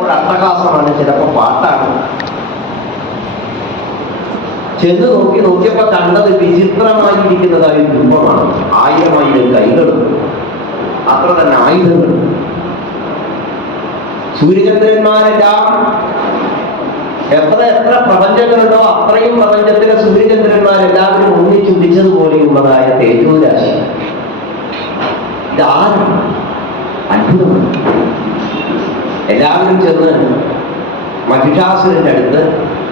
ഒരു അട്ടഹാസമാണ്, ചിലപ്പോൾ പാട്ടാണ്. ചെന്ന് നോക്കിയപ്പോ കണ്ടത് വിചിത്രമായിരിക്കുന്നതായ രൂപമാണ്. 1000 കൈകളും അത്ര തന്നെ ആയുധങ്ങൾ. സൂര്യചന്ദ്രന്മാരെല്ലാം എത്ര പ്രപഞ്ചങ്ങളുണ്ടോ അത്രയും പ്രപഞ്ചത്തിലെ സൂര്യചന്ദ്രന്മാരെല്ലാവരും ഒന്നിച്ചുദിച്ചതുപോലെയുള്ളതായ തേജോരാശി. ഇതാരും അത്ഭുതമാണ്. എല്ലാവരും ചെന്ന് മഹിഷാസുരന്റെ അടുത്ത്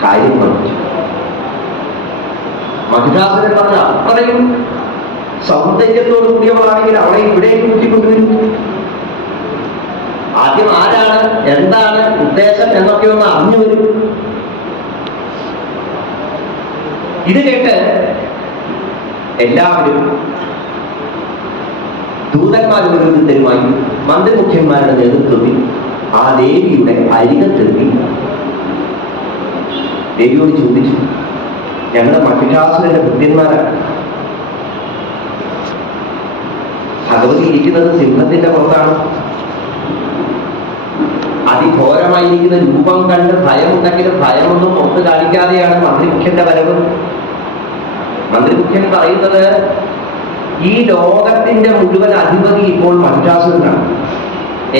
കാര്യം പറഞ്ഞു. മഹിഷാസുരൻ പറഞ്ഞ അത്രയും സൗന്ദര്യത്തോടു കൂടിയവളാണെങ്കിൽ അവളെ ഇവിടേക്ക് കൂട്ടിക്കൊണ്ടുവരും. ആദ്യം ആരാണ്, എന്താണ് ഉദ്ദേശം എന്നൊക്കെ ഒന്ന് അറിഞ്ഞു വരും. ഇത് കേട്ട് എല്ലാവരും ദൂതന്മാരോരോരുത്തരുമായി മന്ത്രിമുഖ്യന്മാരുടെ നേതൃത്വത്തിൽ ആ ദേവിയുടെ അരികത്തെത്തി ദേവിയോട് ചോദിച്ചു, ഞങ്ങളുടെ മഹിഷാസുരന്റെ ഭൃത്യന്മാരാണ്. ഭഗവതി ഇരിക്കുന്നത് സിംഹത്തിന്റെ പുറത്താണ്. അതിഘോരമായിരിക്കുന്ന രൂപം കണ്ട് ഭയമുണ്ടെങ്കിലും ഭയമൊന്നും പുറത്ത് കാണിക്കാതെയാണ് മന്ത്രിമുഖ്യന്റെ വരവ്. മന്ത്രിമുഖ്യൻ പറയുന്നത്, ഈ ലോകത്തിന്റെ മുഴുവൻ അധിപതി ഇപ്പോൾ മഹിഷാസുരനാണ്.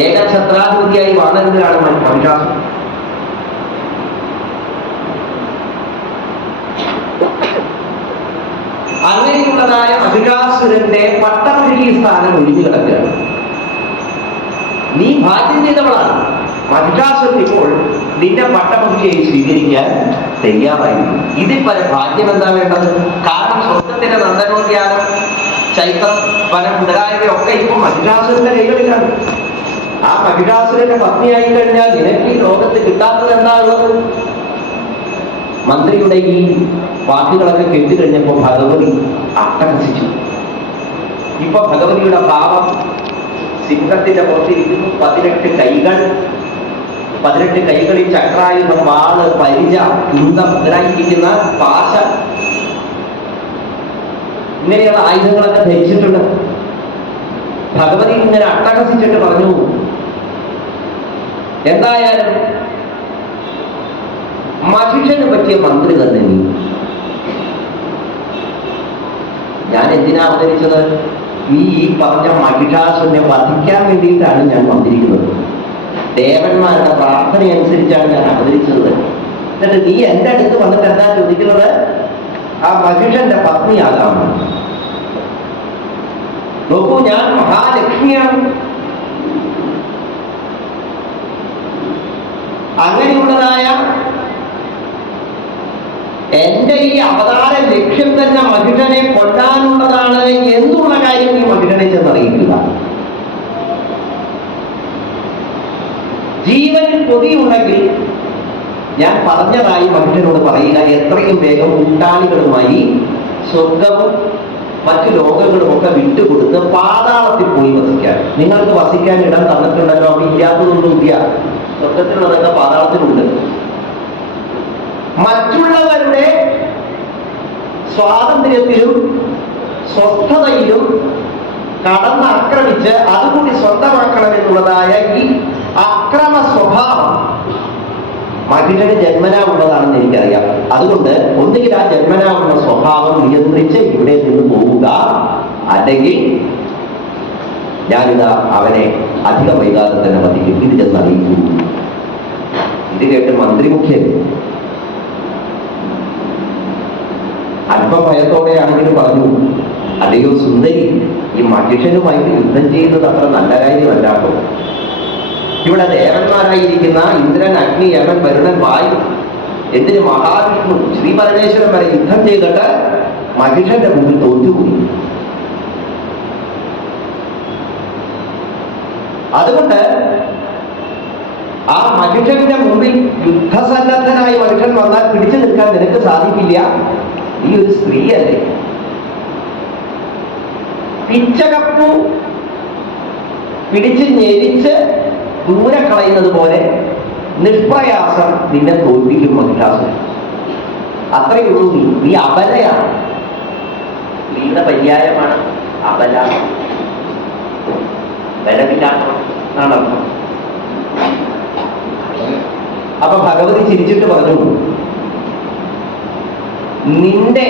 ഏകഛത്രാധിപതിയായി വാണരുന്നതാണ് മഹിഷാസുരൻ. അങ്ങനെയുള്ളതായ മഹിഷാസുരന്റെ പട്ടമൊഴുകിയ സ്ഥാനം ഒഴിഞ്ഞു കിടക്കുകയാണ്. നീ ഭാഗ്യം ചെയ്തവളാണ്. മഹിഷാസുരൻ ഇപ്പോൾ നിന്റെ പട്ടമൊഴിയായി സ്വീകരിക്കാൻ തയ്യാറായിരുന്നു. ഇതിൽ പല ഭാഗ്യം എന്താ വേണ്ടത്? കാരണം സ്വർഗത്തിന്റെ നന്ദനോദ്യാനം, ചൈത്രം, വനം മുതലായവയൊക്കെ ഇപ്പൊ മഹിഷാസുരന്റെ കൈകളിലാണ്. ആ മഹിഷാസുരന്റെ പത്നിയായി കഴിഞ്ഞാൽ നിനക്ക് ഈ ലോകത്ത് കിട്ടാത്തത് എന്താ ഉള്ളത്? മന്ത്രിയുടെ ഈ വാക്കുകളൊക്കെ കേട്ടുകഴിഞ്ഞപ്പോൾ ഭഗവതി അട്ടഹസിച്ചു. ഇപ്പൊ ഭഗവതിയുടെ ഭാവം സിംഹത്തിന്റെ പുറത്തിരിക്കുന്നു. 18 കൈകൾ, 18 കൈകളിൽ ചക്രായുധം, വാള്, പരിച, കുന്തം മുതലായിരിക്കുന്ന പാശ, ഇങ്ങനെയുള്ള ആയുധങ്ങളൊക്കെ ധരിച്ചിട്ടുണ്ട്. ഭഗവതി ഇങ്ങനെ അട്ടഹസിച്ചിട്ട് പറഞ്ഞു, എന്തായാലും മഹിഷന് പറ്റിയ മന്ത്രി തന്നെ നീ. ഞാൻ എന്തിനാ അവതരിച്ചത്? നീ ഈ പറഞ്ഞ മഹിഷാസുരനെ വധിക്കാൻ വേണ്ടിയിട്ടാണ് ഞാൻ വന്നിരിക്കുന്നത്. ദേവന്മാരുടെ പ്രാർത്ഥന അനുസരിച്ചാണ് ഞാൻ അവതരിച്ചത്. എന്നിട്ട് നീ എന്റെ അടുത്ത് വന്നിട്ട് എന്താ ചോദിക്കുന്നത്? ആ മഹിഷന്റെ പത്നിയാകാമോ? നോക്കൂ, ഞാൻ മഹാലക്ഷ്മിയാണ്. അങ്ങനെയുള്ളതായ എന്റെ ഈ അവതാര ലക്ഷ്യം തന്നെ മഹിഷനെ കൊല്ലാനുള്ളതാണ് എന്നുള്ള കാര്യം ഈ മഹിഷനെ ചെന്നറിയിക്കുക. ജീവനിൽ കൊതിയുണ്ടെങ്കിൽ ഞാൻ പറഞ്ഞതായി മഹിഷനോട് പറയുക, എത്രയും വേഗം കൂട്ടാളികളുമായി സ്വർഗവും മറ്റു ലോകങ്ങളും ഒക്കെ വിട്ടുകൊടുത്ത് പാതാളത്തിൽ പോയി വസിക്കാൻ. നിങ്ങൾക്ക് വസിക്കാൻ ഇടം തന്നിട്ടുണ്ടല്ലോ, അവിടെ ഇല്ലാത്തതൊന്നുമില്ല. സ്വർഗത്തിലുള്ളതൊക്കെ പാതാളത്തിലുണ്ട്. മറ്റുള്ളവരുടെ സ്വാതന്ത്ര്യത്തിലും സ്വസ്ഥതയിലും കടന്നാക്രമിച്ച് അതുകൂടി സ്വന്തമാക്കണമെന്നുള്ളതായ ഈ അക്രമ സ്വഭാവം മഹിഷന് ജന്മനാ ഉള്ളതാണെന്ന് എനിക്കറിയാം. അതുകൊണ്ട് ഒന്നുകിൽ ആ ജന്മനാ ഉള്ള സ്വഭാവം നിയന്ത്രിച്ച് ഇവിടെ നിന്ന് പോവുക, അല്ലെങ്കിൽ ഞാനിതാ അവനെ അധികം വൈകാതെ തന്നെ വധിക്കും. ഇത് ചെന്നറിയിക്കൂ. ഇത് കേട്ട് മന്ത്രിമുഖ്യൻ അല്പം ഭയത്തോടെയാണെങ്കിലും പറഞ്ഞു, അല്ലയോ സുന്ദരി, ഈ മഹിഷനുമായിട്ട് യുദ്ധം ചെയ്യുന്നത് അത്ര നല്ല കാര്യമല്ലാട്ടോ. ഇവിടെ ദേവന്മാരായിരിക്കുന്ന ഇന്ദ്രൻ, അഗ്നി, യമൻ, വരുണൻ, വായു, എന്തിന് മഹാവിഷ്ണു, ശ്രീ പരമേശ്വരൻ വരെ യുദ്ധം ചെയ്തിട്ട് മഹിഷന്റെ മുമ്പിൽ തോറ്റുപോയി. അതുകൊണ്ട് ആ മഹിഷന്റെ മുമ്പിൽ യുദ്ധസന്നദ്ധനായി മഹിഷൻ വന്നാൽ പിടിച്ചു നിൽക്കാൻ നിനക്ക് സാധിക്കില്ല. ഈ ഒരു സ്ത്രീയല്ലേ, പിച്ചകപ്പു പിടിച്ച് ഞെരിച്ച് ദൂരെ കളയുന്നത് പോലെ നിഷ്പ്രയാസം നിന്നെ തോൽപ്പിക്കും മഹിഷാസുരൻ. അത്രയേ ഉള്ളൂ. നീ അബലയാണ്. സ്ത്രീയുടെ പര്യായമാണ് അബല. ബലമില്ലാത്തവൻ എന്നാണ് അർത്ഥം. അപ്പൊ ഭഗവതി ചിരിച്ചിട്ട് പറഞ്ഞു, നിന്റെ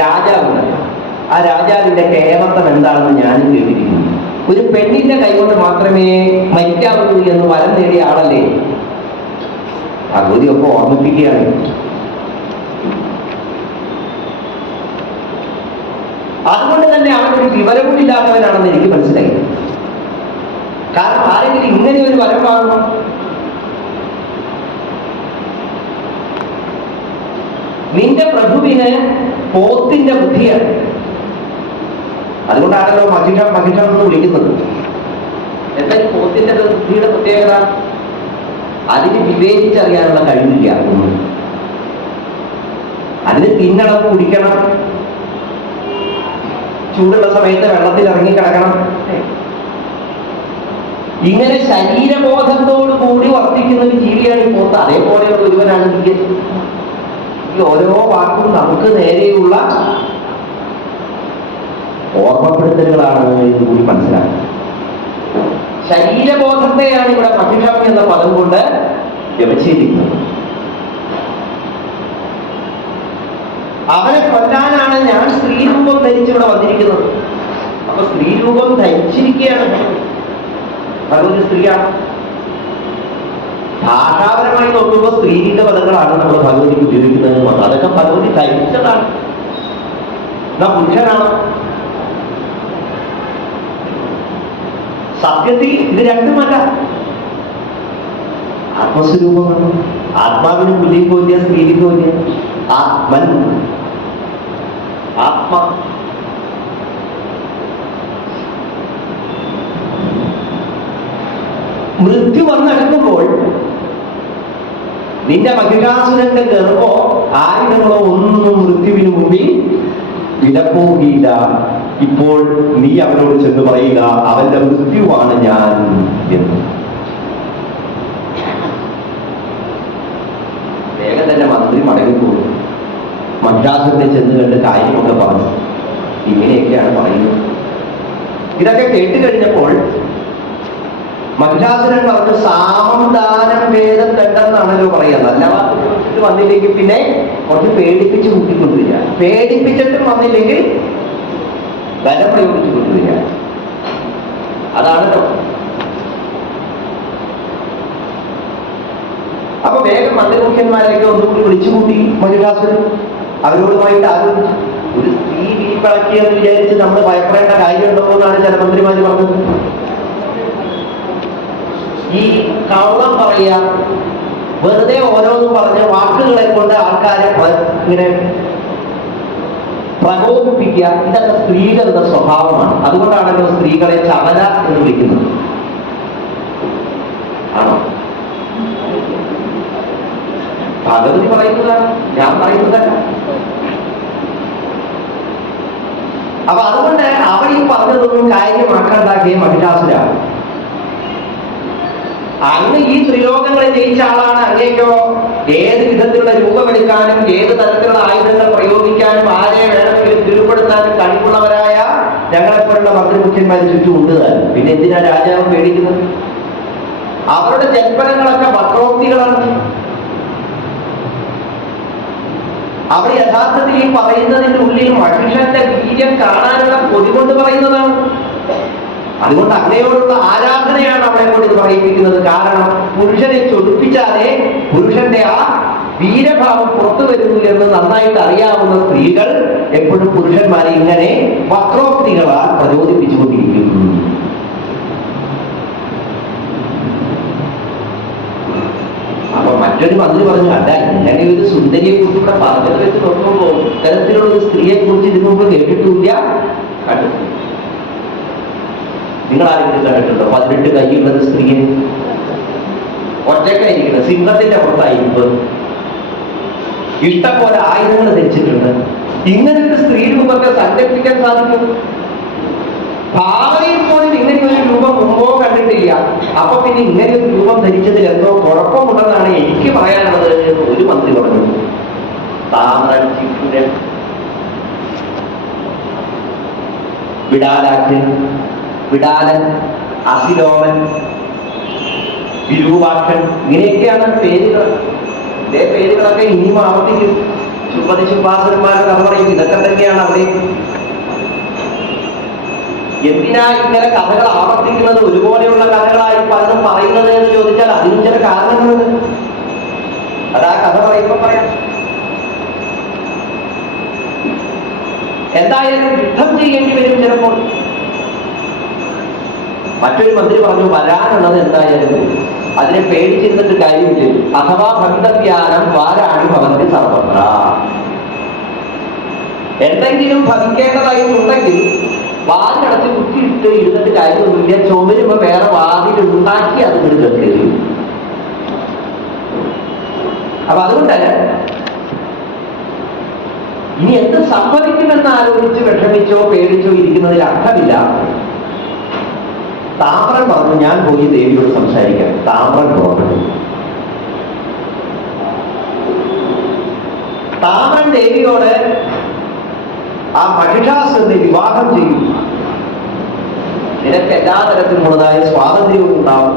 രാജാവുണ്ടല്ലോ, ആ രാജാവിന്റെ കേമത്വം എന്താണെന്ന് ഞാനും കേട്ടിരിക്കുന്നു. ഒരു പെണ്ണിന്റെ കൈകൊണ്ട് മാത്രമേ മരിക്കാവുള്ളൂ എന്ന് വരം നേടിയ ആളല്ലേ. ഭഗവതി ഒക്കെ ഓർമ്മിപ്പിക്കുകയാണ്. അതുകൊണ്ട് തന്നെ അവനൊരു വിവരവുമില്ലാത്തവനാണെന്ന് എനിക്ക് മനസ്സിലായി. കാരണം ആരെങ്കിലും ഇങ്ങനെ ഒരു വരം വാങ്ങും? നിന്റെ പ്രഭുവിന് പോത്തിന്റെ ബുദ്ധിയാണ്. അതുകൊണ്ടാണല്ലോ മഹിഷം മഹിഷം എന്ന് വിളിക്കുന്നത്. എന്താ ഈ പോത്തിന്റെ ബുദ്ധിയുടെ പ്രത്യേകത? അതിന് വിവേചിച്ചറിയാനുള്ള കഴിവില്ല. അതിന് തിന്നണം, കുടിക്കണം, ചൂടുള്ള സമയത്ത് വെള്ളത്തിൽ ഇറങ്ങി കിടക്കണം. ഇങ്ങനെ ശരീരബോധത്തോടു കൂടി വർത്തിക്കുന്ന ഒരു ജീവിയാണ് ഈ പോത്ത്. അതേപോലെയുള്ള ഒരുവനാണ് ഈ ഓരോ വാക്കും നമുക്ക് നേരെയുള്ള ഓർമ്മപ്പെടുത്തലുകളാണ് എന്ന് കൂടി മനസ്സിലാക്കുക. ശരീരബോധത്തെയാണ് ഇവിടെ മഹിഷം എന്ന പദം കൊണ്ട് വ്യവച്ഛേദിക്കുന്നത്. അവനെ കൊല്ലാനാണ് ഞാൻ സ്ത്രീരൂപം ധരിച്ചിവിടെ വന്നിരിക്കുന്നത്. അപ്പൊ സ്ത്രീരൂപം ധരിച്ചിരിക്കുകയാണ്. ഭഗവതി സ്ത്രീയാണ്. ഭാഷാപരമായി നോക്കുമ്പോൾ സ്ത്രീലിംഗ പദങ്ങളാണ് നമ്മൾ ഭഗവതിക്ക് ഉപയോഗിക്കുന്നത്. അതൊക്കെ ഭഗവതി ധരിച്ചതാണ്. എന്നാ പുരുഷനാണ്. സത്യത്തിൽ ഇത് രണ്ടുമല്ല. ആത്മസ്വരൂപമാണ്. ആത്മാവിന് പുല്ലിംഗമില്ല, സ്ത്രീലിംഗമില്ല. ആത്മൻ, ആത്മ. മൃത്യു വന്നെടുക്കുമ്പോൾ നിന്റെ മഹിഷാസുരന്റെ ഗർഭോ ആയുധങ്ങളോ ഒന്നും മൃത്യുവിന് മുമ്പിൽ വിലപ്പോകില്ല. ഇപ്പോൾ നീ അവനോട് ചെന്ന് പറയുക, അവന്റെ മൃത്യുവാണ് ഞാൻ എന്ന്. വേഗം തന്നെ മന്ത്രി മടങ്ങിപ്പോയി മഹിഷാസുരനെ ചെന്ന് കണ്ട് കാര്യമൊക്കെ പറഞ്ഞു. ഇങ്ങനെയൊക്കെയാണ് പറയുന്നത്. ഇതൊക്കെ കേട്ട് കഴിഞ്ഞപ്പോൾ മഹിഷാസുരൻ പറഞ്ഞു, സാമം ദാനം ഭേദം തെണ്ടെന്നാണല്ലോ പറയുന്നത്. അല്ല വാക്ക് വന്നില്ലെങ്കിൽ പിന്നെ കുറച്ച് പേടിപ്പിച്ച് കൂട്ടിക്കൊണ്ടുവരിക, പേടിപ്പിച്ചിട്ടും വന്നില്ലെങ്കിൽ ബലം പ്രയോഗിച്ചു കൊണ്ടുവരിക. അതാണല്ലോ. അപ്പൊ വേഗം മന്ത്രിമുഖ്യന്മാരെയൊക്കെ ഒന്നുകൂടി വിളിച്ചുകൂട്ടി മഹിഷാസുരൻ. അവരോടുമായിട്ട് ആലോചിച്ചു. ഒരു സ്ത്രീ വീപ്പളക്കിയെന്ന് വിചാരിച്ച് നമ്മൾ ഭയപ്പെടേണ്ട കാര്യമുണ്ടോ എന്നാണ് ചില മന്ത്രിമാര് പറഞ്ഞത്. ഈ കള്ളം പറയുക, വെറുതെ ഓരോന്നും പറഞ്ഞ വാക്കുകളെ കൊണ്ട് ആൾക്കാരെ ഇങ്ങനെ പ്രകോപിപ്പിക്കുക, ഇതൊക്കെ സ്ത്രീകളുടെ സ്വഭാവമാണ്. അതുകൊണ്ടാണല്ലോ സ്ത്രീകളെ ചവല എന്ന് വിളിക്കുന്നത്. ആണോ? ഭഗവതി പറയുന്നതാണ്, ഞാൻ പറയുന്നതല്ല. അപ്പൊ അതുകൊണ്ട് അവൾ ഈ പറഞ്ഞതൊന്നും കാര്യമാക്കണ്ടാക്കിയ മഹിഷാസുര. അങ്ങ് ഈ ത്രിലോകങ്ങളെ ജയിച്ച ആളാണ്. അങ്ങേക്കോ ഏത് വിധത്തിലുള്ള രൂപമെടുക്കാനും ഏത് തരത്തിലുള്ള ആയുധങ്ങൾ പ്രയോഗിക്കാനും ആരെ വേണമെങ്കിലും കീഴ്പ്പെടുത്താനും കഴിവുള്ളവരായ ഞങ്ങളെപ്പോലുള്ള മന്ത്രിമുഖ്യന്മാര് ചുറ്റുമുണ്ട്. പിന്നെ എന്തിനാ രാജാവ് പേടിക്കുന്നത്? അവരുടെ ജൽപ്പനങ്ങളൊക്കെ വക്രോക്തികളാണ്. അവർ യഥാർത്ഥത്തിൽ ഈ പറയുന്നതിന്റെ ഉള്ളിൽ മഹിഷന്റെ വീര്യം കാണാനുള്ള കൊതി കൊണ്ട് പറയുന്നതാണ്. അതുകൊണ്ട് അങ്ങയോടുള്ള ആരാധനയാണ് അവളെ കൊണ്ട് ഇത് പറയിപ്പിക്കുന്നത്. കാരണം പുരുഷനെ ചൊടിപ്പിച്ചാലേ പുരുഷന്റെ ആ വീരഭാവം പുറത്തു വരുന്നു എന്ന് നന്നായിട്ട് അറിയാവുന്ന സ്ത്രീകൾ എപ്പോഴും പുരുഷന്മാരെ ഇങ്ങനെ വക്രോക്തികളാൽ പ്രചോദിപ്പിച്ചുകൊണ്ടിരിക്കുന്നു. അപ്പൊ മറ്റൊരു മന്ത്രി പറഞ്ഞു, അല്ല ഇങ്ങനെ ഒരു സുന്ദരിയെ കുറിച്ച് ഇവിടെ പറഞ്ഞത് വെച്ച് നോക്കുമ്പോൾ ഇത്തരത്തിലുള്ള ഒരു സ്ത്രീയെ കുറിച്ച് ഇതിനു മുമ്പ് കേട്ടിട്ടില്ല. കണ്ടിട്ടില്ല. നിങ്ങൾ ആരെങ്കിലും കണ്ടിട്ടുണ്ടോ 18 കൈയുള്ളത് സ്ത്രീയെ? ഒറ്റക്കായിരിക്കുന്നത്, സിംഹത്തിന്റെ പുറത്തായിരിക്കും, ഇഷ്ടം പോലെ ആയുധങ്ങൾ ധരിച്ചിട്ടുണ്ട്. ഇങ്ങനത്തെ സ്ത്രീ രൂപത്തെ സങ്കല്പിക്കാൻ സാധിക്കും? ഭാവിയിൽ പോലും ഇങ്ങനെ ഒരു രൂപം മുമ്പോ കണ്ടിട്ടില്ല. അപ്പൊ പിന്നെ ഇങ്ങനെ ഒരു രൂപം ധരിച്ചതിൽ എന്തോ കുഴപ്പമുണ്ടെന്നാണ് എനിക്ക് പറയാനുള്ളത് എന്ന് ഒരു മന്ത്രി പറഞ്ഞു. താമരൻ, വിടാലാഖ്യൻ, വിടാലൻ, അസിലോമൻ, വിരൂപാക്ഷൻ, ഇങ്ങനെയൊക്കെയാണ് പേരുകൾ. ഇതേ പേരുകളൊക്കെ ഇനിയും ആവർത്തിക്കും. ശുഭതി ശുഭാസുരന്മാരുടെ കഥ പറയും. ഇതൊക്കെ തന്നെയാണ് അവിടെ. എന്തിനാ ഇങ്ങനെ കഥകൾ ആവർത്തിക്കുന്നത്, ഒരുപോലെയുള്ള കഥകളായി പലതും പറയുന്നത് എന്ന് ചോദിച്ചാൽ അതിനും ചില കാരണങ്ങളുണ്ട്. അത് ആ കഥ പറയുമ്പോൾ പറയാം. എന്തായാലും യുദ്ധം ചെയ്യേണ്ടി വരും ചിലപ്പോൾ. മറ്റൊരു മന്ത്രി പറഞ്ഞു, വരാനുള്ളത് എന്തായാലും അതിനെ പേടിച്ചിരുന്നിട്ട് കാര്യമില്ല. അഥവാ ഭക്തവ്യാനം വാരാണി ഭവന്റെ സർവത്ര. എന്തെങ്കിലും ഭവിക്കേണ്ടതായിട്ടുണ്ടെങ്കിൽ വാതിലടച്ച് കുത്തിയിട്ട് ഇരുന്നിട്ട് കാര്യമൊന്നുമില്ല. ചുമരുമ്പോ വേറെ വാതിലുണ്ടാക്കി അത് എടുക്കുകയും. അപ്പൊ അതുകൊണ്ട് ഇനി എന്ത് സംഭവിക്കുമെന്ന് ആലോചിച്ച് വിഷമിച്ചോ പേടിച്ചോ ഇരിക്കുന്നതിൽ അർത്ഥമില്ല. താമ്രൻ പറഞ്ഞു, ഞാൻ പോയി ദേവിയോട് സംസാരിക്കാം. താമ്രൻ പുറപ്പെട്ടു. താമ്രൻ ദേവിയോട് ആ മഹിഷാസുരനെ വിവാഹം ചെയ്യും, നിനക്ക് എല്ലാ തരത്തിലുള്ളതായ സ്വാതന്ത്ര്യവും ഉണ്ടാവും,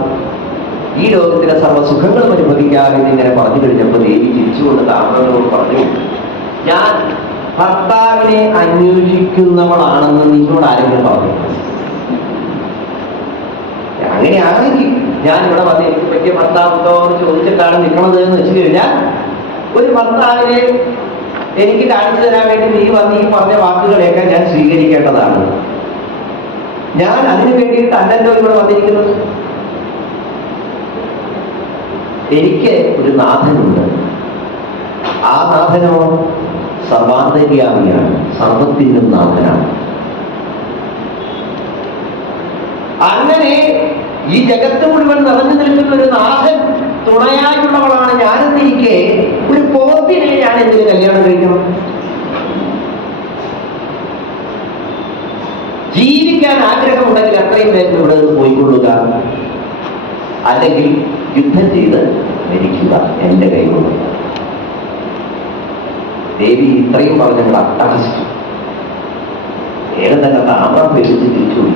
ഈ ലോകത്തിലെ സർവ്വസുഖങ്ങളും അനുഭവിക്കാതെ ഇങ്ങനെ പറഞ്ഞു കഴിഞ്ഞപ്പോൾ ദേവി ചിരിച്ചുകൊണ്ട് താമ്രനോട് പറഞ്ഞു, ഞാൻ ഭർത്താവിനെ അന്വേഷിക്കുന്നവളാണെന്ന് നിന്നോട് ആരെങ്കിലും പറഞ്ഞു? അങ്ങനെയാണെങ്കിൽ ഞാൻ ഇവിടെ വന്ന് എനിക്ക് പറ്റിയ ഭർത്താവുണ്ടോ എന്ന് ചോദിച്ചിട്ടാണ് നിൽക്കണത് എന്ന് വെച്ച് കഴിഞ്ഞാൽ, ഒരു ഭർത്താവിനെ എനിക്ക് കാണിച്ചു തരാൻ വേണ്ടി നീ വന്ന് ഈ പറഞ്ഞ വാക്കുകളെയൊക്കെ ഞാൻ സ്വീകരിക്കേണ്ടതാണ്. ഞാൻ അതിനു വേണ്ടിയിട്ട് അല്ലല്ലോ ഇവിടെ വന്നിരിക്കുന്നത്. എനിക്ക് ഒരു നാഥനുണ്ട്. ആ നാഥനോ സർവാന്തര്യാമിയാണ്, സർവത്തിനും നാഥനാണ്. അങ്ങനെ ഈ ജഗത്ത് മുഴുവൻ നിറഞ്ഞു നിൽക്കുന്ന ഒരു നാഥൻ തുണയായിട്ടുള്ളവളാണ് ഞാനെന്നിരിക്കെ ഒരു പോത്തിനെ ഞാൻ എന്തിന് കല്യാണം കഴിക്കണം? ജീവിക്കാൻ ആഗ്രഹമുണ്ടെങ്കിൽ അത്രയും പേർക്ക് ഇവിടെ നിന്ന് പോയിക്കൊള്ളുക, അല്ലെങ്കിൽ യുദ്ധം ചെയ്ത് മരിക്കുക എന്റെ കൈകൊണ്ട്. ദേവി ഇത്രയും പറഞ്ഞങ്ങൾ അട്ടഹസിച്ചു. വേഗം തന്നെ താമ്രം പേടിച്ച് തിരിച്ചുപോയി.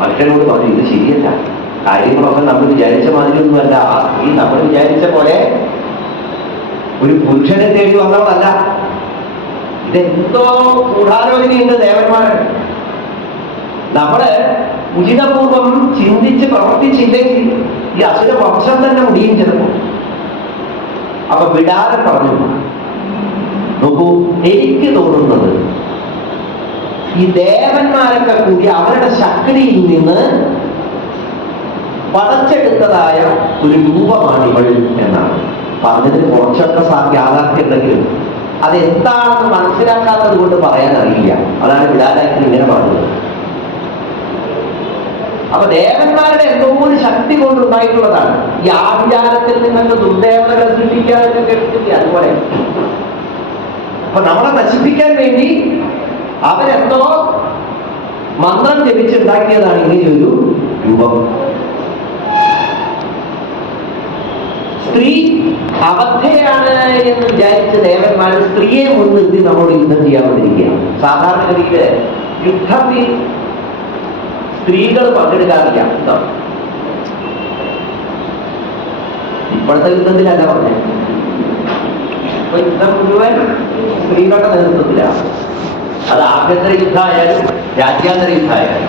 മനുഷ്യനോട് പറഞ്ഞു, ഇത് ശരിയല്ല, കാര്യങ്ങളൊക്കെ നമ്മൾ വിചാരിച്ച മാതിരിയൊന്നുമല്ല. ഈ നമ്മൾ വിചാരിച്ച പോലെ ഒരു പുരുഷനെ തേടി വന്നവളല്ല. ഇതെന്തോ ഗൂഢാലോചനയുണ്ട് ദേവന്മാരെ. നമ്മള് ഉചിതപൂർവം ചിന്തിച്ച് പ്രവർത്തിച്ചില്ലെങ്കിൽ ഈ അസുര വംശം തന്നെ മുടിയും ചിലപ്പോൾ. അപ്പൊ വിടാതെ പറഞ്ഞു, നോക്കൂ, എനിക്ക് തോന്നുന്നത് ഈ ദേവന്മാരൊക്കെ കൂടി അവരുടെ ശക്തിയിൽ നിന്ന് പടച്ചെടുത്തതായ ഒരു രൂപമാണ് ഇവൾ എന്നാണ് പറഞ്ഞതിന് കുറച്ചൊക്കെ യാഥാർത്ഥ്യമുണ്ടെങ്കിലും അതെന്താണെന്ന് മനസ്സിലാക്കാത്തത് കൊണ്ട് പറയാൻ അറിയില്ല. അതാണ് വിടാലായിട്ട് ഇങ്ങനെ പറഞ്ഞത്. അപ്പൊ ദേവന്മാരുടെ എന്തോ ഒരു ശക്തി കൊണ്ടുണ്ടായിട്ടുള്ളതാണ്. ഈ ആഭിചാരത്തിൽ നിന്നൊക്കെ ദുർദേവതകളെ സൃഷ്ടിക്കാനൊക്കെ കേട്ടിട്ടില്ല. അതുപോലെ അപ്പൊ നമ്മളെ നശിപ്പിക്കാൻ വേണ്ടി അവരെന്തോ മന്ത്രം ജപിച്ചുണ്ടാക്കിയതാണ് ഇങ്ങനെയൊരു രൂപം. സ്ത്രീ അബദ്ധയാണ് എന്ന് വിചാരിച്ച ദേവന്മാർ സ്ത്രീയെ മുൻനിർത്തി നമ്മളോട് യുദ്ധം ചെയ്യാൻ വന്നിരിക്കുകയാണ്. സാധാരണഗതിയില് യുദ്ധത്തിൽ സ്ത്രീകൾ പങ്കെടുക്കാറില്ല. ഇപ്പോഴത്തെ യുദ്ധത്തിലല്ല പറഞ്ഞത്. ഇപ്പൊ യുദ്ധം മുഴുവൻ സ്ത്രീകളുടെ നേതൃത്വത്തിലാണ്. അത് ആഭ്യന്തര യുദ്ധമായാലും രാജ്യാന്തര യുദ്ധമായാലും.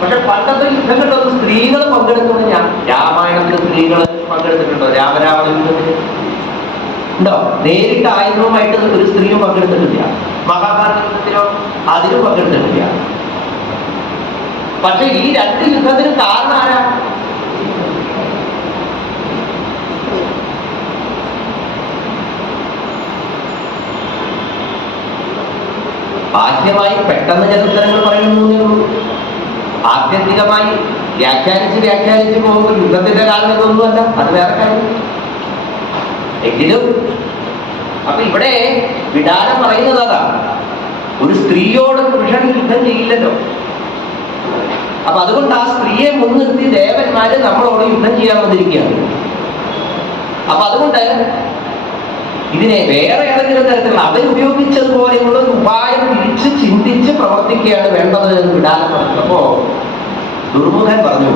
പക്ഷെ പണ്ടത്തെ യുദ്ധങ്ങളിലൊന്നും സ്ത്രീകൾ പങ്കെടുക്കുന്നത് രാമായണത്തിൽ സ്ത്രീകൾ പങ്കെടുത്തിട്ടുണ്ടോ? രാമരാവണ യുദ്ധത്തിൽ ഉണ്ടോ? നേരിട്ട് ആയുധവുമായിട്ട് ഒരു സ്ത്രീയും പങ്കെടുത്തിട്ടില്ല. മഹാഭാരത യുദ്ധത്തിലോ അതിലും പങ്കെടുത്തിട്ടില്ല. പക്ഷെ ഈ രണ്ട് യുദ്ധത്തിനും കാരണം ആരാ? ബാഹ്യമായി പെട്ടെന്ന് ചില ഉത്തരങ്ങൾ പറയുന്നേ ഉള്ളൂ. ആത്യന്തികമായി വ്യാഖ്യാനിച്ച് പോകുമ്പോൾ യുദ്ധത്തിന്റെ കാരണം ഇതൊന്നുമല്ല, അത് വേറെ കാര്യം. എങ്കിലും അപ്പൊ ഇവിടെ വിടാനം പറയുന്നത് അതാ, ഒരു സ്ത്രീയോട് പുരുഷൻ യുദ്ധം ചെയ്യില്ലല്ലോ. അപ്പൊ അതുകൊണ്ട് ആ സ്ത്രീയെ മുൻനിർത്തി ദേവന്മാര് നമ്മളോട് യുദ്ധം ചെയ്യാൻ വന്നിരിക്കുകയാണ്. അപ്പൊ അതുകൊണ്ട് ഇതിനെ വേറെ ഏതെങ്കിലും തരത്തിലുള്ള അവരുപയോഗിച്ചതുപോലെയുള്ള ഒരു ഉപായം തിരിച്ച് ചിന്തിച്ച് പ്രവർത്തിക്കുകയാണ് വേണ്ടത് എന്ന് വിടാൻ പറഞ്ഞപ്പോ ദുർമുഖൻ പറഞ്ഞു,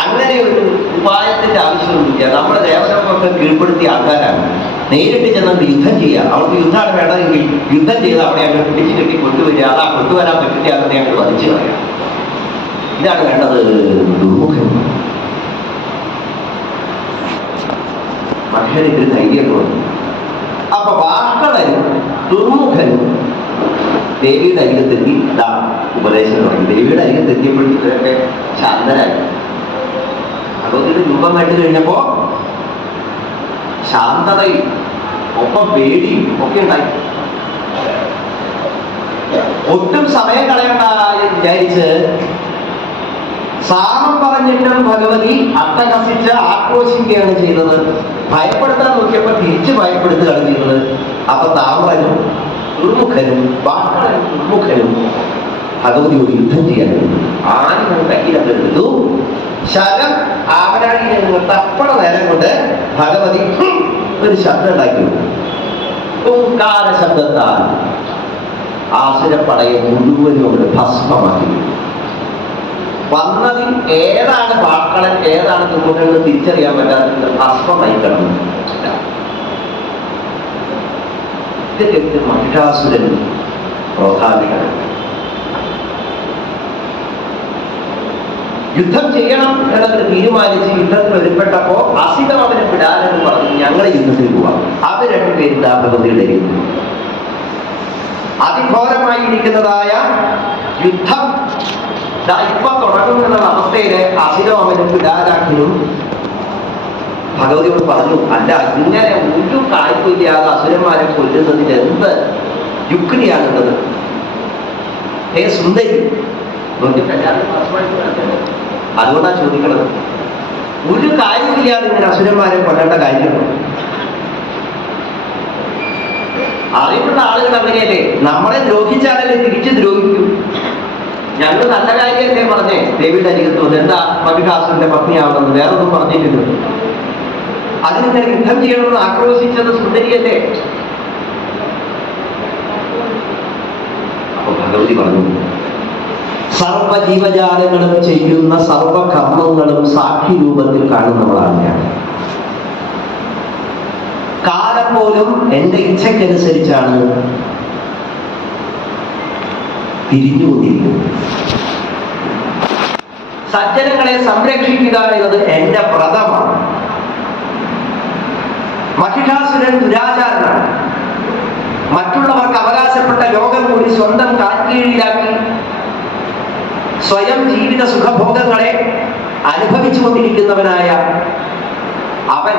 അങ്ങനെ ഒരു ഉപായത്തിന്റെ ആവശ്യമൊന്നുമില്ല. നമ്മുടെ ദേവതകളൊക്കെ കീഴ്പ്പെടുത്തിയ ആൾക്കാരാണ്. നേരിട്ട് ചെന്നത് യുദ്ധം ചെയ്യുക. അവർക്ക് യുദ്ധമാണ് വേണ്ടതെങ്കിൽ യുദ്ധം ചെയ്ത് അവിടെ അങ്ങ് പിടിച്ചു കെട്ടി കൊണ്ടുവരിക. അതാ കൊണ്ടുവരാൻ പറ്റില്ല, അതിനെ അങ്ങ് വധിച്ചു കളയാം. ഇതാണ് വേണ്ടത്. ദുർമുഖൻ മനുഷ്യന് ഇതിൽ ധൈര്യം വന്നു. അപ്പൊ വാഷ്കളനും ദുർമുഖനും ദേവിയുടെ അരികത്തെത്തി ഉപദേശം തുടങ്ങി. ദേവിയുടെ അരികത്തെത്തിയപ്പോഴത്തേക്കൊക്കെ ശാന്തരായി. ഭഗവതിയുടെ രൂപം കണ്ടു കഴിഞ്ഞപ്പോ ശാന്തതയും ഒപ്പം പേടിയും ഒക്കെ ഉണ്ടായി. ഒട്ടും സമയം കളയണ്ട വിചാരിച്ച് സാമം പറഞ്ഞിട്ടും ഭഗവതി അട്ടഹസിച്ച് ആക്രോശിക്കുകയാണ് ചെയ്തത്. ഭയപ്പെടുത്താൻ നോക്കിയപ്പോ തിരിച്ചു ഭയപ്പെടുത്തുകയാണ് ചെയ്തത്. അപ്പൊ താമരനും ദുർമുഖനും വാക്കനും ദുർമുഖനും ഭഗവതിയോട് യുദ്ധം ചെയ്യാൻ ആരും കയ്യിലൊക്കെ എടുത്തു. ശരം ആവരാളിയിൽ നിന്ന് തപ്പണ നേരം കൊണ്ട് ഭഗവതി ഒരു ശബ്ദം ഉണ്ടാക്കി. ഓംകാര ശബ്ദത്താൽ ആസുരപ്പടയെ മുഴുവനും കൊണ്ട് ഭസ്മമാക്കി. വന്നതിൽ ഏതാണ് വാക്കളൻ ഏതാണ് ദുർമുഖനെന്ന് തിരിച്ചറിയാൻ പറ്റാത്ത ഭസ്മമായി കിടന്നു. ഇത് കേട്ട് മഹിഷാസുരൻ ക്രോധാധികനാണ്. യുദ്ധം ചെയ്യണം എന്നതിന് തീരുമാനിച്ച് യുദ്ധത്തിൽ ഒരുപ്പെട്ടപ്പോ അസിതം അവനെ വിടാനെന്ന് പറഞ്ഞു, ഞങ്ങളെ യുദ്ധത്തിൽ പോവാം. അത് രണ്ടുപേരും ഭഗവതിയുടെ അതിഘോരമായിരിക്കുന്നതായ യുദ്ധം ഇപ്പൊ തുടങ്ങും എന്നുള്ള അവസ്ഥയില് അസിതം അവനെ വിടാനാക്കിയും ഭഗവതിയോട് പറഞ്ഞു, അല്ല ഇങ്ങനെ ഒരു കായ്പില്ലാതെ അസുരന്മാരെ കൊല്ലുന്നതിന് എന്ത് യുക്തിയാണുള്ളത്? ഹേ സുന്ദരി, അതുകൊണ്ടാ ചോദിക്കണത്. ഒരു കാര്യമില്ലാതെ ഇങ്ങനെ അസുരന്മാരെ കൊല്ലേണ്ട കാര്യമുണ്ടോ? അറിവുള്ള ആളുകൾ അങ്ങനെയല്ലേ, നമ്മളെ ദ്രോഹിച്ചാലല്ലേ തിരിച്ചു ദ്രോഹിക്കൂ. ഞങ്ങൾ നല്ല കാര്യമല്ലേ പറഞ്ഞേ ദേവിയുടെ അരികത്ത് വന്ന്, എന്താ മഹിഷാസുരന്റെ പത്നിയാവണമെന്ന് വേറൊന്നും പറഞ്ഞിട്ടില്ല. അതിനിങ്ങനെ യുദ്ധം ചെയ്യണമെന്ന് ആക്രോശിച്ചത് സുന്ദരിയല്ലേ. അപ്പൊ ഭഗവതി പറഞ്ഞു, സർവ ജീവജാലങ്ങളും ചെയ്യുന്ന സർവകർമ്മങ്ങളും സാക്ഷി രൂപത്തിൽ കാണുന്നവളാണ് ഞാൻ. കാലം പോലും എന്റെ ഇച്ഛയ്ക്കനുസരിച്ചാണ് തിരിഞ്ഞുകൊണ്ടിരിക്കുന്നത്. സജ്ജനങ്ങളെ സംരക്ഷിക്കുക എന്നത് എന്റെ വ്രതമാണ്. മഹിഷാസുരൻ ദുരാചാരനാണ്. മറ്റുള്ളവർക്ക് അവകാശപ്പെട്ട ലോകം കൂടി സ്വന്തം കാൽക്കീഴിലാക്കി സ്വയം ജീവിത സുഖഭോഗങ്ങളെ അനുഭവിച്ചു കൊണ്ടിരിക്കുന്നവനായ അവൻ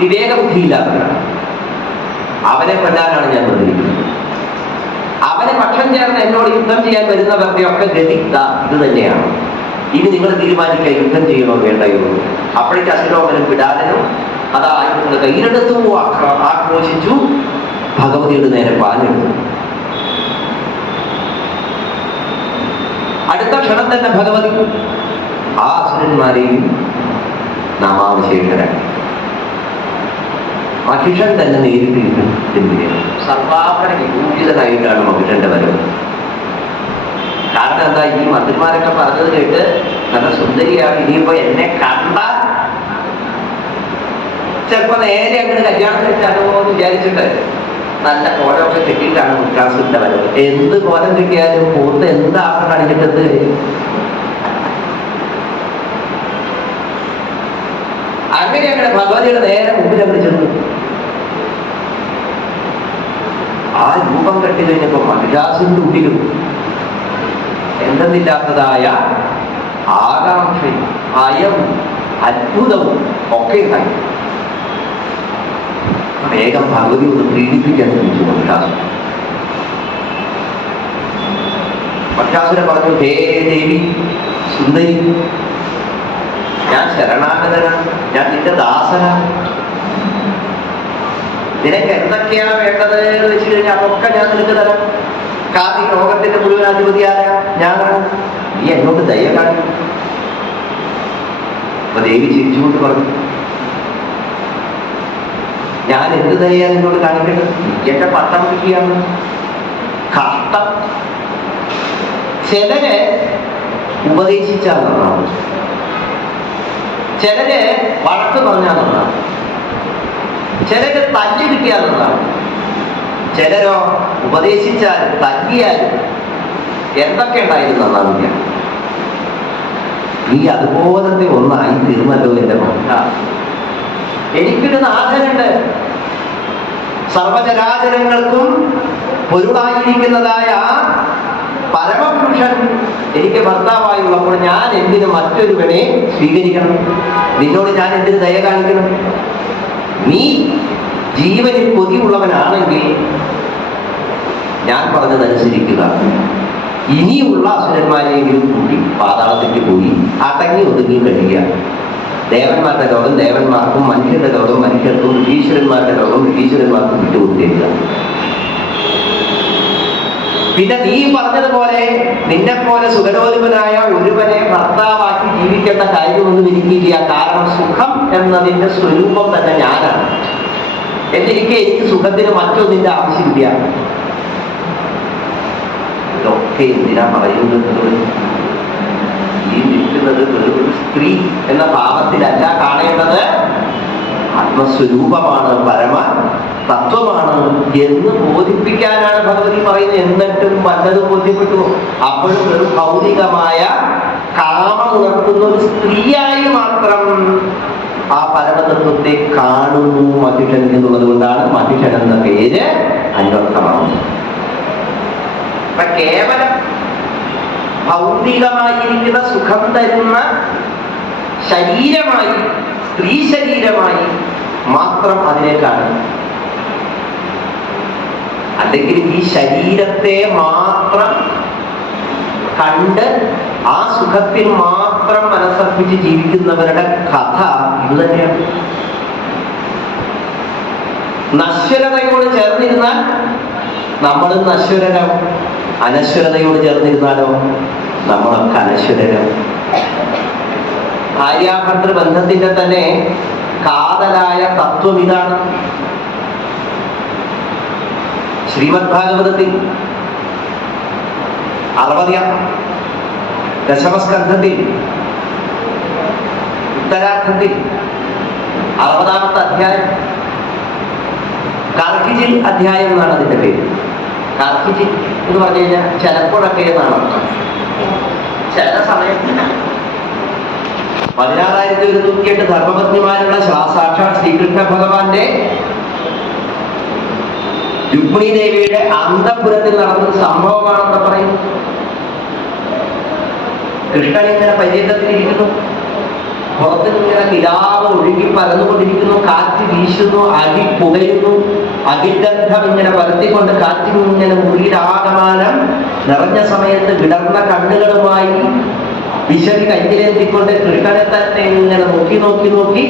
വിവേകബുദ്ധിയില്ലാത്തവനാണ്. അവനെ കൊല്ലാനാണ് ഞാൻ വന്നിരിക്കുന്നത്. അവനെ പക്ഷം ചേർന്ന് എന്നോട് യുദ്ധം ചെയ്യാൻ വരുന്നവരുടെ ഒക്കെ ഗതി ഇത് തന്നെയാണ്. ഇനി നിങ്ങൾ തീരുമാനിക്കുക, യുദ്ധം ചെയ്യണോ വേണ്ടയോ. അപ്പോഴേക്ക് അസുരോമനും വിടാനും അതായത് കയ്യിലെടുത്തു ആക്രോശിച്ചു. ഭഗവതിയുടെ നേരെ പാഞ്ഞെടുത്തു. അടുത്ത ക്ഷണം തന്നെ ഭഗവതി ആ അസുരന്മാരെയും നാമാവശേഷരാക്കി. മഹിഷൻ തന്നെ നേരിട്ട് യുദ്ധത്തിനെതിരെ സർവാഭരണ വിഭൂഷിതനായിട്ടാണ് മഹിഷന്റെ വരവ്. കാരണം എന്താ, ഈ മന്ത്രിമാരൊക്കെ പറഞ്ഞത് കേട്ട് നല്ല സുന്ദരിയാണ്, ഇനിയിപ്പോ എന്നെ കണ്ടാൽ ചിലപ്പോ നേരെ അങ്ങനെ കല്യാണം കഴിച്ചാലോ എന്ന് വിചാരിച്ചിട്ട് നല്ല കോലമൊക്കെ കെട്ടിയിട്ടാണ് മഹിഷാസുരന്റെ വരവ്. എന്ത് കോലം കിട്ടിയാലും പൂത്ത് എന്താണെന്ന് കാണിച്ചിട്ടത്. അങ്ങനെ അങ്ങനെ ഭഗവതിയുടെ നേരെ മുമ്പിൽ അങ്ങനെ ചെന്നു. ആ രൂപം കെട്ടി കഴിഞ്ഞപ്പോ മഹിഷാസുരന്റെ ഉള്ളിലും എന്തെന്നില്ലാത്തതായ ആകാംക്ഷയും ഭയവും അത്ഭുതവും ഒക്കെ ഉണ്ടായി. വേഗം ഭഗവതി ഒന്ന് പ്രീണിപ്പിക്കാൻ ശ്രമിച്ചു മഹിഷാസുരൻ. മഹിഷാസുരൻ പറഞ്ഞു, ഹേ ദേവി സുന്ദരി, ഞാൻ ശരണാഗതനാണ്, ഞാൻ നിന്റെ ദാസനാണ്. നിനക്ക് എന്തൊക്കെയാണ് വേണ്ടത് എന്ന് വെച്ച് കഴിഞ്ഞാൽ അതൊക്കെ ഞാൻ നിനക്ക് തരാം. കാരണം ഈ ലോകത്തിന്റെ മുഴുവൻ അധിപതിയായ ഞാനാണ്. നീ എന്നോട് ദയ കാണിക്കും. അപ്പൊ ദേവി ചിരിച്ചുകൊണ്ട് പറഞ്ഞു, ഞാൻ എന്ത് ദയ നിന്നോട് കാണിക്കേണ്ടത്? എന്റെ പട്ടം കിട്ടിയാണ് കഷ്ടം. ചിലര് ഉപദേശിച്ചാൽ നന്നാവും. ചിലര് വഴക്ക് പറഞ്ഞാൽ നന്നാവും, ചിലര് തല്ല് കിട്ടിയാൽ നന്നാവും, ചിലരോ ഉപദേശിച്ചാൽ തല്ലിയാലും എന്തൊക്കെ ഉണ്ടായിരുന്നു നന്നാവില്ല. നീ അതുപോലത്തെ ഒന്നായി തീർന്നല്ലോ എന്റെ മക്ക. എനിക്കൊരു നാഥനുണ്ട്, സർവചരാചരങ്ങൾക്കും പൊരുളായിരിക്കുന്നതായ പരമപുരുഷൻ എനിക്ക് ഭർത്താവായുള്ളപ്പോൾ ഞാൻ എന്തിന് മറ്റൊരുവനെ സ്വീകരിക്കണം? നിന്നോട് ഞാൻ എന്തിന് ദയ കാണിക്കണം? നീ ജീവനിൽ കൊതിയുള്ളവനാണെങ്കിൽ ഞാൻ പറഞ്ഞതനുസരിക്കുക. ഇനിയുള്ള അസുരന്മാരെയെങ്കിലും കൂട്ടി പാതാളത്തേക്ക് പോയി അടങ്ങി ഒതുങ്ങി കഴിയുക. ദേവന്മാരുടെ ലോകം ദേവന്മാർക്കും, മനുഷ്യരുടെ ലോകം മനുഷ്യർക്കും, ഋഷീശ്വരന്മാരുടെ ലോകം ഋഷീശ്വരന്മാർക്കും വിട്ടുകൊടുത്തിരിക്കുക. പിന്നെ നീ പറഞ്ഞതുപോലെ നിന്നെപ്പോലെ സുഖലോലുപനായ ഒരുവനെ ഭർത്താവാക്കി ജീവിക്കേണ്ട കാര്യമൊന്നും എനിക്കില്ല. കാരണം സുഖം എന്നതിന്റെ സ്വരൂപം തന്നെ ഞാനാണ്. എന്നിരിക്കെ എനിക്ക് സുഖത്തിന് മറ്റൊന്നിന്റെ ആവശ്യമില്ല. ഇതൊക്കെ എന്തിനാ പറയുന്നത്? ഈ നിൽക്കുന്നത് ഒരു സ്ത്രീ എന്ന ഭാവത്തിലല്ല കാണേണ്ടത്, ആത്മസ്വരൂപമാണ്, പരമ തത്വമാണ് എന്ന് ബോധിപ്പിക്കാനാണ് ഭഗവതി പറയുന്നത്. എന്നിട്ടും പലതും ബോധ്യപ്പെട്ടു. അപ്പോഴും ഒരു ഭൗതികമായ കാമം ഉണർത്തുന്ന ഒരു സ്ത്രീയായി മാത്രം ആ പരമതത്വത്തെ കാണുന്നു മഹിഷൻ എന്നുള്ളത് കൊണ്ടാണ് മഹിഷൻ എന്ന പേര് അന്വർത്ഥമാകുന്നത്. കേവലം ഭൗതികമായിരിക്കുന്ന സുഖം തരുന്ന ശരീരമായി, സ്ത്രീ ശരീരമായി മാത്രം അതിനെ കാണും. അല്ലെങ്കിൽ ഈ ശരീരത്തെ മാത്രം കണ്ട് ആ സുഖത്തിൽ മാത്രം മനസ്സർപ്പിച്ച് ജീവിക്കുന്നവരുടെ കഥ ഇത് തന്നെയാണ്. നശ്വരതയോട് ചേർന്നിരുന്നാൽ നമ്മളും നശ്വരരാകും, അനശ്വരതയോട് ചേർന്നിരുന്നാലോ നമ്മളൊക്കെ അനശ്വരരാകും. ഭാര്യാഭർത്തൃ ബന്ധത്തിന്റെ തന്നെ കാതലായ തത്വം ഇതാണ്. ശ്രീമദ് ഭാഗവതത്തിൽ 60 ദശമസ്കന്ധത്തിൽ ഉത്തരാർത്ഥത്തിൽ 60ാമത്തെ അധ്യായം, കാർക്കിജിൽ അധ്യായം എന്നാണ് അതിന്റെ പേര്. കാർക്കിജിൽ എന്ന് പറഞ്ഞു കഴിഞ്ഞാൽ ചിലപ്പോഴൊക്കെ എന്നാണ് അർത്ഥം. ചില സമയത്ത് 16,108 ധർമ്മപത്നിമാരുള്ള സാക്ഷാത് ശ്രീകൃഷ്ണ ഭഗവാന്റെ രുക്മിണി ദേവിയുടെ അന്തഃപുരത്തിൽ നടന്ന സംഭവമാണെന്ന് പറയുന്നു. കൃഷ്ണൻ ഇങ്ങനെ പര്യന്തത്തിലിരിക്കുന്നു, പുറത്ത് ഇങ്ങനെ കിടാവ് ഒഴുകി പരന്നുകൊണ്ടിരിക്കുന്നു, കാറ്റ് വീശുന്നു, അടി പുകയുന്നു, അകിഗന്ധം ഇങ്ങനെ പരത്തിക്കൊണ്ട് കാറ്റിൽ ഇങ്ങനെ മുറിയിലാകമാനം നിറഞ്ഞ സമയത്ത് വിടർന്ന കണ്ണുകളുമായി വിശറി കയ്യിലെത്തിക്കൊണ്ട് കൃഷ്ണനെ തന്നെ ഇങ്ങനെ നോക്കി നോക്കി നോക്കി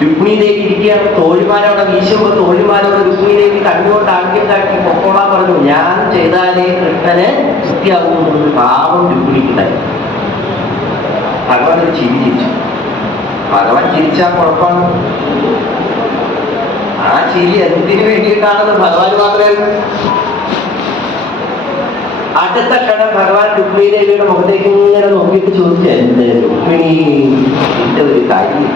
രുക്മിണി ദേവി ഇരിക്കുകയാണ്. തോഴിമാരവിടെ വീശുമ്പോൾ തോഴിമാരോട് രുക്മിണി ദേവി കണ്ണുകൊണ്ട് ആംഗ്യം കാട്ടി പൊക്കോളാൻ പറഞ്ഞു. ഞാൻ ചെയ്താലേ കൃഷ്ണന് വൃത്തിയാകുന്നു. പാവം രുക്മിണിക്കുണ്ടായി. ഭഗവാൻ ഒരു ചിരി ചിരിച്ചു. ഭഗവാൻ ചിരിച്ചാൽ കുഴപ്പമാണ്. ആ ചിരി എന്തിനു വേണ്ടിയിട്ടാണെന്ന് ഭഗവാൻ മാത്രമേ. അടുത്ത ക്ഷണം ഭഗവാൻ രുക്മിണി ദേവിയുടെ മുഖത്തേക്ക് ഇങ്ങനെ നോക്കിയിട്ട് ചോദിച്ചു, എന്ത് രുക്മിണി ഇതിന്റെ ഒരു കാര്യം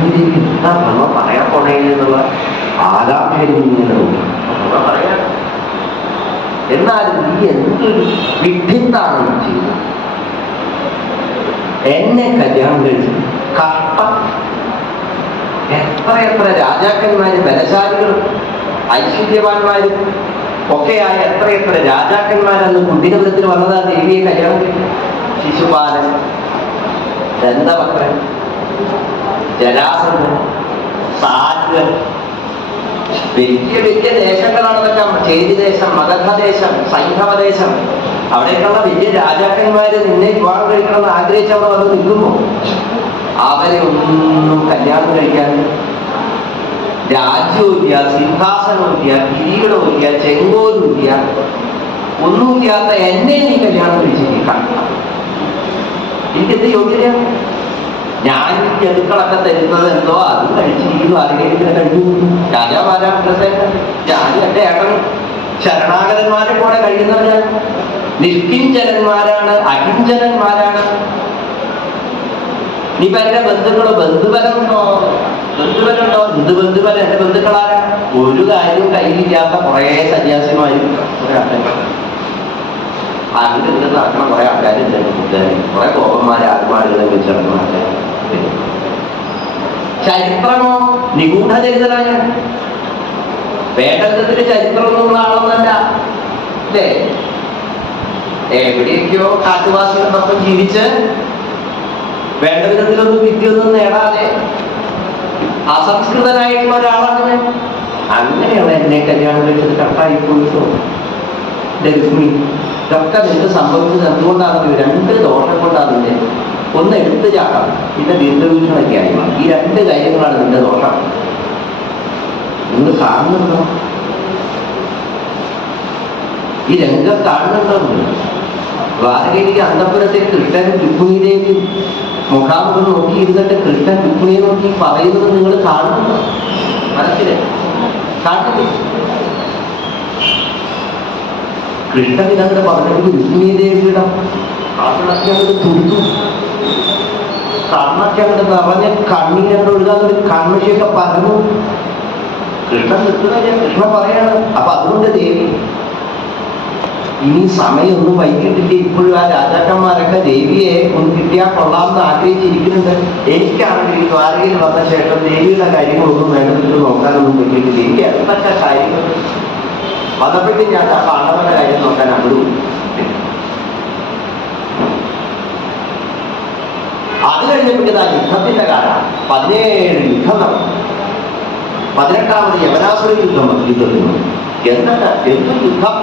എന്താ നമ്മ പറയാൻ പോണേ എന്നുള്ള ആകാംക്ഷയിങ്ങനെ നോക്കി പറയാ. എന്നാലും നീ എന്തൊരു വിഡ്ഢിത്താണ് ചെയ്തത്. എന്നെ കല്യാണം കഴിച്ചു കഷ്ടം. എത്ര രാജാക്കന്മാര്, ബലശാലികളും ഐശ്വര്യവാന്മാരും ഒക്കെയായ എത്ര രാജാക്കന്മാരന്ന് കുട്ടികൃതത്തിന് വന്നതാ ദേവിയെ കല്യാണം കഴിച്ചു. ശിശുപാലൻ, ദന്തവക്രൻ, ജരാസന്ധൻ, സാധ്വൻ, വലിയ വലിയ ദേശങ്ങളാണെന്നൊക്കെ. ചേരിദേശം, മഗധദേശം, സൈന്ധവദേശം, അവിടേക്കുള്ള വലിയ രാജാക്കന്മാര് നിന്നെ വിവാഹം കഴിക്കണമെന്ന് ആഗ്രഹിച്ച് അവിടെ വന്ന് നിൽക്കുമ്പോ അവരെ ഒന്നും കല്യാണം കഴിക്കാൻ രാജ്യവുമില്ല, സിംഹാസനവുമില്ല, കിരീടവുമില്ല, ചെങ്കോലുമില്ല, ഒന്നുമില്ലാത്ത എന്നെ നീ കല്യാണം കഴിച്ചിരിക്കണം. എനിക്കെന്ത് യോഗ്യതയാണ്? ഞാൻ ഈ ജതുക്കളൊക്കെ തരുന്നത് എന്തോ അത് കഴിച്ചിരിക്കുന്നു, ആരെങ്കിലും കഴിഞ്ഞു. രാജാവാരാ ഞാൻ എന്റെ ഏട്ടൻ ശരണാഗതന്മാരെ കൂടെ കഴിയുന്നവരാണ്. നിഷ്കിഞ്ചനന്മാരാണ്, അകിഞ്ചനന്മാരാണ്. ഇനിയിപ്പോ എന്റെ ബന്ധുക്കളോ ബന്ധുബലമുണ്ടോ? ബന്ധുബലമുണ്ടോ? എന്ത് ബന്ധുബലം? എന്റെ ബന്ധുക്കളാരാ? ഒരു കാര്യവും കയ്യിലില്ലാത്ത കുറെ സന്യാസിമാരും കുറെ ആൾക്കാർ, അങ്ങോട്ട് ഇങ്ങോട്ട് നടക്കുന്ന കുറെ ആൾക്കാരുണ്ട്. കുറെ കോപന്മാരെ ആത്മാടുകളെ വെച്ച് നടക്കുന്ന ആൾക്കാർ. ചരിത്രമോ നിഗൂഢചരിതനായ വേദത്തിന്റെ ചരിത്രമൊന്നുള്ള ആളൊന്നല്ല അല്ലേ? എവിടെയൊക്കെയോ കാട്ടുവാസികളൊപ്പം ജീവിച്ച് വേണ്ട വിധത്തിലൊന്നും വിദ്യൊന്നും നേടാതെ അസംസ്കൃതനായിട്ടുള്ള ഒരാളാണ്. അങ്ങനെയുള്ള എന്നെ കല്യാണം കഴിച്ചത് കട്ടായി പോയിട്ടോ ലക്ഷ്മി. ഇതൊക്കെ നിനക്ക് സംഭവിച്ചത് എന്തുകൊണ്ടാണെന്ന് രണ്ട് ദോഷം കൊണ്ടാണ് നിന്റെ. ഒന്ന് എടുത്തു ചാട്ടം, പിന്നെ ദീർഘവീക്ഷണൊക്കെ ആയി. ഈ രണ്ട് കാര്യങ്ങളാണ് നിന്റെ ദോഷം. നിങ്ങൾ കാണുന്നുണ്ടോ? ഈ രംഗം കാണുന്നുണ്ടോ? ദ്വാരകയിലേക്ക് അന്തപുരത്തെ കൃഷ്ണനും രുക്മിണിയിലേക്ക് മുഖാമുഖം നോക്കിയിരുന്നിട്ട് കൃഷ്ണൻ രുക്മിണിയെ നോക്കി പറയുന്നത് നിങ്ങൾ കാണുന്നുണ്ടോ? മനസ്സിലെ കാട്ടില്ലേ? കൃഷ്ണൻ ഇതങ്ങനെ പറഞ്ഞപ്പോൾ രുക്മിണി ദേവിയുടെ കാട്ടിലൊക്കെ അങ്ങോട്ട് തുടിച്ചു. കണ്ണൊക്കെ അങ്ങോട്ട് നിറഞ്ഞ കണ്ണീരങ്ങോട്ട് ഒഴുകാൻ ഒരു കണ്ണൊക്കെ പറഞ്ഞു. കൃഷ്ണൻ നിൽക്കുന്ന കൃഷ്ണൻ പറയാണ്. അപ്പൊ അതുകൊണ്ട് ദേവി ഇനി സമയമൊന്നും വൈകിട്ടില്ല. ഇപ്പോഴും ആ രാജാക്കന്മാരൊക്കെ ദേവിയെ ഒന്ന് കിട്ടിയാൽ കൊള്ളാമെന്ന് ആഗ്രഹിച്ചിരിക്കുന്നുണ്ട്. എനിക്കാണെങ്കിൽ ദ്വാരകയിൽ വന്ന ശേഷം ദേവിയുടെ കാര്യങ്ങളൊന്നും വേണ്ടതിട്ട് നോക്കാനൊന്നും പറ്റിയിട്ടില്ല. എനിക്ക് എന്തൊക്കെ കാര്യങ്ങൾ വന്നപ്പോഴേക്കും ഞാൻ ആ പാണ്ഡവന്റെ കാര്യം നോക്കാൻ അങ്ങോട്ട്. അത് കഴിഞ്ഞപ്പോഴേക്കും ആ യുദ്ധത്തിന്റെ കാലം 17 യുദ്ധം നടന്നു. 18ാമത് യവനാസുര യുദ്ധത്തിന് എന്ത് യുദ്ധം.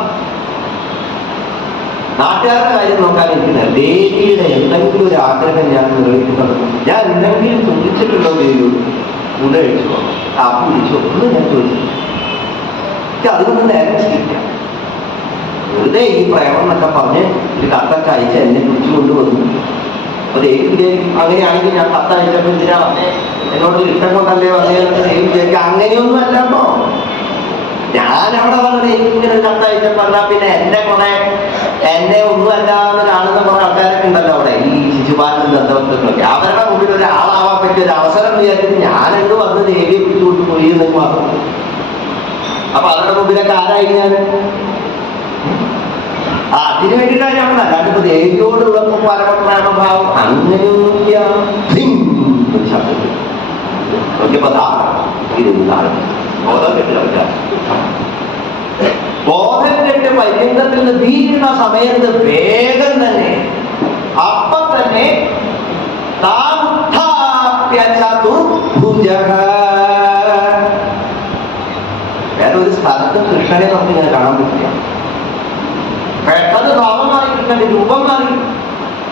നാട്ടുകാരുടെ കാര്യം നോക്കാൻ എനിക്ക് ദേവിയുടെ എന്തെങ്കിലും ഒരു ആഗ്രഹം ഞാൻ നിർവഹിക്കുന്നത്. ഞാൻ എന്തെങ്കിലും ചോദിച്ചിട്ടുണ്ടോ ദേവിയോട്? കൂടെ കഴിച്ചോ, കാപ്പി കുടിച്ചോ? ഒന്നും ഞാൻ ചോദിച്ചു. പക്ഷെ അതിനൊന്നും നേരം ചെയ്യില്ല. വെറുതെ ഈ പ്രേമം എന്നൊക്കെ പറഞ്ഞ് ഒരു കത്തൊക്കെ അയച്ച് എന്നെ കുറിച്ച് കൊണ്ടുവന്നു. അപ്പൊ ദേവി വിചാരിക്കും അങ്ങനെയാണെങ്കിൽ ഞാൻ കത്തയച്ചപ്പോൾ എന്തിനാ വന്നേ, എന്നോട് ഇഷ്ടം കൊണ്ടല്ലേ വന്നേ ദേവി വിചാരിക്കും. അങ്ങനെയൊന്നും അല്ലല്ലോ. ഞാനവിടെ വന്നത് എനിക്കിങ്ങനെ കത്തയച്ച പറഞ്ഞാൽ പിന്നെ എന്നെ ഒന്നും അല്ലാന്ന് കാണുന്ന കുറെ ആൾക്കാരൊക്കെ ഉണ്ടല്ലോ അവിടെ, ഈ ശിശുപാലനും ദന്തവത്തൊക്കെ. അവരുടെ മുമ്പിൽ ഒരാളാവാൻ പറ്റിയ ഒരു അവസരം വിചാരിച്ചിട്ട് ഞാനെന്ത് വന്ന് ദേവിയെ പിടിച്ചുകൊണ്ട് പോയി എന്ന് മാത്രം. അപ്പൊ അവരുടെ മുമ്പിലൊക്കെ ആരായി ഞാൻ? അതിനു വേണ്ടിയിട്ടാണ് ഞാൻ അല്ലാണ്ട് ഇപ്പൊ ദേവിയോടുള്ള പരമപ്രേമഭാവം അങ്ങനെയൊന്നുമില്ല. ശബ്ദത്തിൽ നോക്കിയപ്പോ ഇതെന്താണ് ബോധം കെട്ടില്ല. ബോധം കെട്ട് പര്യന്തത്തിൽ നിന്ന് തീരുന്ന സമയത്ത് വേഗം തന്നെ അപ്പം തന്നെ വേറെ ഒരു സ്ഥലത്ത് കൃഷ്ണനെ നമുക്ക് ഇങ്ങനെ കാണാൻ പറ്റില്ല. പെട്ടെന്ന് ഭാവം മാറി, കൃഷ്ണന്റെ രൂപം മാറി,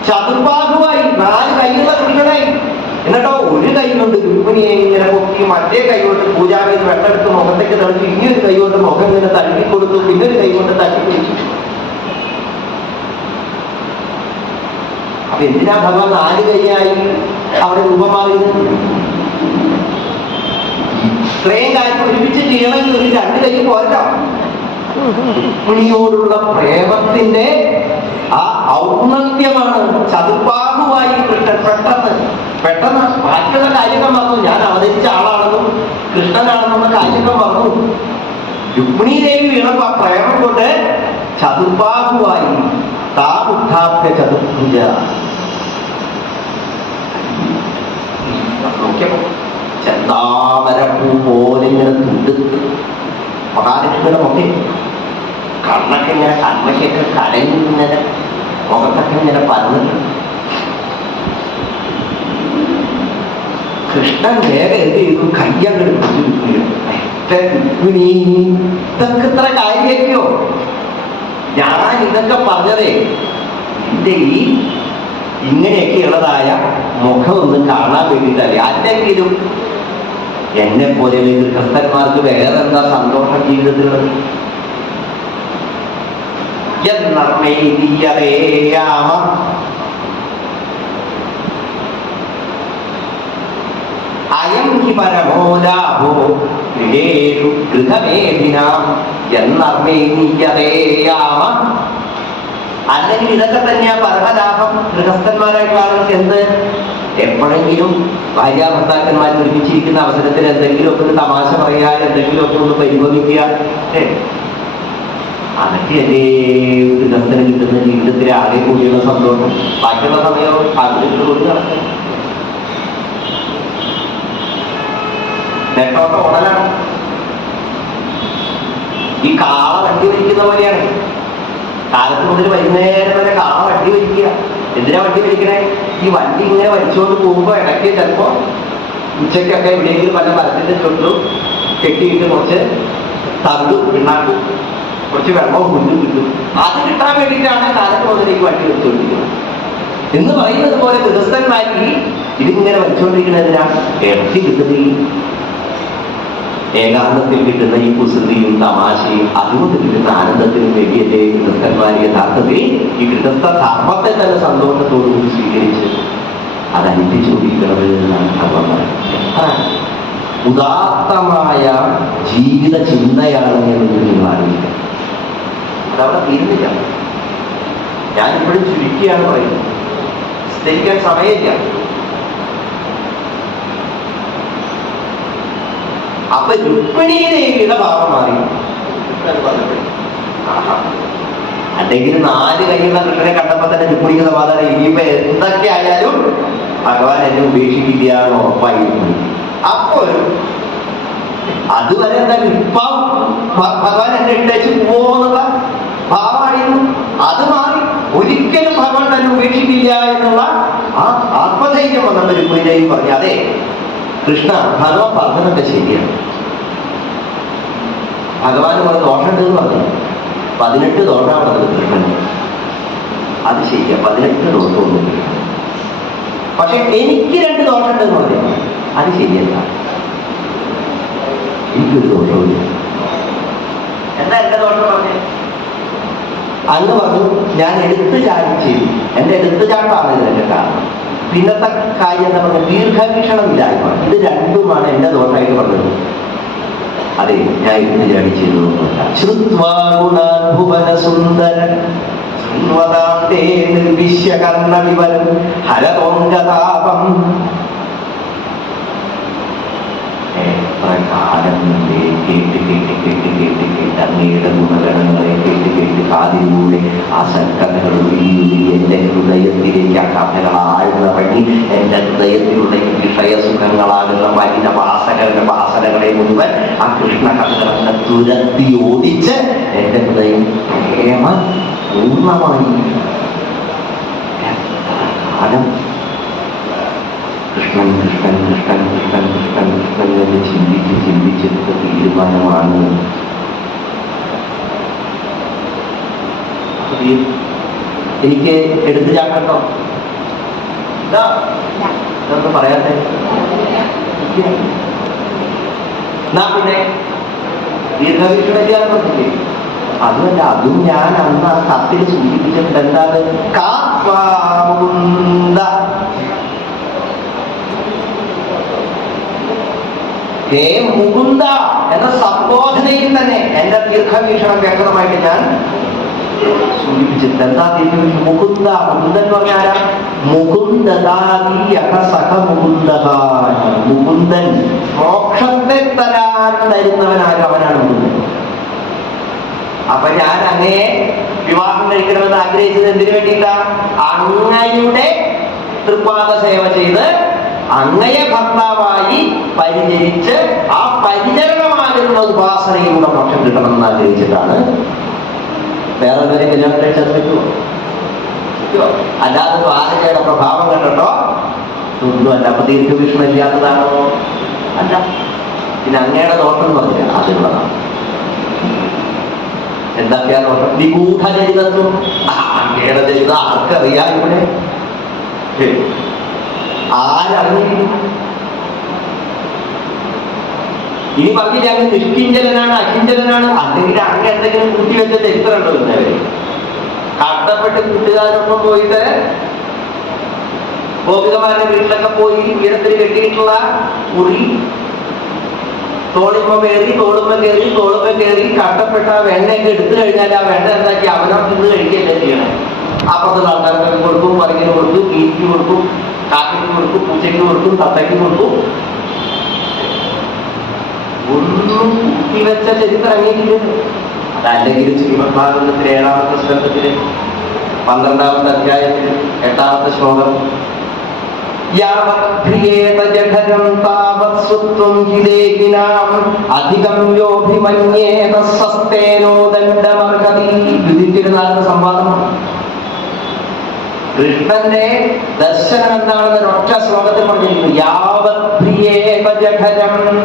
ചതുർബാഹുവായി, 4 കൈയുള്ള കൃഷ്ണനായി. എന്നിട്ടോ ഒരു കൈ കൊണ്ട് രുക്മിണിയെ ഇങ്ങനെ പൊക്കി, മറ്റേ കൈ കൊണ്ട് പൂജാവിന് വെള്ളെടുത്ത് മുഖത്തേക്ക് തളിച്ചു, ഇനിയൊരു കൈ കൊണ്ട് മുഖം ഇങ്ങനെ തള്ളി കൊടുത്തു, പിന്നൊരു കൈ കൊണ്ട് തട്ടി പിടിച്ചു. അപ്പൊ എന്തിനാ ഭഗവാൻ 4 കൈയായി അവിടെ രൂപം മാറിയത്? ഇത്രയും കാര്യം ഒരുമിച്ച് ചെയ്യണമെങ്കിൽ ഒരു 2 കൈ പോരാ. രുക്മിണിയോടുള്ള പ്രേമത്തിന്റെ ആ ഔന്നത്യമാണ്. ചതുർബാഹുവായി കൃഷ്ണൻ പെട്ടെന്ന് ബാക്കിയുള്ള കാര്യങ്ങൾ പറഞ്ഞു. ഞാൻ അവതരിച്ച ആളാണെന്നും കൃഷ്ണനാണെന്നുള്ള കാര്യങ്ങൾ പറഞ്ഞു. രുക്മിണി ദേവി വീണപ്പോ ആ പ്രേമം കൊണ്ട് ചതുർബാഹുവായി താമുദ്ധാപ്യ ചതുർഭുജ. ചെന്താമരപ്പൂ പോലെ ഇങ്ങനെ തുടുത്ത് മഹാലക്ഷ്മിയുടെ മുഖേ കണ്ണൊക്കെ ഇങ്ങനെ കൺമശയൊക്കെ കടഞ്ഞിങ്ങനെ മുഖത്തൊക്കെ ഇങ്ങനെ പരന്നിട്ട് കൃഷ്ണൻ വേറെ എന്ത് ചെയ്തു? കയ്യങ്ങൾ രുക്മിണി ഇതൊക്കെ ഇത്ര കാര്യമാക്കിയോ? ഞാൻ ഇതൊക്കെ പറഞ്ഞതേ എന്റെ ഈ ഇങ്ങനെയൊക്കെയുള്ളതായ മുഖം ഒന്ന് കാണാൻ വേണ്ടിയിട്ടല്ലേ. അല്ലെങ്കിലും എന്നെ പോലെ ക്രിസ്തന്മാർക്ക് വേറെ എന്താ സന്തോഷം ജീവിതത്തിലുള്ളത്? അയം ഹി പരമോലാഭോ ഗൃഹേഷു ഗൃഹമേധിനാം എന്നർമ്മേയാമ. അല്ലെങ്കിൽ ഇതൊക്കെ തന്നെയാ പരമലാഭം ഗൃഹസ്ഥന്മാരായിട്ടുള്ള ആളുകൾക്ക്. എന്ത് എപ്പോഴെങ്കിലും ഭാര്യാഭർത്താക്കന്മാർ ഒരുമിച്ചിരിക്കുന്ന അവസരത്തിൽ എന്തെങ്കിലുമൊക്കെ ഒരു തമാശ പറയുക, എന്തെങ്കിലുമൊക്കെ ഒന്ന് പരിഭവിക്കുക, അതൊക്കെയല്ലേ ഗൃഹസ്ഥന് കിട്ടുന്ന ജീവിതത്തിലെ ആകെ കൂടിയുള്ള സന്തോഷം. ബാക്കിയുള്ള സമയവും അതിൽ കൊണ്ട് നടക്കും. നെട്ടോട്ടം ഓടലാണ്. ഈ കാള വണ്ടി വലിക്കുന്ന പോലെയാണ്. കാലത്ത് മുതൽ വൈകുന്നേരം വരെ കാള വണ്ടി വലിക്കുക. എന്തിനാ വണ്ടി വലിക്കണേ? ഈ വണ്ടി ഇങ്ങനെ വലിച്ചുകൊണ്ട് പോകുമ്പോ ഇടയ്ക്ക് ചിലപ്പോ ഉച്ചയ്ക്കൊക്കെ എവിടെയെങ്കിലും പല മരത്തിന്റെ ചുണ്ടും കെട്ടിയിട്ട് കുറച്ച് തണ്ടും പിണ്ണാക്കും കുറച്ച് വെള്ളവും പുല്ലും കിട്ടും. അത് കിട്ടാൻ വേണ്ടിയിട്ടാണ് കാലത്ത് മുതൽ ഈ വണ്ടി വലിച്ചുകൊണ്ടിരിക്കുന്നത് എന്ന് പറയുന്നത് പോലെ ഗൃഹസ്ഥന്മാരിൽ ഇതിങ്ങനെ വലിച്ചുകൊണ്ടിരിക്കുന്നതിനാണ് ഇറച്ചി കിട്ടുന്ന ഏകാന്തത്തിൽ കിട്ടുന്ന ഈ കുസൃതിയും തമാശയും അതുകൊണ്ട് കിട്ടുന്ന ആനന്ദത്തിനും വേണ്ടിയല്ലേ ഗൃഹസ്ഥന്മാർ യഥാർത്ഥത്തിൽ ഈ ഗൃഹസ്ഥ ധർമ്മത്തെ തന്നെ സന്തോഷത്തോടുകൂടി സ്വീകരിച്ച് അതനുഭവിച്ചുകൊണ്ടിരിക്കുന്നത് എന്നാണ് ഭഗവാൻ പറയുന്നത്. ഉദാത്തമായ ജീവിത ചിന്തയാണ് എന്ന് നിങ്ങൾ ആലോചിക്കുക. അതവിടെ തീരുന്നില്ല. ഞാനിപ്പോഴും ചുരുക്കിയാണ് പറയുന്നത്, വിസ്തരിക്കാൻ സമയമില്ല. അപ്പൊ രുക്മിണീ ദേവിയുടെ ഭാവം മാറി. അല്ലെങ്കിൽ 4 കൈയുള്ള കൃഷ്ണനെ കണ്ടപ്പോ തന്നെ രുക്മിണിക്ക് സമാധാനം, ഇനിയിപ്പോ എന്തൊക്കെ ആയാലും ഭഗവാൻ എന്നെ ഉപേക്ഷിക്കില്ല എന്ന് ഉറപ്പായിരുന്നു. അപ്പോ അതുവരെ എന്താ ഇപ്പം ഭഗവാൻ എന്നെ ഇട്ടേച്ച് പോവുന്നുള്ള ഭാവമായിരുന്നു. അത് മാറി. ഒരിക്കലും ഭഗവാൻ തന്നെ ഉപേക്ഷിക്കില്ല എന്നുള്ള ആ ആത്മധൈര്യം വന്നത് രുക്മിണി ദേവി പറഞ്ഞു. അതെ കൃഷ്ണ, ഭഗവാൻ പറഞ്ഞതൊക്കെ ശരിയാണ്. ഭഗവാൻ കുറെ ദോഷമുണ്ടെന്ന് പറഞ്ഞു. 18 ദോഷമാണ് പറഞ്ഞത് കൃഷ്ണന്. അത് ശരിയാ, 18 ദോഷമൊന്നുമില്ല. പക്ഷെ എനിക്ക് 2 ദോഷമുണ്ടെന്ന് പറഞ്ഞു. അത് ശരിയല്ല, എനിക്കൊരു ദോഷവുമില്ല. എന്താ എന്റെ ദോഷം പറഞ്ഞേ? അങ്ങ് പറഞ്ഞു ഞാൻ എടുത്തു ചാടി ചെയ്തു. എന്റെ എടുത്തുചാട്ടമാണ് ഇതിന്റെ കാരണം. പിന്നത്തെ കാര്യം എന്താ പറഞ്ഞത്? ദീർഘവീക്ഷണമില്ലായ്മ. ഇത് രണ്ടുമാണ് എന്റെ ദോഷമായിട്ട് പറഞ്ഞത്. അതെ, ഞാൻ എടുത്തു ചാടി ചെയ്തു. ശ്രുത്വാഗുണഭുവന സുന്ദരൻ നിർവിശ്യകർണവിവരം ഹരതോങ്കതാപം. കാലം കേട്ട് കേട്ട് കേട്ട് കേട്ട് കേട്ട് അങ്ങയുടെ ഗുണഗണങ്ങളെ കേട്ട് കേട്ട് കാതിലൂടെ ആ സൽക്കഥകൾ ഉരുകി എന്റെ ഹൃദയത്തിലേക്ക് ആ കഥകൾ ആഴ്ന്നിറങ്ങി എന്റെ ഹൃദയത്തിലൂടെ വിഷയസുഖങ്ങളാകുന്ന മലിന വാസനകളെ മുഴുവൻ ആ കൃഷ്ണ കഥകളെ തുരത്തി ഓടിച്ച് എന്റെ ഹൃദയം പ്രേമ പൂർണ്ണമായി കാലം കൃഷ്ണൻ കൃഷ്ണൻ കൃഷ്ണൻ കൃഷ്ണൻ കൃഷ്ണൻ കൃഷ്ണൻ എന്ന് ചിന്തിച്ച് ചിന്തിച്ചെടുത്ത തീരുമാനമാണ്. എനിക്ക് എടുത്തു ചാട്ടോ ഇതൊന്നും പറയാതെ എന്നാ പിന്നെ ദീർഘവീക്ഷണില്ലാതെ പറഞ്ഞില്ലേ? അതുമല്ല, അതും ഞാൻ അന്ന് ആ കത്തിൽ സൂചിപ്പിച്ചിട്ടുണ്ട്. എന്താണ്? കാത്വാമുകുന്ദ ഹേ മുകുന്ദ എന്ന സംബോധനയിൽ തന്നെ എന്റെ ദീർഘവീക്ഷണം വ്യക്തമായിട്ട് ഞാൻ സൂചിപ്പിച്ചിട്ടുണ്ട്. എന്താ ദീർഘവീക്ഷണം? മുകുന്ദ. മുകുന്ദൻ എന്ന് പറഞ്ഞാൽ മുകുന്ദൻ മോക്ഷത്തെ തരുന്നവനാരും അവനാണ് മുകുന്ദൻ. അപ്പൊ ഞാൻ അങ്ങേ വിവാഹം കഴിക്കണമെന്ന് ആഗ്രഹിച്ചത് എന്തിനു വേണ്ടിയിട്ടാ? അങ്ങയുടെ തൃപ്പാദ സേവ ചെയ്ത് അങ്ങയെ ഭർത്താവായി പരിചരിച്ച് ആ പരിചരണമാകുന്ന ഉപാസനയിലൂടെ മോക്ഷം കിട്ടണമെന്ന് ആഗ്രഹിച്ചിട്ടാണ്. വേറെ വരെ കല്യാണം കഴിച്ചാൽ പറ്റുമോ? അല്ലാതെ ദ്വാരകയുടെ പ്രഭാവം കണ്ടിട്ടോ ഒന്നുമല്ല. അപ്പൊ ദീർഘവീക്ഷണം ഇല്ലാത്തതാണോ? അല്ല. പിന്നെ അങ്ങയുടെ ദോഷം എന്ന് പറഞ്ഞില്ല, അതിനുള്ളതാണ്. എന്തൊക്കെയാ ദോഷം? നിഗൂഢചരിതത്വം. അങ്ങയുടെ ചരിത ആർക്കറിയാം? ഇവിടെ ആരറിഞ്ഞിരിക്കും? ഇനി പറഞ്ഞില്ല അങ്ങ് നിഷ്കിഞ്ചലനാണ്, അകിഞ്ചലനാണ്. അല്ലെങ്കിൽ അങ്ങ് എന്തെങ്കിലും കൂട്ടിവെച്ച ചരിത്രമുണ്ടോ? ഇന്നവര് കഷ്ടപ്പെട്ട് കൂട്ടുകാരൊപ്പം പോയിട്ട് ഗോപികമാരുടെ വീട്ടിലൊക്കെ പോയി ഉയരത്തിൽ കെട്ടിയിട്ടുള്ള മുറി തോളിന്മ കയറി കഷ്ടപ്പെട്ട വെണ്ണയൊക്കെ എടുത്തു കഴിഞ്ഞാൽ ആ വെണ്ണ എന്താക്കി അവനോ തിന്ന് കഴിക്കുകയല്ലേ ചെയ്യണം. അപ്പുറത്തുള്ള ആൾക്കാർക്കൊക്കെ കൊടുക്കും, പറങ്ങിന് കൊടുക്കും, കീരിക്ക് കൊടുക്കും, കാക്കയ്ക്ക് കൊടുക്കും, പൂച്ചയ്ക്ക് കൊടുക്കും, തത്തയ്ക്ക് കൊടുക്കും. ഒന്നും കൂട്ടിവെച്ച ചരിത്രം അംഗീകരിക്കുന്നത്. അതല്ലെങ്കിൽ ശ്രീമദ്ഭാഗവതത്തിലെ 7ാമത്തെ സ്കന്ധത്തില് 12ാമത്തെ അധ്യായത്തിൽ 8ാമത്തെ ശ്ലോകം, സംവാദമാണ്. കൃഷ്ണന്റെ ദർശനം എന്താണെന്ന് ഒറ്റ ശ്ലോകത്തിൽ പറഞ്ഞിരിക്കുന്നു. യാവത് പ്രിയേത ജഠരം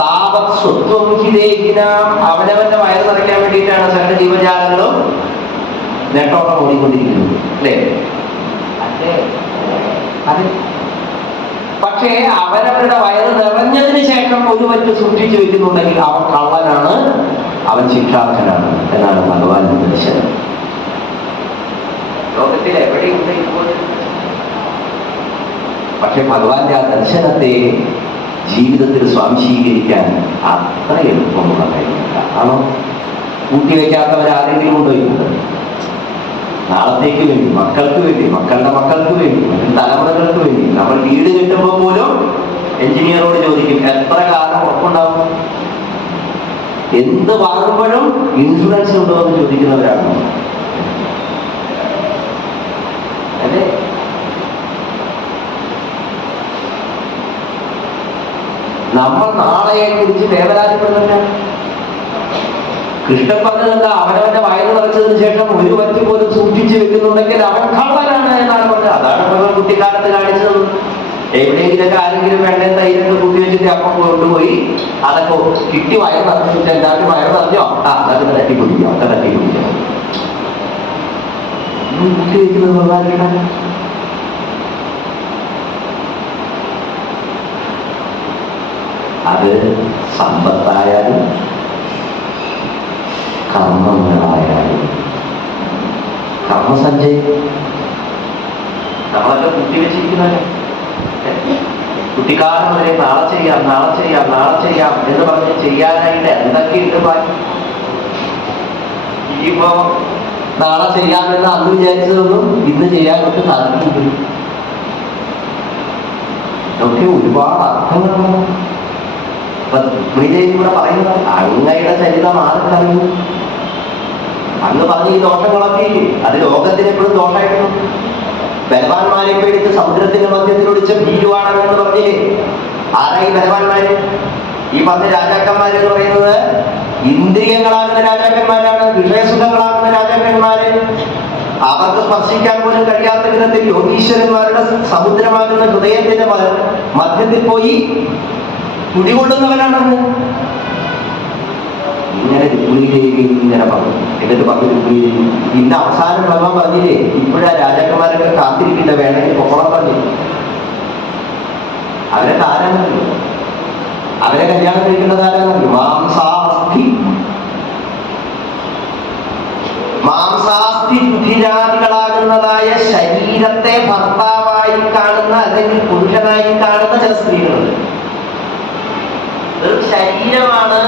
താവത് സ്വത്വം ഹിതേഹിനാം. അവനവന്റെ വയറ് നിറയ്ക്കാൻ വേണ്ടിയിട്ടാണ് സകല ജീവജാലങ്ങളും നെട്ടോട്ടം ഓടിക്കൊണ്ടിരിക്കുന്നത്, അല്ലേ? അതെ. പക്ഷേ അവരവരുടെ വയറ് നിറഞ്ഞതിന് ശേഷം ഒരു വറ്റ് സൂക്ഷിച്ചു വെക്കുന്നുണ്ടെങ്കിൽ അവൻ കള്ളനാണ്, അവൻ ശിക്ഷാർഹനാണ് എന്നാണ് ഭഗവാന്റെ ദർശനം. ലോകത്തിൽ എവിടെയുണ്ട് ഇപ്പോൾ? പക്ഷെ ഭഗവാന്റെ ആ ദർശനത്തെ ജീവിതത്തിൽ സ്വാംശീകരിക്കാൻ അത്ര എളുപ്പമുള്ള കാര്യമില്ല. ആണോ? കൂട്ടിവെക്കാത്തവരാരെങ്കിലും ഉണ്ടോ? ഇല്ല. നാളത്തേക്ക് വേണ്ടി, മക്കൾക്ക് വേണ്ടി, മക്കളുടെ മക്കൾക്ക് വേണ്ടി, തലമുറകൾക്ക് വേണ്ടി. നമ്മൾ വീട് കിട്ടുമ്പോൾ പോലും എഞ്ചിനീയറോട് ചോദിക്കും എത്ര കാലം ഉറപ്പുണ്ടാവും, എന്ത് വാങ്ങുമ്പോഴും ഇൻഷുറൻസ് ഉണ്ടോ എന്ന് ചോദിക്കുന്നവരാണ്. അല്ലേ? നമ്മൾ നാളെയെ കുറിച്ച് വേവലാതിപ്പെടുന്നില്ല. കൃഷ്ണൻ പറഞ്ഞതല്ല, അവനവന്റെ വയറ് നിറച്ചതിന് ശേഷം ഒരു വറ്റ് പോലും സൂക്ഷിച്ചു വെക്കുന്നുണ്ടെങ്കിൽ അവൻ കള്ളനാണ് എന്നാണ് പറഞ്ഞത്. അതാണ് നമ്മൾ കുട്ടിക്കാലത്ത് കാണിച്ചത്. എവിടെയെങ്കിലൊക്കെ ആരെങ്കിലും വേണ്ട തൈരൊക്കെ കൂട്ടി വെച്ചിട്ട് അപ്പം കൊണ്ടുപോയി അതൊക്കെ കിട്ടി വയറ് നിറച്ചിട്ട് എല്ലാവരും വയറ് നിറഞ്ഞോ, അതൊക്കെ തട്ടി കുടിക്കാം, ഒക്കെ തട്ടി കുടിക്കാം. കൂട്ടി വെക്കുന്നത് പ്രധാനിക്കണം. അത് സമ്പത്തായാലും കർമ്മങ്ങളായാലും കർമ്മസഞ്ചയം നമ്മളൊക്കെ കുത്തിവെച്ചിരിക്കുന്നല്ലേ. കുട്ടിക്കാലം വരെ നാളെ ചെയ്യാം, നാളെ ചെയ്യാം, നാളെ ചെയ്യാം എന്ന് പറഞ്ഞ് ചെയ്യാനായിട്ട് എന്തൊക്കെയുണ്ട് ബാക്കി. ഇനിയിപ്പോ നാളെ ചെയ്യാമെന്ന് അന്ന് വിചാരിച്ചതൊന്നും ഇന്ന് ചെയ്യാനൊക്കെ സാധിക്കില്ല. ഒക്കെ ഒരുപാട് അർത്ഥങ്ങളാണ്. രുക്മിണിദേവി കൂടെ പറയുന്നത് അങ്ങയുടെ ചരിതം ആർക്കറിയും. അന്ന് പറഞ്ഞ ഈ ദോഷങ്ങളൊക്കെ അത് ലോകത്തിന് എപ്പോഴും ദോഷമായിരുന്നു. ബലവാന്മാരെ പേടിച്ച് സമുദ്രത്തിന്റെ മധ്യത്തിൽ ഒളിച്ച ഭീരുവാണെന്ന് പറഞ്ഞില്ലേ? ആരാ ഈ ബലവാന്മാര്? ഈ പറഞ്ഞ രാജാക്കന്മാരെന്ന് പറയുന്നത് ഇന്ദ്രിയങ്ങളാകുന്ന രാജാക്കന്മാരാണ്, വിഷയസുഖങ്ങളാകുന്ന രാജാക്കന്മാര്. അവർക്ക് സ്പർശിക്കാൻ പോലും കഴിയാത്ത വിധത്തിൽ യോഗീശ്വരന്മാരുടെ സമുദ്രമാകുന്ന ഹൃദയത്തിന്റെ മധ്യത്തിൽ പോയി കുടികൊള്ളുന്നവരാണെന്ന് ഇങ്ങനെ രുക്മിണിദേവി ഇങ്ങനെ പറഞ്ഞു. എന്നിട്ട് പറഞ്ഞു രുക്മിണിദേവി ഇന്ന് അവസാനം ഭഗവാൻ പറഞ്ഞില്ലേ, ഇപ്പോഴാ രാജാക്കന്മാരൊക്കെ കാത്തിരിക്കില്ല, വേണമെങ്കിൽ പൊക്കോളം പറഞ്ഞു. അവരെ ആരാണെന്നറിയോ? അവരെ കല്യാണം കഴിക്കേണ്ടത് ആരാണെന്നറിയോ? മാംസാസ്ഥി രുധിരാദികളാകുന്നതായ ശരീരത്തെ ഭർത്താവായി കാണുന്ന അല്ലെങ്കിൽ പുരുഷനായി കാണുന്ന ചില സ്ത്രീകളുണ്ട്. വെറും ശരീരമാണ്,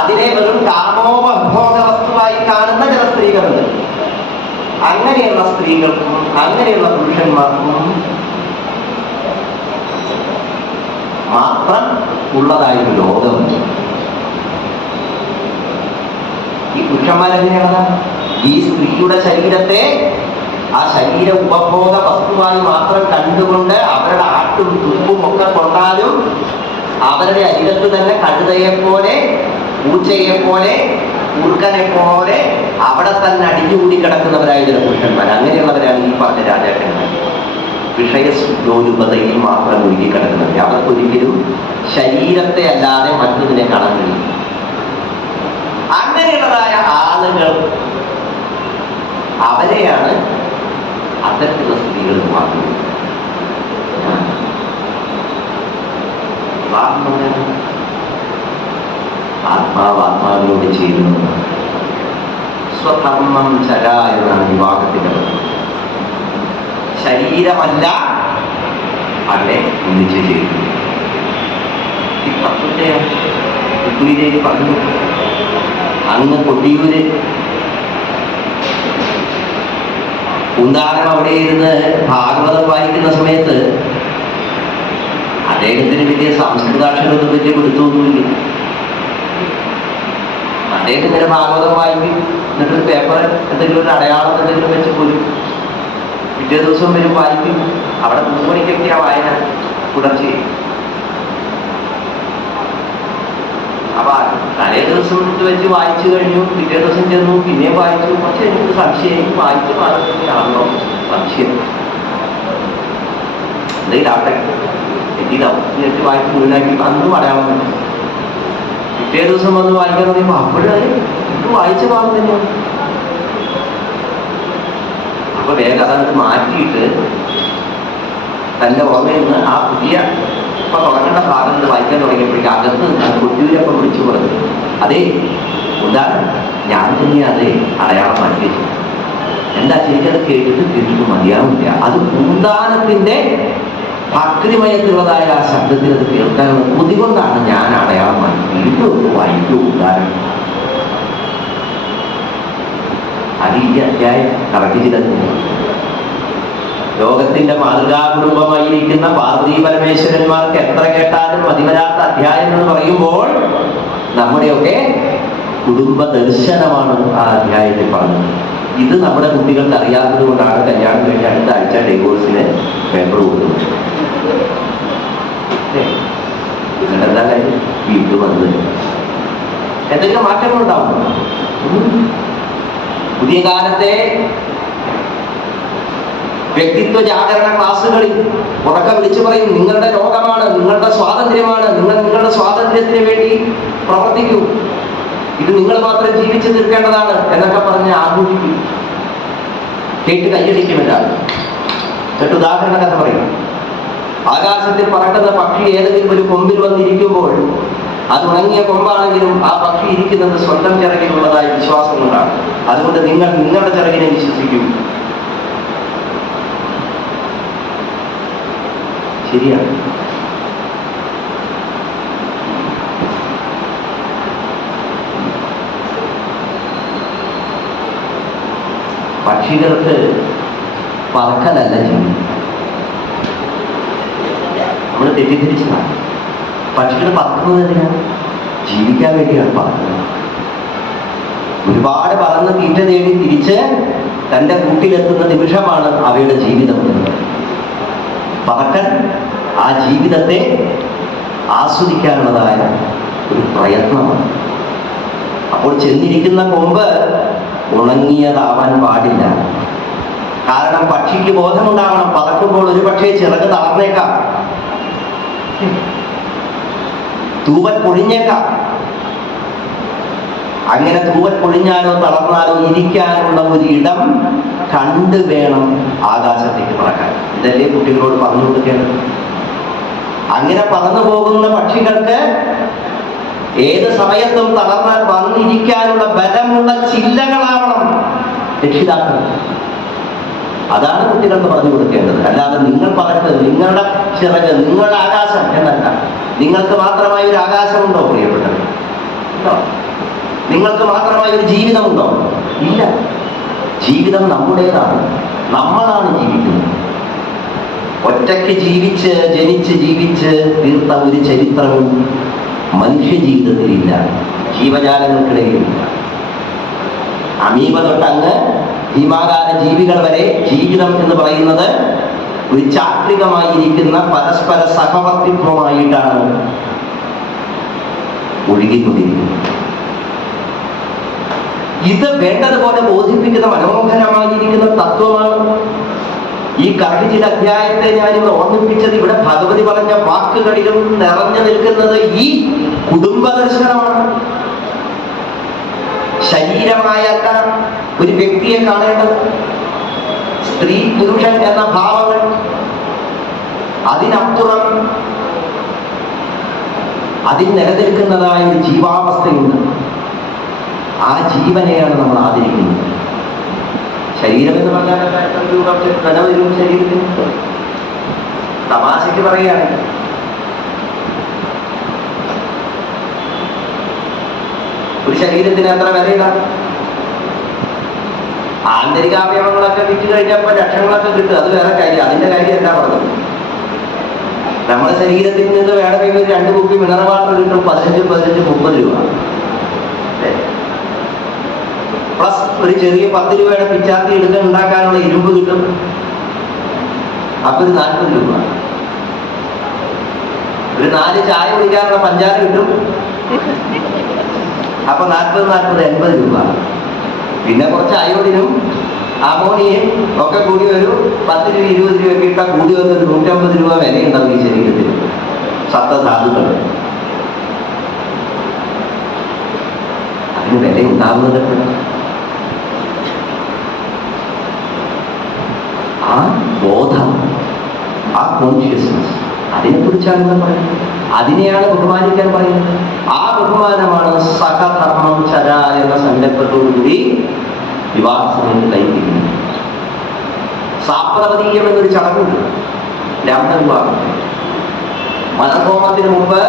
അതിനെ വെറും കാമോപഭോഗ വസ്തുവായി കാണുന്ന ചില സ്ത്രീകളുണ്ട്. അങ്ങനെയുള്ള സ്ത്രീകൾക്കും അങ്ങനെയുള്ള പുരുഷന്മാർക്കും മാത്രം ഉള്ളതായൊരു ലോകമുണ്ട്. ഈ പുരുഷന്മാരെങ്ങനെയാണ്? ഈ സ്ത്രീയുടെ ശരീരത്തെ ആ ശരീര ഉപഭോഗ വസ്തുവായി മാത്രം കണ്ടുകൊണ്ട് അവരുടെ ആട്ടും തുപ്പും ഒക്കെ കൊണ്ടാലും അവരുടെ അരികത്ത് തന്നെ കഴുതയെ പോലെ, പൂച്ചയെ പോലെ, ഉർക്കനെ പോലെ അവിടെ തന്നെ അടിഞ്ഞുകൂടി കിടക്കുന്നവരായ ചില പുരുഷന്മാർ. അങ്ങനെയുള്ളവരാണ് ഈ പറഞ്ഞ രാജാക്കന്മാർ. വിഷയലോലുപതയിൽ മാത്രം ഒഴുകി കിടക്കുന്നവർ. അവർക്കൊരിക്കലും ശരീരത്തെ അല്ലാതെ മറ്റൊന്നിനെ കാണാൻ കഴിയും. അങ്ങനെയുള്ളതായ ആളുകൾ അവരെയാണ് അത്തരത്തിലുള്ള സ്ത്രീകൾ മാറുന്നത്. ആത്മാവ് ആത്മാവിനോട് ചേരുന്നു. സ്വധർമ്മം ചര എന്നാണ് വിവാഹത്തിന്റെ പദ്ധതി. ശരീരമല്ല അവിടെ ഒന്നിച്ചു ചേരുന്നു. ഈ തത്വത്തെ രുക്മിണിദേവി പറഞ്ഞു. അങ്ങ് കൊട്ടിയൂര് പൂന്താനം അവിടെ ഇരുന്ന് ഭാഗവതം വായിക്കുന്ന സമയത്ത് അദ്ദേഹത്തിന് വലിയ സംസ്കൃതാക്ഷരമൊന്നും വലിയ പിടുത്തമൊന്നുമില്ല. അദ്ദേഹം ഇങ്ങനെ ഭാഗവതം വായിക്കും, എന്നിട്ട് പേപ്പർ എന്തെങ്കിലും ഒരു അടയാളം എന്തെങ്കിലും വെച്ച് പോലും പിറ്റേ ദിവസം വരും വായിക്കും. അവിടെ 3 മണിക്കൊക്കെയാ വായന പുലർച്ചെ. അപ്പൊ തലേ ദിവസം ഇത് വെച്ച് വായിച്ചു കഴിഞ്ഞു, പിറ്റേ ദിവസം ചെന്നു പിന്നെയും വായിച്ചു. പക്ഷെ എനിക്ക് സംശയം, വായിച്ചു മാറുന്നതാണല്ലോ സംശയം. എന്തെങ്കിലും ആവട്ടെ, എത്തിയിട്ടാവും എന്നിട്ട് വായിച്ച് മുഴുവനാക്കി അന്നും അടയാളം തന്നെ. പിറ്റേ ദിവസം വന്ന് വായിക്കാൻ പറയുമ്പോൾ അപ്പോഴേ ഇത് വായിച്ച ഭാഗം തന്നെയാണ്. അപ്പൊ വേഗം അതങ്ങ് മാറ്റിയിട്ട് തന്റെ ഓർമ്മയിൽ നിന്ന് ആ പുതിയ ഇപ്പൊ തുടങ്ങേണ്ട ഭാഗം വായിക്കാൻ തുടങ്ങിയപ്പോഴേക്കും അകത്ത് ഞാൻ കൊട്ടിയൂരപ്പം വിളിച്ചു പറഞ്ഞു, അതേ ഉദാഹരണം ഞാൻ തന്നെ അതേ അടയാളം മാറ്റി വെച്ചു. എന്താ ശരിക്കത് കേട്ടിട്ട് മതിയാവില്ല. അത് പൂന്താനത്തിന്റെ ഭക്തിമയത്തിലുള്ളതായ ആ ശബ്ദത്തിൽ അത് കേൾക്കാനുള്ള കൊതി കൊണ്ടാണ് ഞാൻ അടയാളം മാറ്റി വീണ്ടും വായിക്കൂ ഉദാഹരണം. അത് ഈ അധ്യായം കറക്റ്റ് ചെയ്തത്. ലോകത്തിന്റെ മാതൃകാ കുടുംബമായിരിക്കുന്ന പാർവതി പരമേശ്വരന്മാർക്ക് എത്ര കേട്ടാലും മതിവരാത്ത അധ്യായം എന്ന് പറയുമ്പോൾ നമ്മുടെയൊക്കെ കുടുംബ ദർശനമാണ് ആ അധ്യായത്തിൽ പറഞ്ഞത്. ഇത് നമ്മുടെ കുട്ടികൾക്ക് അറിയാത്തത് കൊണ്ടാണ് കല്യാണം കഴിഞ്ഞ അടുത്ത ആഴ്ച ഡൈവോഴ്സിന് പേപ്പർ കൊടുക്കുന്നത്. എന്താ കാര്യം? വീട്ടിൽ വന്നത് എന്തെങ്കിലും മാറ്റങ്ങളുണ്ടാവും. പുതിയ കാലത്തെ വ്യക്തിത്വ ജാഗരണ ക്ലാസ്സുകളിൽ ഉറക്കെ വിളിച്ചു പറയും, നിങ്ങളുടെ ലോകമാണ്, നിങ്ങളുടെ സ്വാതന്ത്ര്യമാണ്, നിങ്ങൾ നിങ്ങളുടെ സ്വാതന്ത്ര്യത്തിന് വേണ്ടി പ്രവർത്തിക്കൂ, ഇത് നിങ്ങൾ മാത്രം ജീവിച്ചു തീർക്കേണ്ടതാണ് എന്നൊക്കെ പറഞ്ഞ് ആഘോഷിക്കും. കേട്ട് കയ്യടിക്കുമില്ല. എന്നിട്ട് ഉദാഹരണ കഥ പറയും. ആകാശത്തിൽ പറക്കുന്ന പക്ഷി ഏതെങ്കിലും ഒരു കൊമ്പിൽ വന്നിരിക്കുമ്പോൾ അത് ഉണങ്ങിയ കൊമ്പാണെങ്കിലും ആ പക്ഷി ഇരിക്കുന്നത് സ്വന്തം ചിറകിലുള്ളതായ വിശ്വാസം കൊണ്ടാണ്. അതുകൊണ്ട് നിങ്ങൾ നിങ്ങളുടെ ചിറകിനെ വിശ്വസിക്കൂ. ശരിയാണ്. പക്ഷികൾക്ക് പറക്കലല്ല ജീവിതം. നമ്മൾ തെറ്റിദ്ധരിച്ചതാണ്. പക്ഷികൾ പറക്കുന്നത് എന്തിനാണ്? ജീവിക്കാൻ വേണ്ടിയാണ് പറക്കുന്നത്. ഒരുപാട് പറന്ന് തീറ്റ തേടി തിരിച്ച് തൻ്റെ കൂട്ടിലെത്തുന്ന നിമിഷമാണ് അവയുടെ ജീവിതം. പറക്കൽ ആ ജീവിതത്തെ ആസ്വദിക്കാനുള്ളതായ ഒരു പ്രയത്നമാണ്. അപ്പോൾ ചെന്നിരിക്കുന്ന കൊമ്പ് ഉണങ്ങിയതാവാൻ പാടില്ല. കാരണം പക്ഷിക്ക് ബോധമുണ്ടാവണം, പറക്കുമ്പോൾ ഒരു പക്ഷേ ചിറക് തളർന്നേക്കാം, തൂവൽ പൊഴിഞ്ഞേക്കാം. അങ്ങനെ തൂവൽ പൊഴിഞ്ഞാലോ തളർന്നാലോ ഇരിക്കാനുള്ള ഒരു ഇടം കണ്ടു വേണം ആകാശത്തേക്ക് പറക്കാൻ. ഇതല്ലേ കുട്ടികളോട് പറഞ്ഞു കൊടുക്കേണ്ടത്. അങ്ങനെ പറന്നു പോകുന്ന പക്ഷികൾക്ക് ഏത് സമയത്തും തളർന്നാൽ വന്നിരിക്കാനുള്ള ബലമുള്ള ചില്ലകളാവണം രക്ഷിതാക്കൾ. അതാണ് കുട്ടികൾക്ക് പറഞ്ഞു കൊടുക്കേണ്ടത്. അല്ലാതെ നിങ്ങൾ പറക്ക്, നിങ്ങളുടെ ചിറക്, നിങ്ങളുടെ ആകാശം എന്നല്ല. നിങ്ങൾക്ക് മാത്രമായ ഒരു ആകാശമുണ്ടോ പ്രിയപ്പെട്ടത്? നിങ്ങൾക്ക് മാത്രമായ ഒരു ജീവിതമുണ്ടോ? ഇല്ല. ജീവിതം നമ്മുടേതാണ്. നമ്മളാണ് ജീവിക്കുന്നത്. ഒറ്റയ്ക്ക് ജീവിച്ച് ജനിച്ച് ജീവിച്ച് തീർത്ത ഒരു ചരിത്രവും മനുഷ്യ ജീവിതത്തിലില്ല, ജീവജാലങ്ങൾക്കിടയിലില്ല. അമീബ തൊട്ടങ്ങ് ഭീമാകാര ജീവികൾ വരെ ജീവിതം എന്ന് പറയുന്നത് ഒരു ചാക്രികമായിരിക്കുന്ന പരസ്പര സഹവർത്തിത്വമായിട്ടാണ് ഒഴുകിക്കൊണ്ടിരിക്കുന്നത്. ഇത് വേണ്ടതുപോലെ ബോധിപ്പിക്കുന്ന മനോഹരമായിരിക്കുന്ന തത്വമാണ്. ഈ കർഹിച്ചിൽ അധ്യായത്തെ ഞാനിവിടെ ഓർമ്മിപ്പിച്ചത് ഇവിടെ ഭഗവതി പറഞ്ഞ വാക്കുകളിലും നിറഞ്ഞു നിൽക്കുന്നത് ഈ കുടുംബ ദർശനമാണ്. ശരീരമായല്ല ഒരു വ്യക്തിയെ കാണേണ്ടത്. സ്ത്രീ പുരുഷൻ എന്ന ഭാവങ്ങൾ, അതിനപ്പുറം അതിൽ നിലനിൽക്കുന്നതായ ഒരു ജീവാവസ്ഥയുണ്ട്. ആ ജീവനെയാണ് നമ്മൾ ആദരിക്കുന്നത്. ശരീരം എന്ന് പറഞ്ഞാൽ ധനവരും ശരീരത്തിന് തമാശയ്ക്ക് പറയുകയാണ്. ഒരു ശരീരത്തിന് എത്ര വിലയില്ല. ആന്തരികാവയവങ്ങളൊക്കെ വിറ്റ് കഴിഞ്ഞപ്പോൾ ലക്ഷങ്ങളൊക്കെ കിട്ടും, അത് വേറെ കാര്യം. അതിന്റെ കാര്യം എന്താ പറഞ്ഞത്? നമ്മുടെ ശരീരത്തിൽ നിന്ന് വേണമെങ്കിൽ ഒരു 2 കുപ്പി മിനറൽ വാട്ടർ കിട്ടും, 15-30 രൂപ. പ്ലസ് ഒരു ചെറിയ 10 രൂപയുടെ പിച്ചാത്തി എടുക്കാൻ ഉണ്ടാക്കാനുള്ള ഇരുമ്പ് കിട്ടും, അപ്പൊ ഒരു 40 രൂപ. ഒരു 4 ചായ കുടിക്കാനുള്ള പഞ്ചാര കിട്ടും, അപ്പൊ 40 80 രൂപ. പിന്നെ കുറച്ച് അയോഡിനും അമോണിയയും ഒക്കെ കൂടി ഒരു 10 രൂപ 20 രൂപ ഇട്ടാൽ കൂടി വന്നൊരു 150 രൂപ വിലയുണ്ടാവും ഈ ശരീരത്തിൽ. സപ്തധാതുക്കൾ അതിന് വില ഉണ്ടാവുന്നത് ആ ബോധം, ആ കോൺഷ്യസ്നസ്, അതിനെക്കുറിച്ചാണ് ഇവിടെ പറയുന്നത്. അതിനെയാണ് ബഹുമാനിക്കാൻ പറയുന്നത്. ആ ബഹുമാനമാണ് സഹധർമ്മം ചര എന്ന സങ്കല്പത്തോടുകൂടി വിവാഹ സമയത്ത് കൈപ്പിക്കുന്നത്. സാപ്രവതീയം എന്നൊരു ചടങ്ങുണ്ട് ബ്രാഹ്മണ വിവാഹം. മതഹോമത്തിന് മുമ്പ്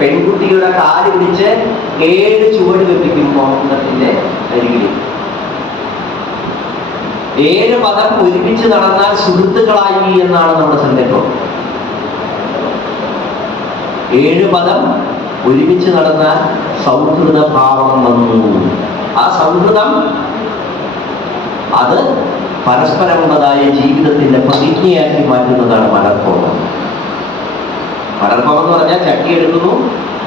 പെൺകുട്ടിയുടെ കാല് പിടിച്ച് 7 ചുവട് വെപ്പിക്കും ഹോമത്തിന്റെ അരികിൽ. 7 പദം ഒരുമിച്ച് നടന്നാൽ സുഹൃത്തുക്കളായി എന്നാണ് നമ്മുടെ സങ്കല്പം. 7 പദം ഒരുമിച്ച് നടന്നാൽ സൗഹൃദ ഭാവം വന്നു. ആ സൗഹൃദം അത് പരസ്പരമുള്ളതായ ജീവിതത്തിന്റെ പ്രതിജ്ഞയാക്കി മാറ്റുന്നതാണ് മലർഹോമം. മലർഹോമം എന്ന് പറഞ്ഞാൽ ചട്ടി എടുക്കുന്നു,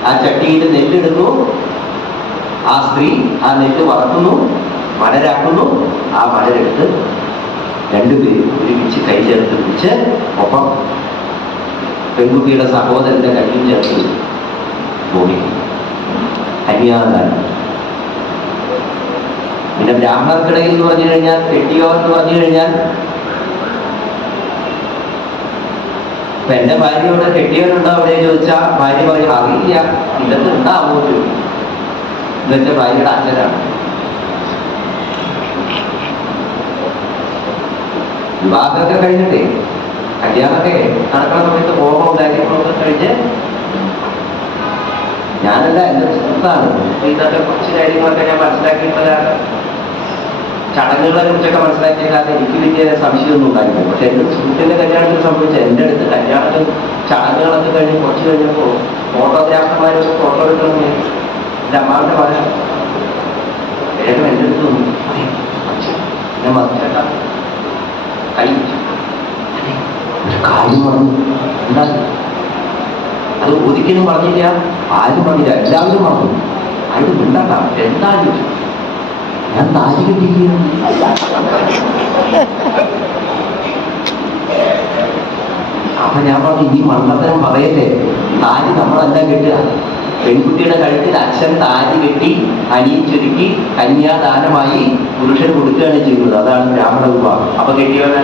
ആ ചട്ടിയിൽ നെല്ലെടുക്കുന്നു, ആ സ്ത്രീ ആ നെല്ല് വറക്കുന്നു, മലരാക്കുന്നു, ആ മലരെടുത്ത് 2 പേരും ഒരുമിച്ച് കൈ ചേർത്ത് പിടിച്ച് ഒപ്പം പെൺകുട്ടിയുടെ സഹോദരന്റെ കയ്യിൽ ചേർത്ത് ഓടി കന്യാദാനം. പിന്നെ ബ്രാഹ്മണർക്കിടയിൽ എന്ന് പറഞ്ഞു കഴിഞ്ഞാൽ കെട്ടിയോ എന്ന് പറഞ്ഞു കഴിഞ്ഞാൽ, ഇപ്പൊ എന്റെ ഭാര്യയോട് കെട്ടിയവനുണ്ടോ അവിടെ ചോദിച്ചാൽ ഭാര്യ പറയും അറിയില്ല, ഇതൊക്കെ ഉണ്ടാവോ ചോദിക്കും. ഇതെന്റെ ഭാര്യയുടെ അച്ഛനാണ്. വിവാഹമൊക്കെ കഴിഞ്ഞിട്ടേ കല്യാണമൊക്കെ നടക്കുന്ന സമയത്ത് ഹോമവും കാര്യങ്ങളൊക്കെ കഴിഞ്ഞ് ഞാനല്ല, എന്റെ സുഹൃത്താണ്, ഇതൊക്കെ കുറച്ച് കാര്യങ്ങളൊക്കെ ഞാൻ മനസ്സിലാക്കിയപ്പോഴാണ്, ചടങ്ങുകളെ കുറിച്ചൊക്കെ മനസ്സിലാക്കിയല്ലാതെ എനിക്ക് വലിയ സംശയമൊന്നും ഉണ്ടായിരുന്നു. പക്ഷെ എന്റെ സുഹൃത്തിന്റെ കല്യാണത്തിൽ സംഭവിച്ച എന്റെ അടുത്ത് കല്യാണത്തിൽ ചടങ്ങുകളൊക്കെ കഴിഞ്ഞ് കുറച്ച് കഴിഞ്ഞപ്പോൾ ഫോട്ടോഗ്രാഫർമാരൊക്കെ ഫോട്ടോ എടുക്കണം. എന്റെ അമ്മാവിന്റെ പറയാം വേഗം എന്റെ അടുത്ത് വന്നു, ഞാൻ മറിച്ചേട്ടാ കൈ ഒരു കാര്യം പറഞ്ഞു. എന്താ അത് ഒരിക്കലും പറഞ്ഞില്ല, ആരും പറഞ്ഞില്ല, എല്ലാവരും പറഞ്ഞു. അത് മിണ്ടാ എന്തായാലും ഞാൻ താലി കെട്ടിയിരിക്കുകയാണ്. അപ്പൊ ഞാൻ പറഞ്ഞു ഈ മണ്ണത്തരം പറയല്ലേ, താലി നമ്മളെല്ലാം കെട്ടുക. പെൺകുട്ടിയുടെ കഴുത്തിൽ അച്ഛൻ താലി കെട്ടി അണിയിച്ചൊരുക്കി കന്യാദാനമായി പുരുഷൻ കൊടുക്കുകയാണ് ചെയ്യുന്നത്. അതാണ് ബ്രാഹ്മണ വിവാഹം. അപ്പൊ കെട്ടിയവനെ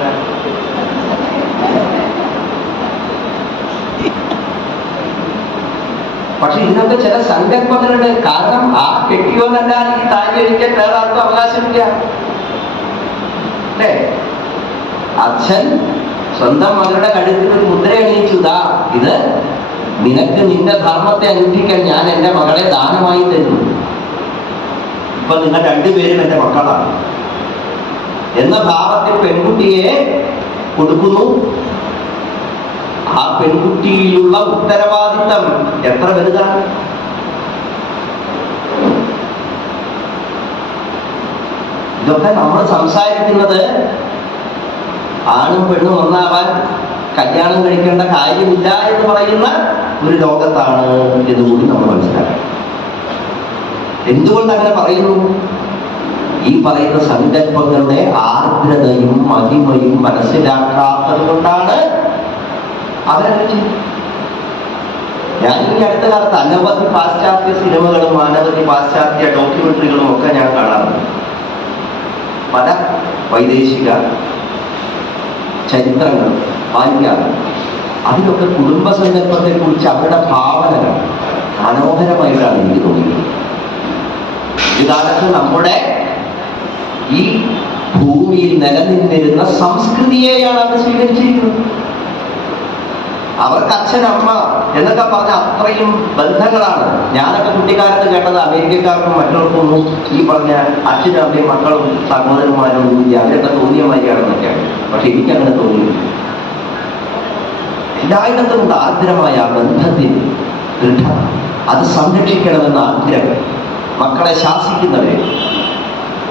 പക്ഷെ ഇതിനൊക്കെ ചില സങ്കല്പങ്ങളുണ്ട്. കാരണം ആ കെട്ടിയോന്നല്ലാതെ ഈ താലി കഴിക്കാൻ വേറെ ആർക്കും അവകാശമില്ല അല്ലേ? അച്ഛൻ സ്വന്തം മകളുടെ കഴുത്തിൽ ഒരു മുദ്ര എണീച്ചുതാ, ഇത് നിനക്ക് നിന്റെ ധർമ്മത്തെ അനുഷ്ഠിക്കാൻ ഞാൻ എന്റെ മകളെ ദാനമായി തരുന്നു. ഇപ്പൊ നിങ്ങൾ 2 പേരും എന്റെ മക്കളാണ് എന്ന ഭാവത്തിൽ പെൺകുട്ടിയെ കൊടുക്കുന്നു. ആ പെൺകുട്ടിയിലുള്ള ഉത്തരവാദിത്തം എത്ര വലുതാണ്. ഇതൊക്കെ നമ്മൾ സംസാരിക്കുന്നത് ആണും പെണ്ണും ഒന്നാവാൻ കല്യാണം കഴിക്കേണ്ട കാര്യമില്ല എന്ന് പറയുന്ന ഒരു ലോകത്താണ് എന്നുകൂടി നമ്മൾ മനസ്സിലാക്കണം. എന്തുകൊണ്ട് അങ്ങനെ പറയുന്നു? ഈ പറയുന്ന സങ്കല്പങ്ങളുടെ ആർദ്രതയും മഹിമയും മനസ്സിലാക്കാത്തത് കൊണ്ടാണ് അവരൊക്കെ ചെയ്യും. ഞാൻ ഈ അടുത്ത കാലത്ത് അനവധി പാശ്ചാത്യ സിനിമകളും അനവധി പാശ്ചാത്യ ഡോക്യുമെന്ററികളും ഒക്കെ ഞാൻ കാണാറുണ്ട്. പല വൈദേശിക ചരിത്രങ്ങൾ വായിക്കാറുണ്ട്. അതിലൊക്കെ കുടുംബസങ്കല്പത്തെ കുറിച്ച് അവരുടെ ഭാവനകൾ മനോഹരമായിട്ടാണ് എനിക്ക് തോന്നിയത്. ഈ കാലത്ത് നമ്മുടെ ഈ ഭൂമിയിൽ നിലനിന്നിരുന്ന സംസ്കൃതിയെയാണ് അവർ സ്വീകരിച്ചിരിക്കുന്നത്. അവർക്ക് അച്ഛൻ അമ്മ എന്നൊക്കെ പറഞ്ഞ അത്രയും ബന്ധങ്ങളാണ്. ഞാനൊക്കെ കുട്ടിക്കാലത്ത് കേട്ടത് അമേരിക്കക്കാർക്കും മറ്റുള്ളവർക്കൊന്നും ഈ പറഞ്ഞ അച്ഛനും അമ്മയും മക്കളും സഹോദരന്മാരും ഒന്നും അവരൊക്കെ തോന്നിയ മാതിരിയാണെന്നൊക്കെയാണ്. പക്ഷെ എനിക്കങ്ങനെ തോന്നിയില്ല. എല്ലായിടത്തും ഉണ്ട് ആർദ്രമായ ബന്ധത്തിന് ദൃഢത, അത് സംരക്ഷിക്കണമെന്ന ആഗ്രഹം. മക്കളെ ശാസിക്കുന്നവരെ,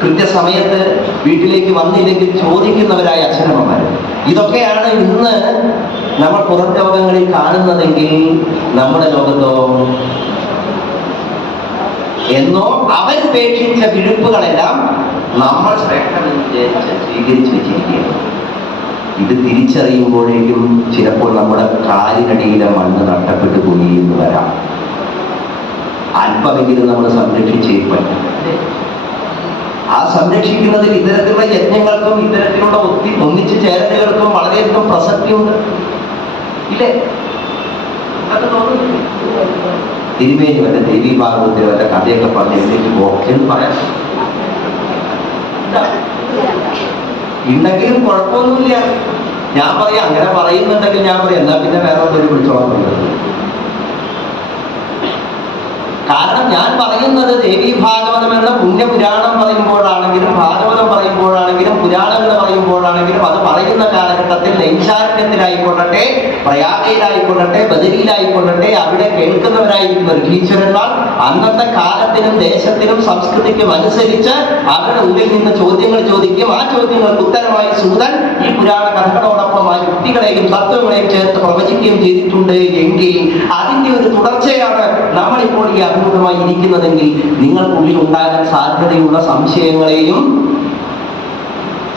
കൃത്യസമയത്ത് വീട്ടിലേക്ക് വന്നില്ലെങ്കിൽ ചോദിക്കുന്നവരായ അച്ഛനമ്മമാർ, ഇതൊക്കെയാണ് ഇന്ന് നമ്മൾ പുറം ലോകങ്ങളിൽ കാണുന്നതെങ്കിൽ നമ്മുടെ ലോകത്തോ എന്നോ അവരുപേക്ഷിച്ച വിഴുപ്പുകളെല്ലാം നമ്മൾ ശ്രേഷ്ഠമെന്ന് വിചാരിച്ച് സ്വീകരിച്ചു വെച്ചിരിക്കുകയാണ്. ഇത് തിരിച്ചറിയുമ്പോഴേക്കും ചിലപ്പോൾ നമ്മുടെ കാലിനടിയിലെ മണ്ണ് നഷ്ടപ്പെട്ടു പോയി എന്ന് വരാം. അല്പമെങ്കിലും നമ്മൾ സംരക്ഷിച്ചേ പറ്റും. ആ സംരക്ഷിക്കുന്നതിൽ ഇത്തരത്തിലുള്ള യജ്ഞങ്ങൾക്കും ഇത്തരത്തിലുള്ള ഒന്നിച്ചു ചേരലുകൾക്കും വളരെയധികം പ്രസക്തിയുണ്ട്, ഇല്ലേ? അത് തോന്നുന്നു. തിരുമേനി വല്ല ദേവി ഭാഗവത്തിൽ വല്ല കഥയൊക്കെ പറഞ്ഞ് എഴുന്നേറ്റ് എന്ന് പറയാം ഉണ്ടെങ്കിലും കുഴപ്പമൊന്നുമില്ല. ഞാൻ പറയാം, അങ്ങനെ പറയുന്നുണ്ടെങ്കിൽ ഞാൻ പറയാം, എന്നാ പിന്നെ വേറെ ഒരു വിളിച്ചോളാൻ പറയുന്നത്. കാരണം ഞാൻ പറയുന്നത് ദേവീ ഭാഗവതം എന്ന പുണ്യപുരാണം പറയുമ്പോഴാണെങ്കിലും ഭാഗവതം പറയുമ്പോഴാണെങ്കിലും പുരാണങ്ങൾ പറയുമ്പോഴാണെങ്കിലും അത് പറയുന്ന കാലഘട്ടത്തിൽ നൈചാരണ്യത്തിലായിക്കൊള്ളട്ടെ, പ്രയാഗയിലായിക്കൊള്ളട്ടെ, ബദരിയിലായിക്കൊള്ളട്ടെ, അവിടെ കേൾക്കുന്നവരായിരിക്കുന്ന ഋഷീശ്വരന്മാർ അന്നത്തെ കാലത്തിനും ദേശത്തിനും സംസ്കൃതിക്കും അനുസരിച്ച് അവരുടെ ഉള്ളിൽ നിന്ന് ചോദ്യങ്ങൾ ചോദിക്കും. ആ ചോദ്യങ്ങൾക്ക് ഉത്തരമായി സൂതൻ ഈ പുരാണ കഥകളോടൊപ്പം ആ യുക്തികളെയും തത്വങ്ങളെയും ചേർത്ത് പ്രവചിക്കുകയും ചെയ്തിട്ടുണ്ട് എങ്കിൽ അതിന്റെ ഒരു തുടർച്ചയാണ് നമ്മളിപ്പോൾ ഈ അഭിമുഖമായി ഇരിക്കുന്നതെങ്കിൽ നിങ്ങൾക്കുള്ളിൽ ഉണ്ടാകാൻ സാധ്യതയുള്ള സംശയങ്ങളെയും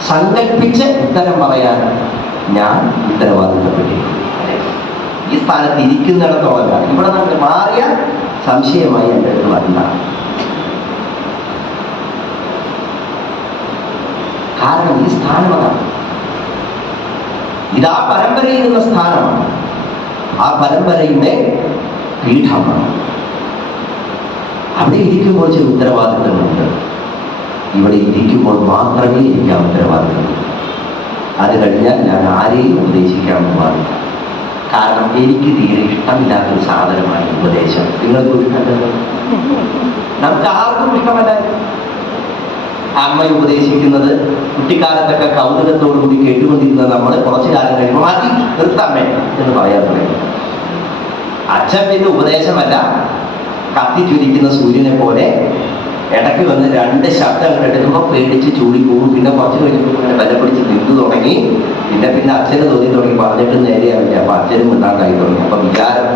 സങ്കല്പിച്ച് ഉത്തരം പറയാൻ ഞാൻ ഉത്തരവാദിത്തപ്പെട്ടിരിക്കുന്നു. ഈ സ്ഥാനത്ത് ഇരിക്കുന്നിടത്തോളല്ല, ഇവിടെ നമുക്ക് മാറിയ സംശയമായി എൻ്റെ അടുത്ത് വരണ്ട. കാരണം ഈ സ്ഥാനം അതാണ്. ഇതാ പരമ്പരയിൽ നിന്ന സ്ഥാനമാണ്, ആ പരമ്പരയുടെ പീഠമാണ്. അവിടെ ഇരിക്കുമ്പോൾ ചില ഉത്തരവാദിത്തങ്ങളുണ്ട്. ഇവിടെ ഇരിക്കുമ്പോൾ മാത്രമേ എനിക്ക് ആ ഉത്തരവാദിത്തമുള്ളൂ. അത് കഴിഞ്ഞാൽ ഞാൻ ആരെയും ഉപദേശിക്കാൻ പാടില്ല. കാരണം എനിക്ക് തീരെ ഇഷ്ടമില്ലാത്തൊരു സാധനമാണ് ഉപദേശം. നിങ്ങൾക്ക് ഇഷ്ടമല്ല, നമുക്ക് ആർക്കും ഇഷ്ടമല്ല. അമ്മ ഉപദേശിക്കുന്നത് കുട്ടിക്കാലത്തൊക്കെ കൗതുകത്തോടുകൂടി കേട്ടുകൊണ്ടിരുന്നത് നമ്മൾ കുറച്ചു കാലം കഴിയുമ്പോൾ മാറ്റി നിർത്താമേ എന്ന് പറയാൻ തുടങ്ങി. അച്ഛൻ പിന്നെ ഉപദേശമല്ല, കത്തിച്ചൊരിക്കുന്ന സൂര്യനെ പോലെ ഇടയ്ക്ക് വന്ന് രണ്ട് ശബ്ദം കേട്ടുമ്പോൾ പേടിച്ച് ചൂടിപ്പോവും. പിന്നെ കുറച്ച് കഴിഞ്ഞപ്പോൾ ഇങ്ങനെ വില പിടിച്ച് നിന്നു തുടങ്ങി. പിന്നെ അച്ഛന് തോന്നി തുടങ്ങി, പറഞ്ഞിട്ട് നേരെയാവില്ല. അപ്പൊ അച്ഛനും ഉണ്ടാകായി തുടങ്ങി. അപ്പൊ വിചാരം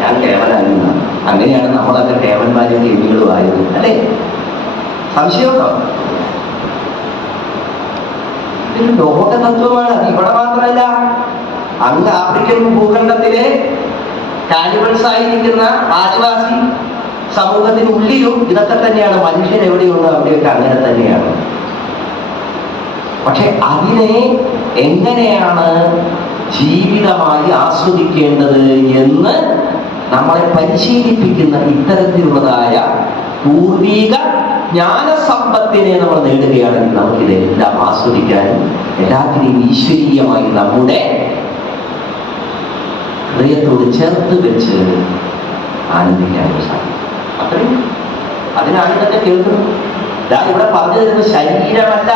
ഞാൻ കേവലായിരുന്നു. അങ്ങനെയാണ് നമ്മളൊക്കെ കേവന്മാരും കേവികളും ആയത്, അല്ലേ? സംശയമുണ്ടോ? ഇതൊരു ലോക തത്വമാണ്. അത് ഇവിടെ മാത്രമല്ല, അങ്ങ് ആഫ്രിക്കൻ ഭൂഖണ്ഡത്തിലെ കാനിബൽസ് ആയിരിക്കുന്ന ആദിവാസി സമൂഹത്തിനുള്ളിലും ഇതൊക്കെ തന്നെയാണ്. മനുഷ്യൻ എവിടെയുണ്ടോ അവിടെയൊക്കെ അങ്ങനെ തന്നെയാണ്. പക്ഷെ അതിനെ എങ്ങനെയാണ് ജീവിതമായി ആസ്വദിക്കേണ്ടത് എന്ന് നമ്മളെ പരിശീലിപ്പിക്കുന്ന ഇത്തരത്തിലുള്ളതായ പൂർവീക ജ്ഞാനസമ്പത്തിനെ നമ്മൾ നേടുകയാണെങ്കിൽ നമുക്കിതെല്ലാം ആസ്വദിക്കാനും എല്ലാത്തിനെയും ഈശ്വരീയമായി നമ്മുടെ ഹൃദയത്തോട് ചേർത്ത് വെച്ച് ആനന്ദിക്കാനും സാധിക്കും. അത്രയും അതിനാണ് ഇതൊക്കെ കേൾക്കുന്നത്. ഇവിടെ പറഞ്ഞു തരുന്നത് ശരീരമല്ല,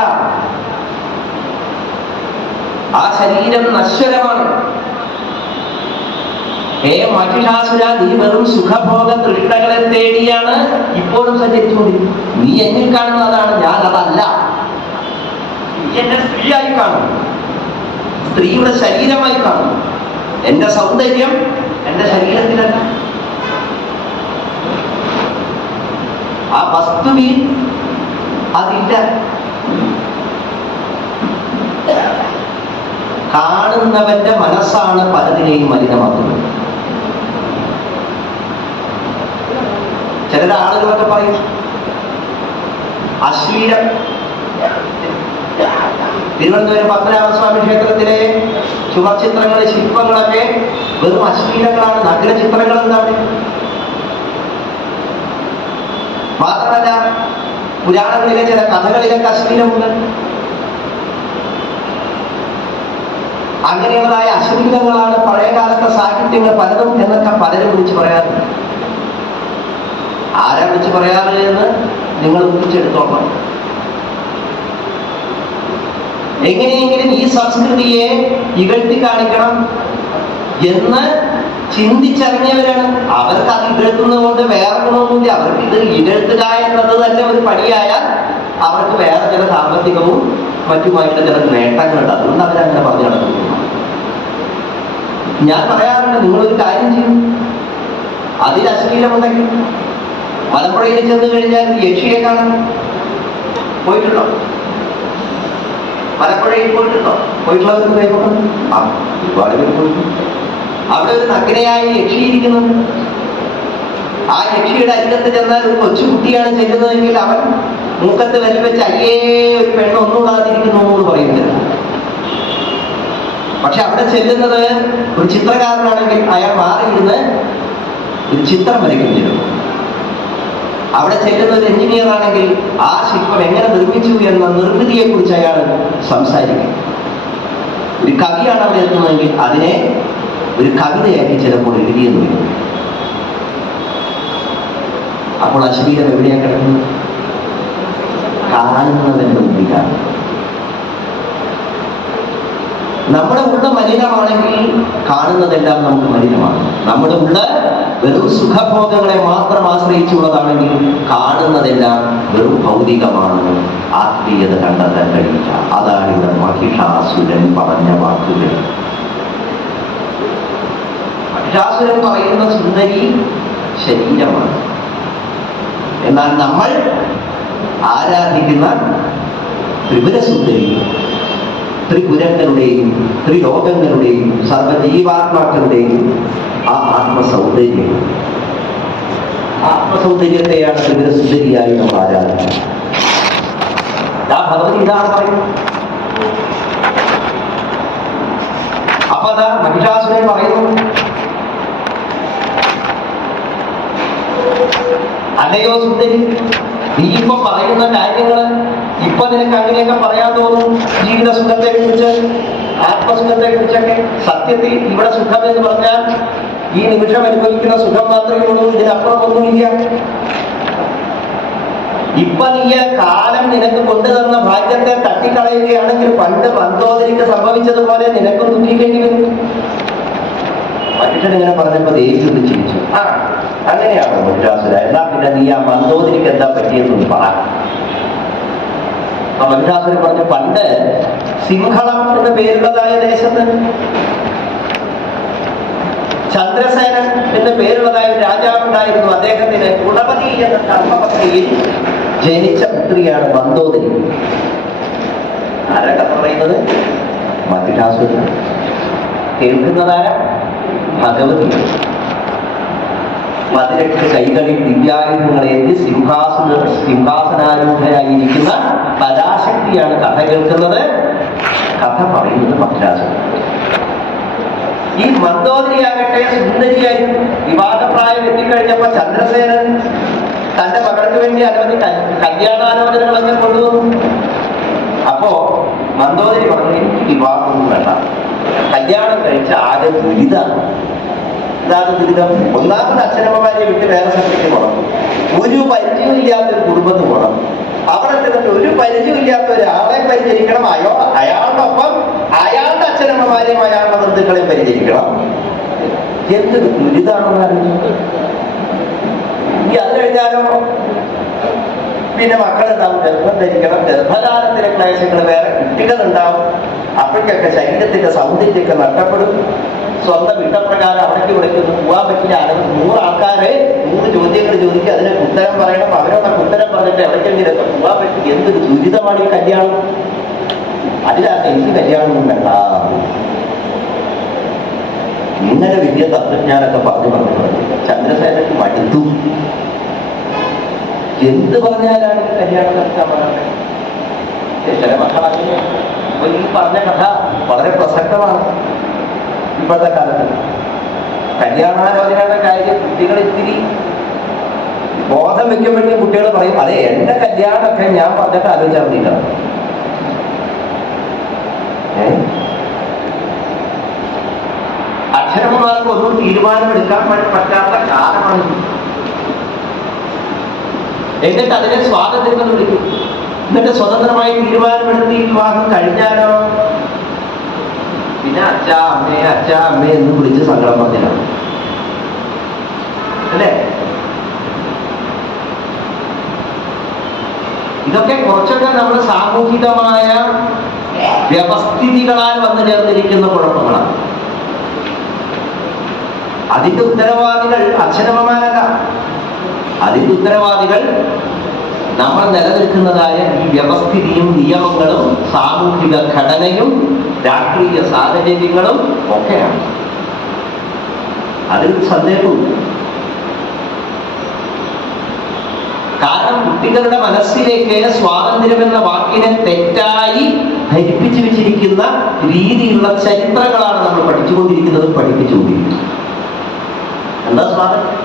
ആ ശരീരം നശ്വരമാണ്. മഹിഷാസുര, നീ വെറും സുഖഭോഗ തൃഷ്ണകളെ തേടിയാണ് ഇപ്പോഴും സഞ്ചരിച്ചുകൊണ്ടിരിക്കുന്നത്. നീ എന്നിൽ കാണുന്നതാണ്, ഞാൻ അതല്ല. നീ എന്നെ സ്ത്രീയായി കാണും, സ്ത്രീയുടെ ശരീരമായി കാണും. എന്റെ സൗന്ദര്യം എന്റെ ശരീരത്തിലല്ല, ആ വസ്തുവിൽ അതില്ല. കാണുന്നവന്റെ മനസ്സാണ് പലതിനെയും മലിനമാക്കുന്നത്. ചില ആളുകളൊക്കെ പറയും അശ്ലീലം. തിരുവനന്തപുരം പത്മനാഭസ്വാമി ക്ഷേത്രത്തിലെ ചുമർചിത്രങ്ങളെ ശില്പങ്ങളൊക്കെ വെറും അശ്ലീലങ്ങളാണ്, നഗ്ന ചിത്രങ്ങൾ എന്താണ്. മാത്രമല്ല പുരാണങ്ങളിലെ ചില കഥകളിലൊക്കെ അശ്ലീലമുണ്ട്. അങ്ങനെയുള്ളതായ അശ്ലീലങ്ങളാണ് പഴയകാല യാഥാർത്ഥ്യങ്ങൾ പലതും എന്നൊക്കെ പലരും വിളിച്ച് പറയാറുണ്ട്. ആരാ വിളിച്ച് പറയാറ് എന്ന് നിങ്ങൾ ഊഹിച്ചെടുത്തോളാം. എങ്ങനെയെങ്കിലും ഈ സംസ്കൃതിയെ ഇകഴ്ത്തി കാണിക്കണം എന്ന് ചിന്തിച്ചിറങ്ങിയവരാണ്. അവർക്ക് അത് ഇകഴ്ത്തുന്നത് കൊണ്ട് വേറെ ഗുണമൊന്നുമില്ല. അവർക്ക് ഇത് ഇകഴ്ത്തുക എന്നത് തന്നെ ഒരു പണിയായാൽ അവർക്ക് വേറെ ചില സാമ്പത്തികവും മറ്റുമായിട്ട് ചില നേട്ടങ്ങളുണ്ട്. അതുകൊണ്ട് അവരങ്ങനെ പറഞ്ഞു നടക്കുന്നു. ഞാൻ പറയാറുണ്ട്, നിങ്ങളൊരു കാര്യം ചെയ്യും, അതിൽ അശ്ലീലമുണ്ടെങ്കിൽ മലമ്പുഴയിൽ ചെന്ന് കഴിഞ്ഞാൽ യക്ഷിയെ കാണാൻ പോയിട്ടുണ്ടോ? മലമ്പുഴയിൽ പോയിട്ടുണ്ടോ? പോയിട്ടുള്ളവർക്ക് കൈപ്പൊക്കണം. ആ, ഒരുപാട് പേര് പോയിട്ടുണ്ട്. അവിടെ ഒരു നഗ്നയായ യക്ഷിയിരിക്കുന്നുണ്ട്. ആ യക്ഷിയുടെ അരികത്ത് ചെന്നാൽ ഒരു കൊച്ചുകുട്ടിയാണ് ചെല്ലുന്നതെങ്കിൽ അവൻ മൂക്കത്ത് വിരൽ വെച്ച് അയ്യേ ഒരു പെണ്ണ് ഒന്നുകൂടാതിരിക്കുന്നു എന്ന് പറയുന്നില്ല. പക്ഷെ അവിടെ ചെല്ലുന്നത് ഒരു ചിത്രകാരനാണെങ്കിൽ അയാൾ മാറിയിരുന്ന് ഒരു ചിത്രം വരയ്ക്കും ചെയ്തു. അവിടെ ചെല്ലുന്ന ഒരു എഞ്ചിനീയർ ആണെങ്കിൽ ആ ശില്പം എങ്ങനെ നിർമ്മിച്ചു എന്ന നിർമ്മിതിയെ കുറിച്ച് അയാൾ സംസാരിക്കും. ഒരു കവിയാണ് അവിടെ എത്തുന്നതെങ്കിൽ അതിനെ ഒരു കവിതയാക്കി ചിലപ്പോൾ എഴുതിയെന്ന് വരും. അപ്പോൾ അശ്ലീലം എവിടെയാണ് കിടക്കുന്നത്? കാണുന്നതിന്റെ മുമ്പിലാണ്. നമ്മുടെ ഉള്ള മലിനമാണെങ്കിൽ കാണുന്നതെല്ലാം നമുക്ക് മലിനമാണ്. നമ്മുടെ ഉള്ള വെറും സുഖഭോഗങ്ങളെ മാത്രം ആശ്രയിച്ചുള്ളതാണെങ്കിൽ കാണുന്നതെല്ലാം വെറും ഭൗതികമാണ്. ആത്മീയത കണ്ടെത്താൻ കഴിയില്ല. അതാണ് ഇവിടെ മഹിഷാസുരൻ പറഞ്ഞ വാക്കുകൾ. മഹിഷാസുരൻ പറയുന്ന സുന്ദരി ശരീരമാണ്. എന്നാൽ നമ്മൾ ആരാധിക്കുന്ന ത്രിപുരസുന്ദരി ത്രിപുരങ്ങളുടെയും ത്രിലോകങ്ങളുടെയും സർവജീവാത്മാക്കളുടെയും ആ ആത്മസൗന്ദര്യത്തെയാണ് ത്രിപുരസുന്ദരിയായി നമ്മൾ ആരാധിക്കുന്നത്. ആ ഭഗവതി ഇതാണ് പറയുന്നത്. അപ്പൊ അതാ മഹിഷാസുരൻ പറയുന്നു, അല്ലയോ സുന്ദരി, നീ ഇപ്പൊ പറയുന്ന കാര്യങ്ങള് ഇപ്പൊ നിനക്ക് അങ്ങനെയൊക്കെ പറയാൻ തോന്നും. ജീവിത സുഖത്തെ കുറിച്ച്, ആത്മസുഖത്തെ കുറിച്ചൊക്കെ. സത്യത്തിൽ ഇവിടെ സുഖം എന്ന് പറഞ്ഞാൽ ഈ നിമിഷം അനുഭവിക്കുന്ന സുഖം മാത്രമേ ഉള്ളൂ. ഇതിനപ്പുറം ഒന്നുമില്ല. ഇപ്പൊ നീ കാലം നിനക്ക് കൊണ്ടുതന്ന ഭാഗ്യത്തെ തട്ടിക്കളയുകയാണെങ്കിൽ പണ്ട് മന്ദോദരിക്ക് സംഭവിച്ചതുപോലെ നിനക്കും ദുഃഖിക്കേണ്ടി വരും. മനുഷ്യൻ ഇങ്ങനെ പറഞ്ഞപ്പോ ദേവിയൊന്ന് ചിരിച്ചു. ആ, അങ്ങനെയാണോ മഹിഷാസുര? എന്നാ പിന്നെ നീ ആ മന്ദോദരിക്ക് എന്താ പറ്റിയെന്നൊന്ന് പറ. ആ മഹിഷാസുരൻ പറഞ്ഞു, പണ്ട് സിംഹളം എന്ന പേരുള്ളതായ ദേശത്ത് ചന്ദ്രസേനൻ എന്ന് പേരുള്ളതായ ഒരു രാജാവുണ്ടായിരുന്നു. അദ്ദേഹത്തിന് ഗുണപതി എന്ന കർമ്മപത്നിയിൽ ജനിച്ച പുത്രിയാണ് മന്ദോദരി. ആരാ പറയുന്നത്? മഹിഷാസുരൻ. കേൾക്കുന്നതാര? ഭഗവതി. 18 കൈകളിൽ ദിവ്യായുധങ്ങളേന്തി സിംഹാസനാരൂഢനായിരിക്കുന്ന പരാശക്തിയാണ് കഥ കേൾക്കുന്നത്. കഥ പറയുന്നത് മഹിഷാസുരൻ. ഈ മന്ദോദരിയാകട്ടെ സുന്ദരിയായി വിവാഹപ്രായം എത്തിക്കഴിഞ്ഞപ്പോ ചന്ദ്രസേനൻ തന്റെ മകൾക്ക് വേണ്ടി അനവധി കല്യാണാലോചനകളൊക്കെ കൊണ്ടുവന്നു. അപ്പോ മന്ദോദരി പറഞ്ഞു, എനിക്ക് വിവാഹമൊന്നും വേണ്ട, കല്യാണം കഴിച്ച ആകെ ദുരിതമാണ്. ഇതാണ് ദുരിതം. ഒന്നാമത് അച്ഛനമ്മമാരെ വിട്ട് വേറെ സ്ഥലത്തേക്ക് പോകണം, ഒരു പരിചയമില്ലാത്തൊരു കുടുംബത്ത് പോകണം, അവിടെ ചെന്നിട്ട് ഒരു പരിചയമില്ലാത്ത ഒരാളെ പരിചരിക്കണം, അയാളുടെ ഒപ്പം അയാളുടെ അച്ഛനമ്മമാരെയും അയാളുടെ ബന്ധുക്കളെയും പരിചരിക്കണം. എന്തൊരു ദുരിതാണെന്ന് അറിഞ്ഞു. ഈ അത് കഴിഞ്ഞാലോ പിന്നെ മക്കളുണ്ടാവും, ഗർഭം ധരിക്കണം, ഗർഭധാരത്തിലെ ക്ലേശങ്ങൾ, വേറെ കുട്ടികളുണ്ടാവും. അപ്പോഴൊക്കെ ശരീരത്തിന്റെ സൗന്ദര്യമൊക്കെ നഷ്ടപ്പെടും. സ്വന്തം ഇഷ്ടപ്രകാരം അവിടേക്ക് വിളിക്കുന്നു, പോവാൻ പറ്റില്ല. 100 ആൾക്കാരെ 100 ചോദ്യങ്ങൾ ചോദിക്കുക, അതിനൊക്കെ ഉത്തരം പറയണം. അവരോടൊക്കെ ഉത്തരം പറഞ്ഞിട്ട് എവിടേക്കെങ്കിലൊക്കെ പോവാൻ പറ്റും. എന്തൊരു ദുരിതമാണ് ഈ കല്യാണം. അതിനകത്ത് എനിക്ക് കല്യാണമൊന്നും വേണ്ട. ഇങ്ങനെ വലിയ തത്വജ്ഞാനൊക്കെ പറഞ്ഞു ചന്ദ്രസേനക്ക് മടുത്തു. എന്ത് പറഞ്ഞാലാണ് കല്യാണം നടത്താൻ പറയുന്നത്? ചില മക്കളങ്ങനെ. അപ്പൊ ഈ പറഞ്ഞ കഥ വളരെ പ്രസക്തമാണ് ഇപ്പോഴത്തെ കാലത്ത്. കല്യാണാലോചനയുടെ കാര്യം കുട്ടികൾ ഇത്തിരി ബോധം വെക്കുമ്പോഴേക്കും കുട്ടികൾ പറയും, അതെ എന്റെ കല്യാണമൊക്കെ ഞാൻ പറഞ്ഞിട്ട് ആലോചിച്ചാൽ മതിയില്ല. അച്ഛനമ്മമാർക്ക് ഒന്നും തീരുമാനമെടുക്കാൻ പറ്റാത്ത കാലമാണ്. എന്നിട്ട് അതിനെ സ്വാതന്ത്ര്യം എന്ന് വിളിക്കും. എന്നിട്ട് സ്വതന്ത്രമായി തീരുമാനമെടുത്ത് ഈ വിവാഹം കഴിഞ്ഞാലോ പിന്നെ അച്ഛാ അമ്മേ എന്ന് വിളിച്ച് സങ്കടം പറഞ്ഞില്ല, അല്ലേ? ഇതൊക്കെ കുറച്ചൊക്കെ നമ്മുടെ സാമൂഹികമായ വ്യവസ്ഥിതികളാൽ വന്നു ചേർന്നിരിക്കുന്ന കുഴപ്പങ്ങളാണ്. അതിന്റെ ഉത്തരവാദികൾ അച്ഛനമ്മമാരല്ല, അതിന്റെ ഉത്തരവാദികൾ നമ്മൾ നിലനിൽക്കുന്നതായ ഈ വ്യവസ്ഥിതിയും നിയമങ്ങളും സാമൂഹിക ഘടനയും രാഷ്ട്രീയ സാഹചര്യങ്ങളും ഒക്കെയാണ്. അതിൽ സന്ദേഹവും. കാരണം കുട്ടികളുടെ മനസ്സിലേക്ക് സ്വാതന്ത്ര്യം എന്ന വാക്കിനെ തെറ്റായി ധരിപ്പിച്ചു വെച്ചിരിക്കുന്ന രീതിയിലുള്ള ചരിത്രങ്ങളാണ് നമ്മൾ പഠിച്ചുകൊണ്ടിരിക്കുന്നത്, പഠിപ്പിച്ചുകൊണ്ടിരിക്കുന്നത്. എന്താ സ്വാതന്ത്ര്യം?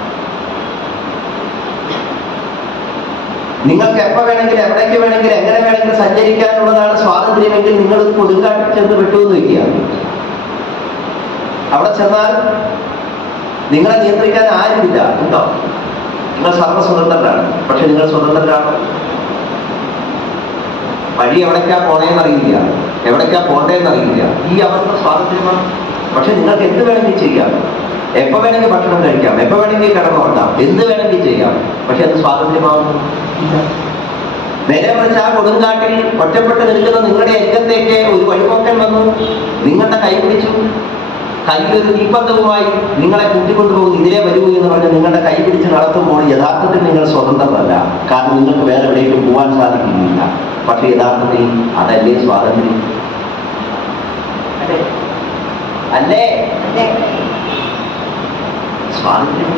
നിങ്ങൾക്ക് എപ്പോ വേണമെങ്കിലും എവിടേക്ക് വേണമെങ്കിലും എങ്ങനെ വേണമെങ്കിലും സഞ്ചരിക്കാനുള്ളതാണ് സ്വാതന്ത്ര്യമെങ്കിൽ നിങ്ങൾ കൊടുങ്കാട്ടിൽ ചെന്ന് വിട്ടുവെന്ന് വയ്ക്കുക. അവിടെ ചെന്നാൽ നിങ്ങളെ നിയന്ത്രിക്കാൻ ആരുമില്ല. ഉണ്ടോ? നിങ്ങൾ സർവ്വസ്വതന്ത്രരാണ്. പക്ഷെ നിങ്ങൾ സ്വതന്ത്രരാണ്. വഴി എവിടേക്കാ പോണേന്നറിയില്ല, എവിടേക്കാ പോണ്ടേന്നറിയില്ല. ഈ അവസ്ഥ സ്വാതന്ത്ര്യമാണ്. പക്ഷെ നിങ്ങൾക്ക് എന്ത് വേണമെങ്കിൽ ചെയ്യാം, എപ്പോ വേണമെങ്കിൽ ഭക്ഷണം കഴിക്കാം, എപ്പോ വേണമെങ്കിൽ കിടന്നുറങ്ങാം, എന്ത് വേണമെങ്കിൽ ചെയ്യാം. പക്ഷെ അത് സ്വാതന്ത്ര്യമാകുന്നു. നേരെ മറിച്ച് ആ കൊടുങ്കാട്ടിൽ ഒറ്റപ്പെട്ട് നിൽക്കുന്ന നിങ്ങളുടെ അരികത്തേക്ക് ഒരു വഴിപോക്കൻ വന്നു, നിങ്ങളുടെ കൈ പിടിച്ചു, കയ്യിലൊരു തീപ്പന്തവുമായി നിങ്ങളെ കൂട്ടിക്കൊണ്ടുപോകും, ഇതിലേ വരൂ എന്ന് പറഞ്ഞ് നിങ്ങളുടെ കൈ പിടിച്ച് നടത്തുമ്പോൾ യഥാർത്ഥത്തിൽ നിങ്ങൾ സ്വതന്ത്രരല്ല. കാരണം നിങ്ങൾക്ക് വേറെ എവിടേക്കും പോകാൻ സാധിക്കുന്നില്ല. പക്ഷെ യഥാർത്ഥത്തിൽ അതല്ലേ സ്വാതന്ത്ര്യം? അല്ലേ? സ്വാതന്ത്ര്യം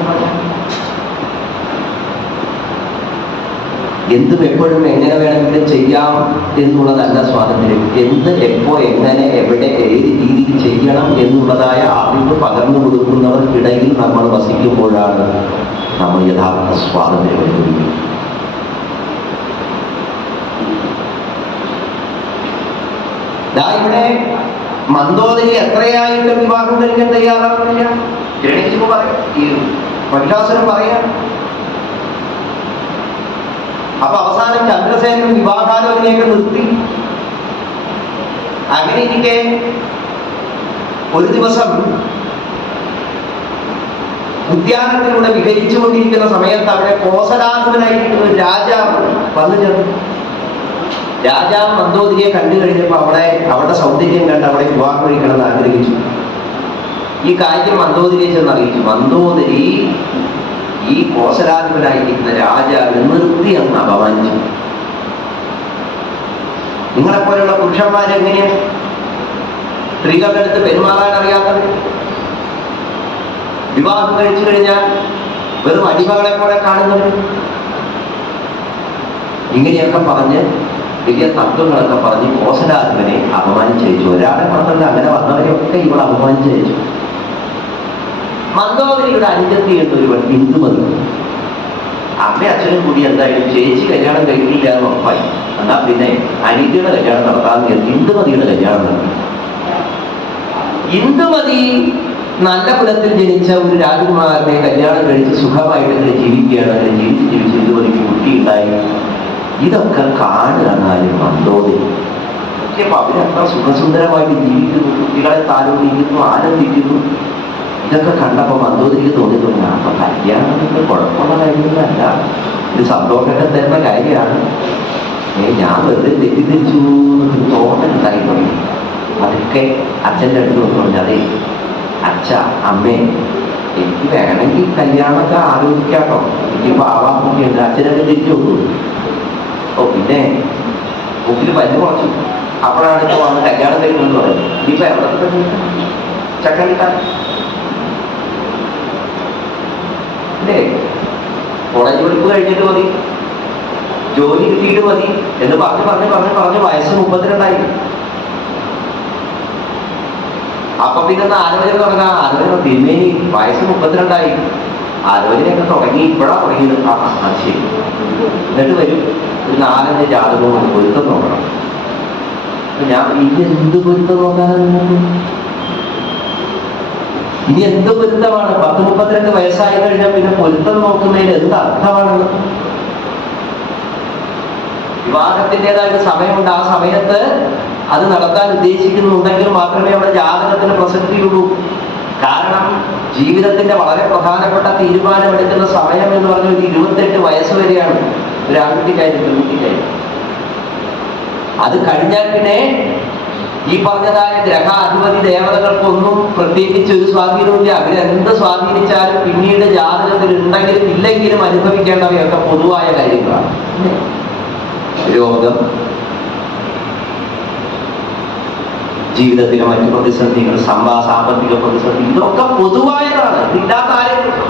എന്തും എപ്പോഴും എങ്ങനെ വേണമെങ്കിലും ചെയ്യാം എന്നുള്ളതല്ല സ്വാതന്ത്ര്യം. എന്ത് എപ്പോ എങ്ങനെ എവിടെ ഏത് രീതിയിൽ ചെയ്യണം എന്നുള്ളതായ അറിവ് പകർന്നു കൊടുക്കുന്നവർക്കിടയിൽ നമ്മൾ വസിക്കുമ്പോഴാണ് നമ്മൾ യഥാർത്ഥ സ്വാതന്ത്ര്യം അനുഭവിക്കുന്നത്. ഇവിടെ മന്ദോദരി എത്രയായിട്ടും വിവാഹം കഴിക്കാൻ തയ്യാറാവുന്നില്ല. ഹിരണ്യകശിപു പറയാം, ഈ മഹിഷാസുരൻ പറയാം. അപ്പൊ അവസാനം ചന്ദ്രസേനൻ വിവാഹാലോചനയൊക്കെ നിർത്തി. അങ്ങനെ ഇരിക്കെ ഒരു ദിവസം ഉദ്യാനത്തിലൂടെ വിഹരിച്ചുകൊണ്ടിരിക്കുന്ന സമയത്ത് അവിടെ കോസലാധിപനായിരിക്കുന്ന ഒരു രാജാവ് വന്നു ചേർന്നു. രാജാവ് മന്ദോദരിയെ കണ്ടു കഴിഞ്ഞപ്പോൾ അവിടെ സൗന്ദര്യം കണ്ട് അവിടെ വിവാഹം കഴിക്കണമെന്ന് ആഗ്രഹിച്ചു. ഈ കാര്യം മന്ദോദരിയെ ചെന്ന് അറിയിച്ചു. മന്ദോദരി ഈ കോസലാധിപനായിരിക്കുന്ന രാജാവിനെ നിർത്തി അങ്ങ് അപമാനിച്ചു. നിങ്ങളെപ്പോലുള്ള പുരുഷന്മാരെങ്ങനെയാണ് സ്ത്രീകളുടെ അടുത്ത് പെരുമാറാൻ അറിയാത്തത്? വിവാഹം കഴിച്ചു കഴിഞ്ഞാൽ വെറും അടിമകളെ പോലെ കാണുന്നത്. ഇങ്ങനെയൊക്കെ പറഞ്ഞ് വലിയ തത്വങ്ങളൊക്കെ പറഞ്ഞ് കോസലാധിപനെ അപമാനിച്ചയച്ചു. ഒരാളെ മാത്രമല്ല, അങ്ങനെ വന്നവരെയൊക്കെ ഇവിടെ അപമാനിച്ചയച്ചു. മന്ദോദരിയുടെ അനുജത്തിയുണ്ട് ഒരുവൻ, ഇന്ദുമതി. അമ്മ അച്ഛനും കൂടി എന്തായാലും ചേച്ചി കല്യാണം കഴിക്കില്ല എന്ന് ഉറപ്പായി. എന്നാ പിന്നെ അനിയത്തിയുടെ കല്യാണം നടത്താൻ ഇന്ദുമതിയുടെ കല്യാണം നടത്തി. ഇന്ദുമതി നല്ല കുലത്തിൽ ജനിച്ച ഒരു രാജകുമാരനെ കല്യാണം കഴിച്ച് സുഖമായിട്ട് അങ്ങനെ ജീവിക്കുകയാണ്. അങ്ങനെ ജീവിച്ച് ഇന്ദുമതിക്ക് കുട്ടിയുണ്ടായി. ഇതൊക്കെ കാണുകയാലും മന്ദോദരി അപ്പൊ അവരത്ര സുഖസുന്ദരമായിട്ട് ജീവിക്കുന്നു, കുട്ടികളെ താലോലിക്കുന്നു, ആനന്ദിക്കുന്നു. ഇതൊക്കെ കണ്ടപ്പോ മന്ദോദരിക്ക് തോന്നിയിട്ടുണ്ട്, അപ്പൊ കല്യാണത്തിന്റെ കുഴപ്പമുള്ള കാര്യമൊന്നുമല്ല, ഇത് സന്തോഷമൊക്കെ തരുന്ന കാര്യമാണ്. ഞാൻ വെറുതെ തെറ്റിദ്ധരിച്ചു എന്നൊരു തോന്നലുണ്ടായി തുടങ്ങി. അതൊക്കെ അച്ഛൻ്റെ അടുത്ത് പറഞ്ഞു, അതെ അച്ഛ അമ്മേ എനിക്ക് വേണമെങ്കിൽ കല്യാണമൊക്കെ ആലോചിക്കാട്ടോ, എനിക്കിപ്പോ ആവാമൊക്കെ ഉണ്ട്. അച്ഛനൊക്കെ തിരിച്ചു നോക്കൂ. ഓ പിന്നെ ഒത്തിരി പല്ല് കുറച്ചു. അപ്പോഴാണ് ഇപ്പൊ വന്ന് കല്യാണം കഴിക്കണമെന്ന് പറയുന്നത്. ഇനിയിപ്പോ എവിടെ ചക്കൻ കിട്ടാൻ അല്ലേ? കോളേജ് പഠിപ്പ് കഴിഞ്ഞിട്ട് മതി, ജോലി കിട്ടിയിട്ട് മതി എന്ന് പറഞ്ഞ് വയസ്സ് 32. അപ്പൊ പിന്നെ ആലോചന തുടങ്ങാം. ആലോചന തിരുമേനി വയസ്സ് 32. ആലോചനയൊക്കെ തുടങ്ങി, ഇപ്പോഴാ തുടങ്ങിയത്. ശരി. എന്നിട്ട് വരും ഒരു 4-5 ജാതകവും പൊരുത്തം നോക്കണം. ഞാൻ ഇത് എന്ത് പൊരുത്തം നോക്കാനാണ്? ഇനി എന്ത് പൊരുത്തമാണ്? 10-32 വയസ്സായി കഴിഞ്ഞാൽ പിന്നെ പൊരുത്തം നോക്കുന്നതിന് എന്ത് അർത്ഥമാണ്? വിവാഹത്തിൻ്റെതായ സമയമുണ്ട്. ആ സമയത്ത് അത് നടത്താൻ ഉദ്ദേശിക്കുന്നുണ്ടെങ്കിൽ മാത്രമേ അവിടെ ജാതകത്തിന് പ്രസക്തിയുള്ളൂ. കാരണം ജീവിതത്തിന്റെ വളരെ പ്രധാനപ്പെട്ട തീരുമാനമെടുക്കുന്ന സമയം എന്ന് പറഞ്ഞ ഒരു 28 വയസ്സ് വരെയാണ് ഒരു ആൺകുട്ടിക്കായാലും പെൺകുട്ടിക്കായാലും. അത് കഴിഞ്ഞാൽ പിന്നെ ഈ പറഞ്ഞതായ ഗ്രഹാധിപതി ദേവതകൾക്കൊന്നും പ്രത്യേകിച്ച് ഒരു സ്വാധീനമില്ല. അവരെന്ത് സ്വാധീനിച്ചാലും പിന്നീട് ജാതകത്തിൽ ഉണ്ടെങ്കിലും ഇല്ലെങ്കിലും അനുഭവിക്കേണ്ടവയൊക്കെ പൊതുവായ കാര്യങ്ങളാണ്. രോഗം, ജീവിതത്തിലെ മറ്റു പ്രതിസന്ധികൾ, സാമ്പത്തിക പ്രതിസന്ധി, ഇതൊക്കെ പൊതുവായതാണ്. ഇല്ലാത്ത ആരെങ്കിലും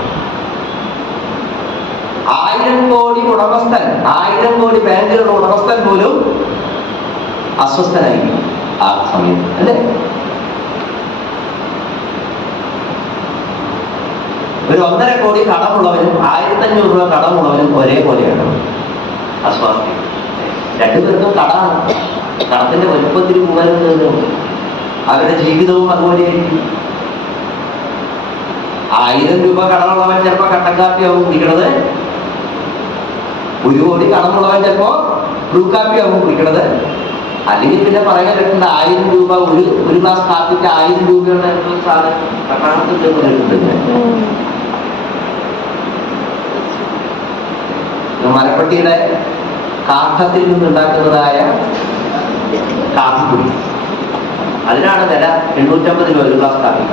1000 കോടി ഉടമസ്ഥൻ, 1000 കോടി ബാങ്കുകളുടെ ഉടമസ്ഥൻ പോലും അസ്വസ്ഥനായിരിക്കും ആ സമയത്ത്, അല്ലേ? ഒരു 1.5 കോടി കടമുള്ളവനും 1500 രൂപ കടമുള്ളവനും ഒരേപോലെയാണ് അസ്വാസ്ഥ്യം. രണ്ടുപേർക്കും കടമാണ്. കടത്തിന്റെ വലുപ്പത്തിൽ കൂടുതൽ അവരുടെ ജീവിതവും അതുപോലെയായിരിക്കും. 1000 രൂപ കടമുള്ളവൻ ചിലപ്പോ കട്ടക്കാപ്പിയാവും കുടിക്കണത്, 1 കോടി കടമുള്ളവൻ ചിലപ്പോ ബ്രൂക്കാപ്പിയാവും കുടിക്കണത്. അല്ലെങ്കിൽ പിന്നെ പറയാൻ കേട്ടിട്ടുണ്ട് 1000 രൂപ ഒരു ഗ്ലാസ് കാപ്പിക്ക് 1000 രൂപയുടെ സാധനം കർണാടകത്തിൽ കേട്ടിട്ടുണ്ട്. മരപ്പട്ടിയുടെ കാഷ്ടത്തിൽ നിന്നുണ്ടാക്കുന്നതായ കാപ്പിപ്പൊടി, അതിനാണ് വില 850 രൂപ ഒരു ഗ്ലാസ് കാപ്പി.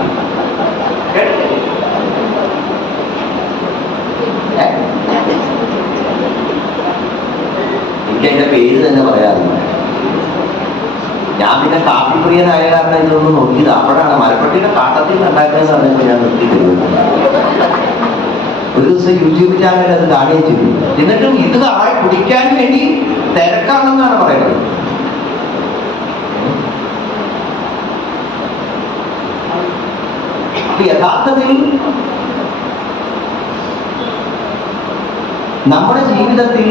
എനിക്കതിന്റെ പേര് തന്നെ പറയാറില്ല. ഞാൻ പിന്നെ കാപ്പിപ്രിയനായ കാരണം ഇതൊന്നും നോക്കിയത്. അപ്പോഴാണ് മരപ്പട്ടിയുടെ കാട്ടത്തിൽ ഉണ്ടാക്കുന്നത് പറഞ്ഞപ്പോൾ ഞാൻ നിർത്തിയിട്ടുള്ളത്. ഒരു ദിവസം യൂട്യൂബ് ചാനൽ അത് കാണുകയും ചെയ്തു. എന്നിട്ടും ഇത് കുടിക്കാൻ വേണ്ടി തിരക്കാണെന്നാണ് പറയുന്നത്. യഥാർത്ഥത്തിൽ നമ്മുടെ ജീവിതത്തിൽ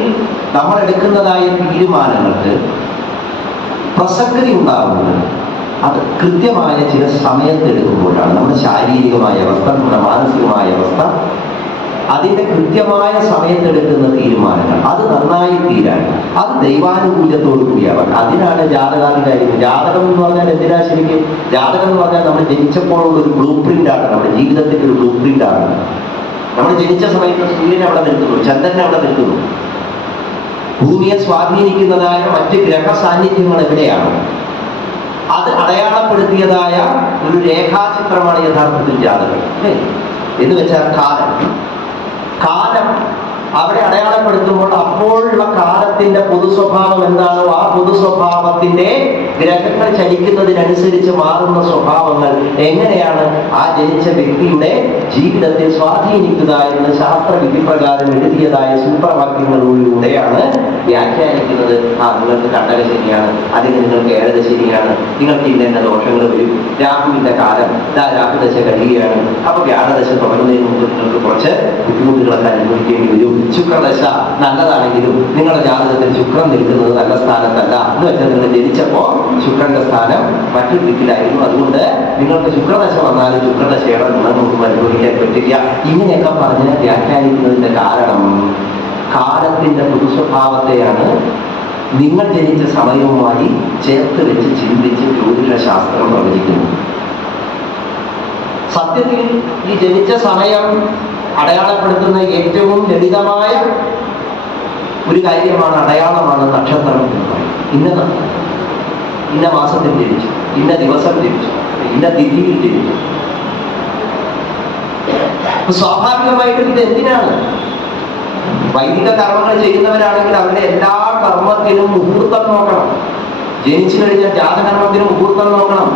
നമ്മൾ എടുക്കുന്നതായ തീരുമാനങ്ങൾക്ക് പ്രസക്തി ഉണ്ടാകുന്നത് അത് കൃത്യമായ ചില സമയത്തെടുക്കുമ്പോഴാണ്. നമ്മുടെ ശാരീരികമായ അവസ്ഥ, നമ്മുടെ മാനസികമായ അവസ്ഥ, അതിന്റെ കൃത്യമായ സമയത്തെടുക്കുന്ന തീരുമാനങ്ങൾ അത് നന്നായി തീരാൻ, അത് ദൈവാനുകൂല്യത്തോടു കൂടിയാവാൻ, അതിനാണ് ജാതകാധികാരി. ജാതകം എന്ന് പറഞ്ഞാൽ എന്തിനാ ശരിക്കും? ജാതകം എന്ന് പറഞ്ഞാൽ നമ്മൾ ജനിച്ചപ്പോഴുള്ള ഒരു ബ്ലൂ പ്രിന്റ് ആണ്, നമ്മുടെ ജീവിതത്തിന്റെ ഒരു ബ്ലൂ പ്രിന്റ് ആണ്. നമ്മൾ ജനിച്ച സമയത്ത് സൂര്യൻ അവിടെ നിൽക്കുന്നു, ചന്ദ്രൻ അവിടെ നിൽക്കുന്നു. ഭൂമിയെ സ്വാധീനിക്കുന്നതായ മറ്റ് ഗ്രഹ സാന്നിധ്യങ്ങൾ എവിടെയാണ്? അത് അടയാളപ്പെടുത്തിയതായ ഒരു രേഖാചിത്രമാണ് യഥാർത്ഥത്തിൽ ജാതകം. എന്ന് വെച്ചാൽ കാലം അവിടെ അടയാളപ്പെടുത്തുമ്പോൾ അപ്പോഴുള്ള കാലത്തിന്റെ പൊതു സ്വഭാവം എന്താണോ ആ പൊതു സ്വഭാവത്തിന്റെ ഗ്രഹങ്ങൾ ചലിക്കുന്നതിനനുസരിച്ച് മാറുന്ന സ്വഭാവങ്ങൾ എങ്ങനെയാണ് ആ ജനിച്ച വ്യക്തിയുടെ ജീവിതത്തെ സ്വാധീനിക്കുക എന്ന് ശാസ്ത്രവിധി പ്രകാരം എഴുതിയതായ സൂത്രവാക്യങ്ങളിലൂടെയാണ് വ്യാഖ്യാനിക്കുന്നത്. നിങ്ങൾക്ക് കണ്ടക ശരിയാണ്, അല്ലെങ്കിൽ നിങ്ങൾക്ക് ഏഴര ശരിയാണ്, നിങ്ങൾക്ക് ഇന്ന ദോഷങ്ങൾ വരും, രാഹുവിന്റെ കാലം രാഹുദശ കഴിയുകയാണ്, അപ്പൊ വ്യാഴദശ തുടങ്ങുന്നതിന് മുമ്പ് നിങ്ങൾക്ക് കുറച്ച് ബുദ്ധിമുട്ടുകളൊക്കെ അനുഭവിക്കേണ്ടി വരും. ശുക്രദശ നല്ലതാണെങ്കിലും നിങ്ങളുടെ ജാതകത്തിൽ ശുക്രൻ നിൽക്കുന്നത് നല്ല സ്ഥാനത്തല്ല എന്ന് വെച്ചാൽ നിങ്ങൾ ജനിച്ചപ്പോ ശുക്രന്റെ സ്ഥാനം മറ്റൊരു ദിക്കിലായിരുന്നു. അതുകൊണ്ട് നിങ്ങൾക്ക് ശുക്രദശ വന്നാലും ശുക്രദശയുടെ ഗുണങ്ങളൊന്നും അനുഭവിക്കാൻ പറ്റില്ല. ഇങ്ങനെയൊക്കെ പറഞ്ഞ് വ്യാഖ്യാനിക്കുന്നതിന്റെ കാരണം കാലത്തിന്റെ പൊതുസ്വഭാവത്തെയാണ് നിങ്ങൾ ജനിച്ച സമയവുമായി ചേർത്ത് വെച്ച് ചിന്തിച്ച് ജ്യോതിഷശാസ്ത്രം പ്രവചിക്കുന്നു. സത്യത്തിൽ ഈ ജനിച്ച സമയം അടയാളപ്പെടുത്തുന്ന ഏറ്റവും ലളിതമായ ഒരു കാര്യമാണ്, അടയാളമാണ് നക്ഷത്രം എന്ന് പറയുന്നത്. ഇന്ന മാസത്തിൽ ജനിച്ചു, ഇന്ന ദിവസം ജനിച്ചു, ഇന്ന തിഥിയിൽ ജനിച്ചു. സ്വാഭാവികമായിട്ടും ഇത് എന്തിനാണ്? വൈദിക കർമ്മങ്ങൾ ചെയ്യുന്നവരാണെങ്കിൽ അവരുടെ എല്ലാ കർമ്മത്തിനും മുഹൂർത്തം നോക്കണം. ജനിച്ചു കഴിഞ്ഞാൽ ജാതകർമ്മത്തിന് മുഹൂർത്തം നോക്കണം,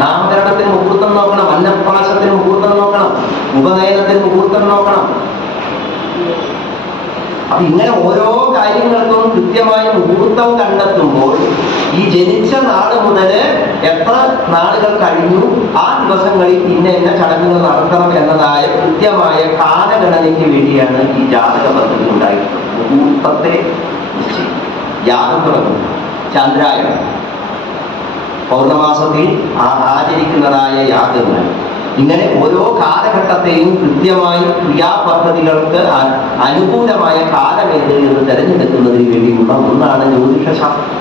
നാമകരണത്തിന് മുഹൂർത്തം നോക്കണം, അന്നപ്രാശത്തിന് മുഹൂർത്തം നോക്കണം, ഉപനയനത്തിന് മുഹൂർത്തം നോക്കണം. അപ്പൊ ഇങ്ങനെ ഓരോ കാര്യങ്ങൾക്കും കൃത്യമായ മുഹൂർത്തം കണ്ടെത്തുമ്പോൾ ഈ ജനിച്ച നാട് മുതൽ എത്ര നാളുകൾ കഴിഞ്ഞു ആ ദിവസങ്ങളിൽ ഇന്ന ചടങ്ങുകൾ നടത്തണം എന്നതായ കൃത്യമായ കാലഗണനയ്ക്ക് വേണ്ടിയാണ് ഈ ജാതക പദ്ധതി ഉണ്ടായിട്ടുള്ളത്. മുഹൂർത്തത്തെ നിശ്ചയിക്കും. യാഗം തുടങ്ങും ചന്ദ്രായനം, പൗർണമാസത്തിൽ ആചരിക്കുന്നതായ യാഗങ്ങൾ, ഇങ്ങനെ ഓരോ കാലഘട്ടത്തെയും കൃത്യമായി ക്രിയാപദ്ധതികൾക്ക് അനുകൂലമായ കാലമേത് എന്ന് തെരഞ്ഞെടുക്കുന്നതിന് വേണ്ടിയുള്ള ഒന്നാണ് ജ്യോതിഷശാസ്ത്രം.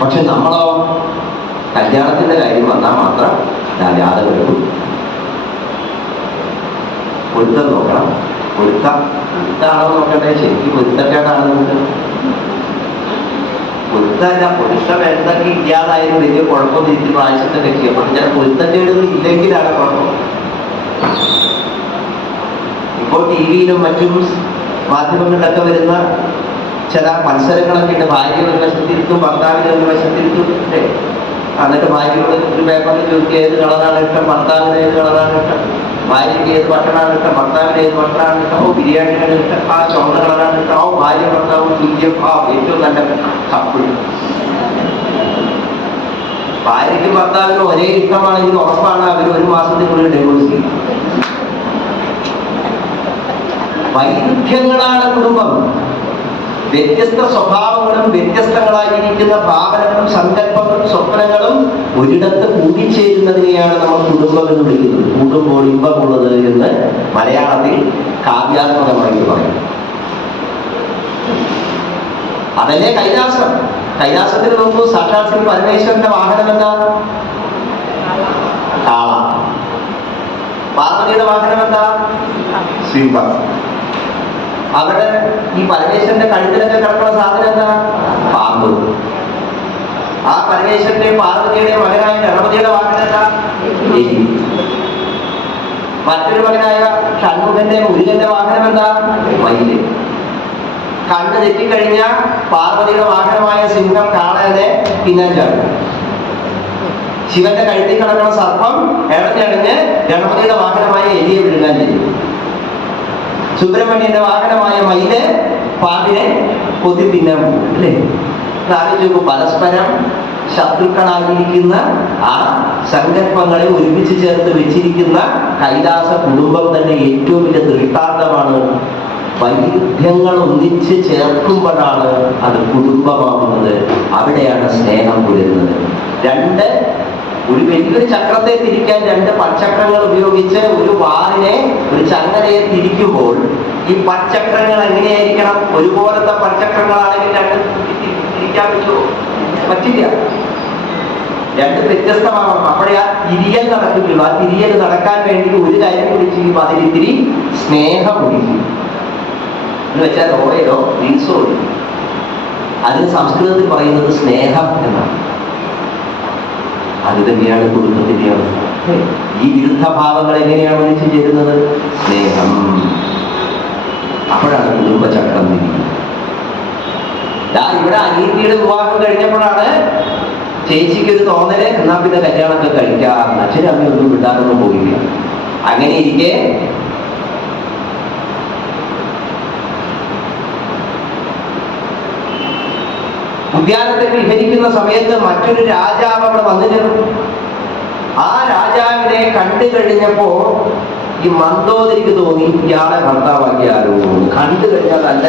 പക്ഷെ നമ്മളോ കല്യാണത്തിന്റെ കാര്യം വന്നാൽ മാത്രം ജാതകം പൊരുത്തം നോക്കണം. പൊരുത്താണോ നോക്കണ്ടേ? ശരിക്കും പൊരുത്തക്കേടാണെന്ന് പൊരുത്തല്ല. പൊരുത്തം എന്തൊക്കെ ഇല്ലാതായാലും വലിയ കുഴപ്പം തിരിച്ച് പ്രാവശ്യത്തൊക്കെ ചെയ്യും. പക്ഷെ ഞാൻ പൊരുത്തക്കേടുകൾ ഇല്ലെങ്കിലാണ് കുഴപ്പം. ഇപ്പോൾ ടി വിയിലും മറ്റും മാധ്യമങ്ങളിലൊക്കെ വരുന്ന ചില മത്സരങ്ങളൊക്കെ ഉണ്ട്. ഭാര്യ ഒരു വശത്തിരുത്തും, ഭർത്താവിന് ഒരു വശത്തിരുത്തും. എന്നിട്ട് ഭാര്യയോട് ഒരു പേപ്പറിൽ ചോദിക്കുക ഏത് കളറാണ് ഇഷ്ടം, ഭർത്താവിന് ഏത് കളറാണ് ഇഷ്ടം, ഭാര്യയ്ക്ക് ഏത് ഭക്ഷണമാണ് ഇഷ്ടം, ഭർത്താവിന് ഏത് ഭക്ഷണമാണ് ഇഷ്ടം, ബിരിയാണിയാണ് ഇഷ്ടം, ചുവന്ന കളറാണ് ഇഷ്ടം, ഭാര്യ ഭർത്താവും തുല്യം, ഏറ്റവും നല്ല കപ്പിൾ. ഭാര്യയ്ക്കും ഭർത്താവിനും ഒരേ ഇഷ്ടമാണെങ്കിൽ ഉറപ്പാണ് അവർ ഒരു മാസത്തിനുള്ളിൽ ഡൈവോഴ്സ് ചെയ്യും. വൈരുദ്ധ്യങ്ങളാണ് കുടുംബം. വ്യത്യസ്ത സ്വഭാവങ്ങളും വ്യത്യസ്തങ്ങളായിരിക്കുന്ന ഭാവനകളും സങ്കല്പങ്ങളും സ്വപ്നങ്ങളും ഒരിടത്ത് കൂടിച്ചേരുന്നതിനെയാണ് നമ്മൾ കുടുംബം എന്ന് വിളിക്കുന്നത്. കൂടുമ്പോൾ ഇമ്പമുള്ളത് എന്ന് മലയാളത്തിൽ കാവ്യാത്മകമായി പറയും. അതല്ലേ കൈലാസം. കൈലാസത്തിന് നോക്കൂ, സാക്ഷാൽ ശ്രീ പരമേശ്വരന്റെ വാഹനം എന്താ? കാള. പാർവതിയുടെ വാഹനം എന്താ? സിംഹം. അവിടെ ഈ പരമേശ്വരന്റെ കഴുത്തിലൊക്കെ കിടക്കുന്ന സാധനം എന്താ? പാമ്പ്. ആ പരമേശ്വരന്റെയും പാർവതിയുടെയും മകനായ ഗണപതിയുടെ വാഹനം എന്താ? എലി. മറ്റൊരു മകനായ ഷൺമുഖന്റെ മുരുകന്റെ വാഹനം എന്താ? മയില്. കണ്ണ് തെറ്റിക്കഴിഞ്ഞ പാർവതിയുടെ വാഹനമായ സിംഹം കാളനെ പിന്നാലെ. ശിവന്റെ കഴുത്തിൽ കിടക്കുന്ന സർപ്പം ഇടഞ്ഞടഞ്ഞ് ഗണപതിയുടെ വാഹനമായ എലിയെ വിഴുങ്ങാൻ ചെയ്യും. സുബ്രഹ്മണ്യന്റെ വാഹനമായ മയില് പാമ്പിനെ കൊതി തിന്നാൻ പോകും. അല്ലേ? ആലോചിച്ചു. പരസ്പരം ശത്രുക്കളായിരിക്കുന്ന ആ സങ്കല്പങ്ങളെ ഒരുമിച്ച് ചേർത്ത് വെച്ചിരിക്കുന്ന കൈലാസ കുടുംബം തന്നെ ഏറ്റവും വലിയ ദൃഷ്ടാന്തമാണ്. വൈരുദ്ധ്യങ്ങൾ ഒന്നിച്ച് ചേർക്കുമ്പോഴാണ് അത് കുടുംബമാകുന്നത്. അവിടെയാണ് സ്നേഹം പുലരുന്നത്. ഒരു വലിയൊരു ചക്രത്തെ തിരിക്കാൻ രണ്ട് പച്ചക്രങ്ങൾ ഉപയോഗിച്ച് ഒരു വാറിനെ, ഒരു ചങ്ങലയെ തിരിക്കുമ്പോൾ ഈ പച്ചക്രങ്ങൾ എങ്ങനെയായിരിക്കണം? ഒരുപോലത്തെ പച്ചക്രങ്ങളാണെങ്കിൽ രണ്ട് തിരിക്കാൻ പറ്റുമോ? പറ്റില്ല. രണ്ട് വ്യത്യസ്തമാകണം. അപ്പോഴേ ആ തിരിയൽ നടക്കുകയുള്ളൂ. ആ തിരിയൽ നടക്കാൻ വേണ്ടി ഒരു കാര്യം കൂടി ചെയ്യുമ്പോൾ അതിലിത്തിരി സ്നേഹം ഒഴിക്കും. എന്ന് വെച്ചാൽ ഓയിലോ ഡീസോ ഒഴിക്കും. അതിന് സംസ്കൃതത്തിൽ പറയുന്നത് സ്നേഹം എന്നാണ്. അത് തന്നെയാണ് കുടുംബത്തിന്റെ അവസ്ഥ. ഈ വിരുദ്ധഭാവങ്ങൾ എങ്ങനെയാണ് ഒന്നിച്ചു ചേരുന്നത്? സ്നേഹം. അപ്പോഴാണ് കുടുംബചക്രം തിരിയുന്നത്. ഇവിടെ അനീതിയുടെ വിവാഹം കഴിഞ്ഞപ്പോഴാണ് ചേച്ചിക്കൊരു തോന്നല്, എന്നാ പിന്നെ കല്യാണമൊക്കെ കഴിക്കാം. അച്ഛനും അമ്മയൊന്നും വിടാനൊന്നും പോയില്ല. അങ്ങനെ ഇരിക്കെ ഉദ്യാനത്തെ വിഹരിക്കുന്ന സമയത്ത് മറ്റൊരു രാജാവ് അവിടെ വന്നിരുന്നു. ആ രാജാവിനെ കണ്ടു കഴിഞ്ഞപ്പോ ഈ മന്ദോദരിക്ക് തോന്നി ഇയാളെ ഭർത്താവാക്കിയാലോ. കണ്ടു കഴിഞ്ഞാൽ നല്ല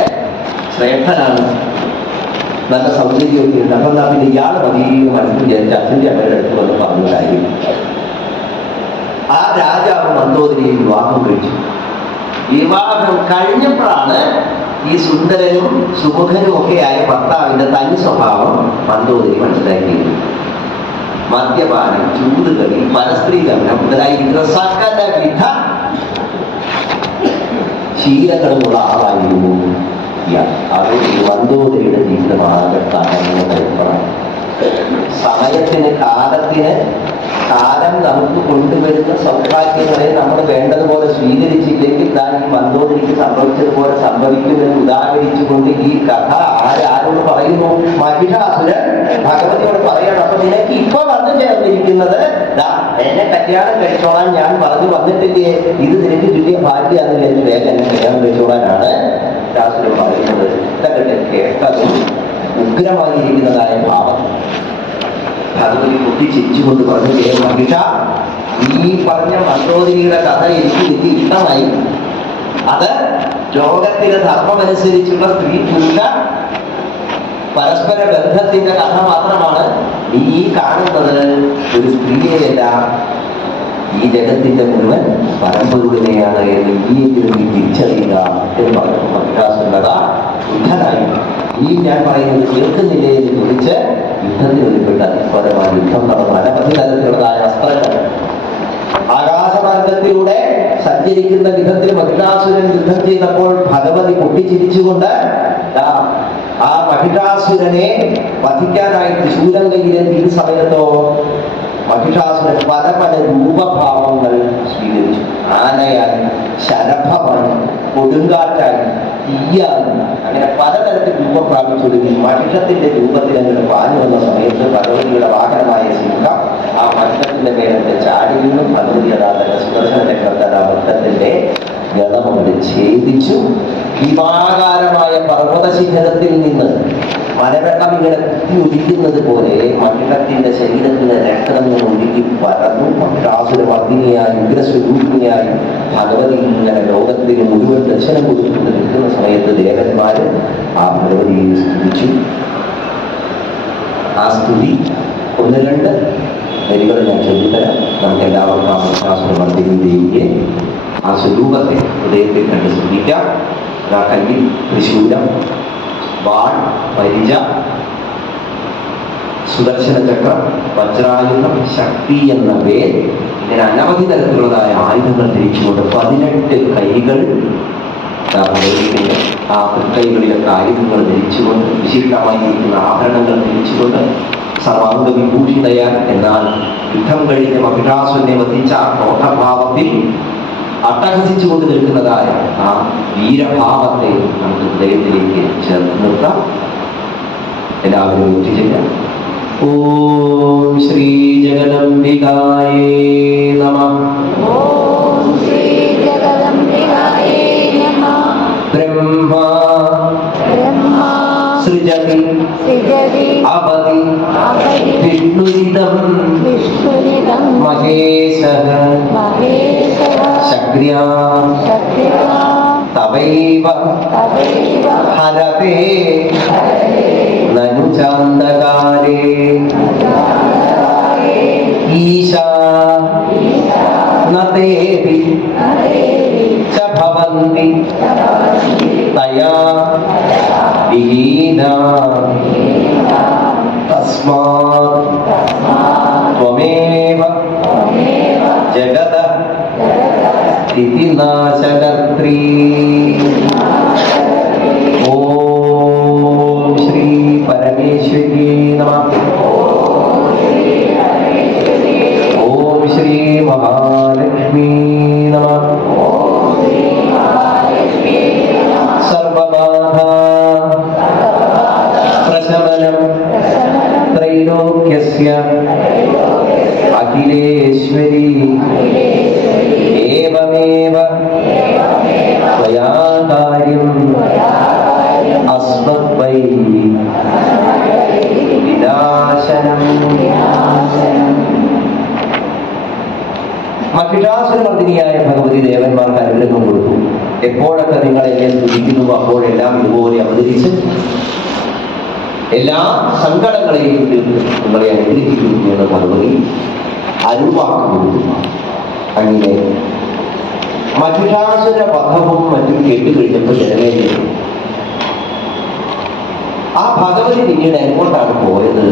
ശ്രേഷ്ഠനാണ്, നല്ല സൗന്ദര്യമൊക്കെ ഉണ്ട്. അപ്പൊ എന്നാ പിന്നെ ഇയാൾ മതിയെന്ന് മനസ്സിൽ വിചാരിച്ച് അച്ഛൻ്റെ അമ്മയുടെ അടുത്ത് വന്ന് പറഞ്ഞു കാര്യം. ആ രാജാവ് മന്ദോദരിയെ വിവാഹം കഴിച്ചു. വിവാഹം കഴിഞ്ഞപ്പോഴാണ് ഈ സുന്ദരനും സുമുഖനും ഒക്കെയായ ഭർത്താവിന്റെ തനി സ്വഭാവം മന്ദോദരി മനസ്സിലാക്കിയത്. മദ്യപാനം, ചൂടുകളി, പരസ്ത്രീ ഗമനം മുതലായിരിക്കുന്ന സകലവിധ ശീലങ്ങളുമുള്ള ആളായിരുന്നു ഇയാൾ. അത് മന്ദോദരിയുടെ ജീവിതമാകെ തകർന്നതാണ്. സമയത്തിന് കാലം നമുക്ക് കൊണ്ടുവരുന്ന സൗഭാഗ്യങ്ങളെ നമ്മൾ വേണ്ടതുപോലെ സ്വീകരിച്ചില്ലെങ്കിൽ ഈ മന്ദോദരിക്ക് സംഭവിച്ചതുപോലെ സംഭവിക്കുമെന്ന് ഉദാഹരിച്ചുകൊണ്ട് ഈ കഥ ആരോട് പറയുന്നു? മഹിഷാസുരൻ ഭഗവതിയോട് പറയണം. അപ്പൊ നിനക്ക് ഇപ്പൊ വന്നു ചേർന്നിരിക്കുന്നത് എന്നെ കല്യാണം കഴിച്ചോളാൻ ഞാൻ പറഞ്ഞു വന്നിട്ടില്ലേ, ഇത് നിനക്ക് കിട്ടിയ ഭാഗ്യാണെന്ന് എന്ന് വേഗം എന്നെ കല്യാണം കഴിച്ചോളാനാണ് ശാസ്ത്രം പറയുന്നത്. ഇതൊക്കെ കേട്ടതും ഉഗ്രമായിരിക്കുന്നതായ ഭാവം ഭഗവതി കുട്ടി ചിരിച്ചുകൊണ്ട് പറഞ്ഞു, മഹിഷ, ഈ പറഞ്ഞ മന്ദോദരിയുടെ കഥ എനിക്ക് വലിയ ഇഷ്ടമായി. അത് ലോകത്തിലെ ധർമ്മമനുസരിച്ചുള്ള സ്ത്രീ പുരുഷ പരസ്പര ബന്ധത്തിന്റെ കഥ മാത്രമാണ്. നീ കാണുന്നത് ഒരു സ്ത്രീയെയല്ല, ഈ ജഗത്തിന്റെ മുഴുവൻ പരമ്പൊരുളിനെയാണ് എന്ന് ഇനിയെങ്കിലും നീ തിരിച്ചറിയുക എന്ന് പറഞ്ഞു. മഹിഷാസുരനത ബുദ്ധനായി ഈ ഞാൻ പറയുന്നത് കേൾക്കുന്നില്ലേ എന്ന് ചോദിച്ച് യുദ്ധത്തിൽ ഒരുപ്പെട്ട അതിപരമായ യുദ്ധം നടന്ന അനവധി തരത്തിലുള്ളതായ അസ്ത്രങ്ങൾ ആകാശമാർഗത്തിലൂടെ സഞ്ചരിക്കുന്ന വിധത്തിൽ മഹിഷാസുരൻ യുദ്ധം ചെയ്തപ്പോൾ ഭഗവതി പൊട്ടിച്ചിരിച്ചുകൊണ്ട് ആ മഹിഷാസുരനെ വധിക്കാനായി ത്രിശൂലം കയ്യിലെത്തി ഈ സമയത്തോ മഹിഷാസുരൻ പല പല രൂപഭാവങ്ങൾ സ്വീകരിച്ചു. ആനയായി, ശരഭമായി, കൊടുങ്കാറ്റായി, തീയായി, അങ്ങനെ പലതരത്തിൽ രൂപം പ്രാപിച്ചൊടുങ്ങി. മഹിഷത്തിന്റെ രൂപത്തിൽ അങ്ങനെ പാഞ്ഞു വന്ന സമയത്ത് ഭഗവതിയുടെ വാഹനമായ സിംഹം ആ മഹിഷത്തിന്റെ മേലത്തെ ചാടി വീണു. ഭഗവതിയുടെ സുദർശന ചക്രത്തിൽ ആ മഹിഷത്തിന്റെ ഗളമുണ്ട് ഛേദിച്ചു. ഭീമാകാരമായ പർവ്വത ശിഖരത്തിൽ നിന്ന് മലവെള്ളം ഇങ്ങനെ കുത്തി ഒഴിക്കുന്നത് പോലെ മഹിഷത്തിന്റെ ശരീരത്തിലെ രക്തം ഒഴുകി പരന്നു. മഹിഷാസുരമർദ്ദിനിയായി ഉഗ്രസ്വരൂപിണിയായി ഭഗവതി ഇങ്ങനെ ലോകത്തിന് മുഴുവൻ ദർശനം കൊടുത്തുകൊണ്ട് നിൽക്കുന്ന സമയത്ത് ദേവന്മാര് ആ ഭഗവതിയെ സ്തുതിച്ചു. ആ സ്തുതി ഒന്ന് രണ്ട് വരികൾ ഞാൻ ചൊല്ലിത്തരാം. നമുക്ക് എല്ലാവർക്കും ആ മഹിഷാസുരമർദ്ദിനി ദേവിയെ ആ സ്വരൂപത്തെ ഹൃദയത്തിൽ കണ്ട് സ്തുതിക്കാം. ആ കല്ലിൽ ത്രിശൂലം, വാൾ, പരിച, സുദർശന ചക്രം, വജ്രായുധം, ശക്തി എന്ന വേൽ, ഇങ്ങനെ അനവധി തരത്തിലുള്ളതായ ആയുധങ്ങൾ ധരിച്ചുകൊണ്ട് 18 കൈകൾ ആ തൃക്കൈകളിലൊക്കെ ആയുധങ്ങൾ ധരിച്ചുകൊണ്ട് വിശിഷ്ടമായിരിക്കുന്ന ആഭരണങ്ങൾ ധരിച്ചുകൊണ്ട് സർവാംഗ വിഭൂഷിതയാൽ. എന്നാൽ യുദ്ധം കഴിഞ്ഞ് മഹിഷാസുരനെ വധിച്ച ആ ക്രോധഭാവത്തിൽ അട്ടഹസിച്ചുകൊണ്ട് നിൽക്കുന്നതായ ആ വീരഭാവത്തെ നമുക്ക് ഹൃദയത്തിലേക്ക് ചേർത്ത് നിർത്താം. എല്ലാവരും ഒത്തുചെല്ലാം. ഓം ശ്രീ ജഗദംബികായേ നമഃ. ഓം ശ്രീ ജഗദംബികായേ നമഃ. ബ്രഹ്മാ സൃജതി അവതി വിഷ്ണുരിതം മഹേശഃ ശക്ര്യാ തവൈവ ഹരതേ നനു ചാന്ദകാരേ ഈശാ നതേതി ച ഭവന്തി തയാ വിഹീനാ തസ്മാത് ത്വമേവ ജഗതഃ സ്ഥിതിനാശകർत्री. ഓം ശ്രീ പരമേശ്വരി നമഃ. ഓം ശ്രീ മഹാലക്ഷ്മീ നമഃ. സർവബാധാ പ്രശമനം ത്രൈലോക്യസ്യ അഖിലേശ്വരി ഏവമേവ ത്വയാ കാര്യം അസ്മദ്വൈ വിനാശനം. മഹിഷാസുരമർദ്ദിനിയായ ഭഗവതി ദേവന്മാർക്ക് അനുഗ്രഹം കൊടുത്തു. എപ്പോഴൊക്കെ നിങ്ങൾ എന്നെ സ്തുതിക്കുന്നു അപ്പോഴെല്ലാം ഇതുപോലെ അവതരിച്ച് എല്ലാ സങ്കടങ്ങളെയും നിങ്ങളെ അനുഗ്രഹിക്കുന്നു എന്ന് ഭഗവതി അരുവാക്ക് കൊടുക്കുന്നു. അങ്ങനെ മഹിഷാസുര വധവും മറ്റും കേട്ടുകഴിഞ്ഞപ്പോൾ ജനമേ ആ ഭഗവതി പിന്നീട് എങ്ങോട്ടാണ് പോയത്?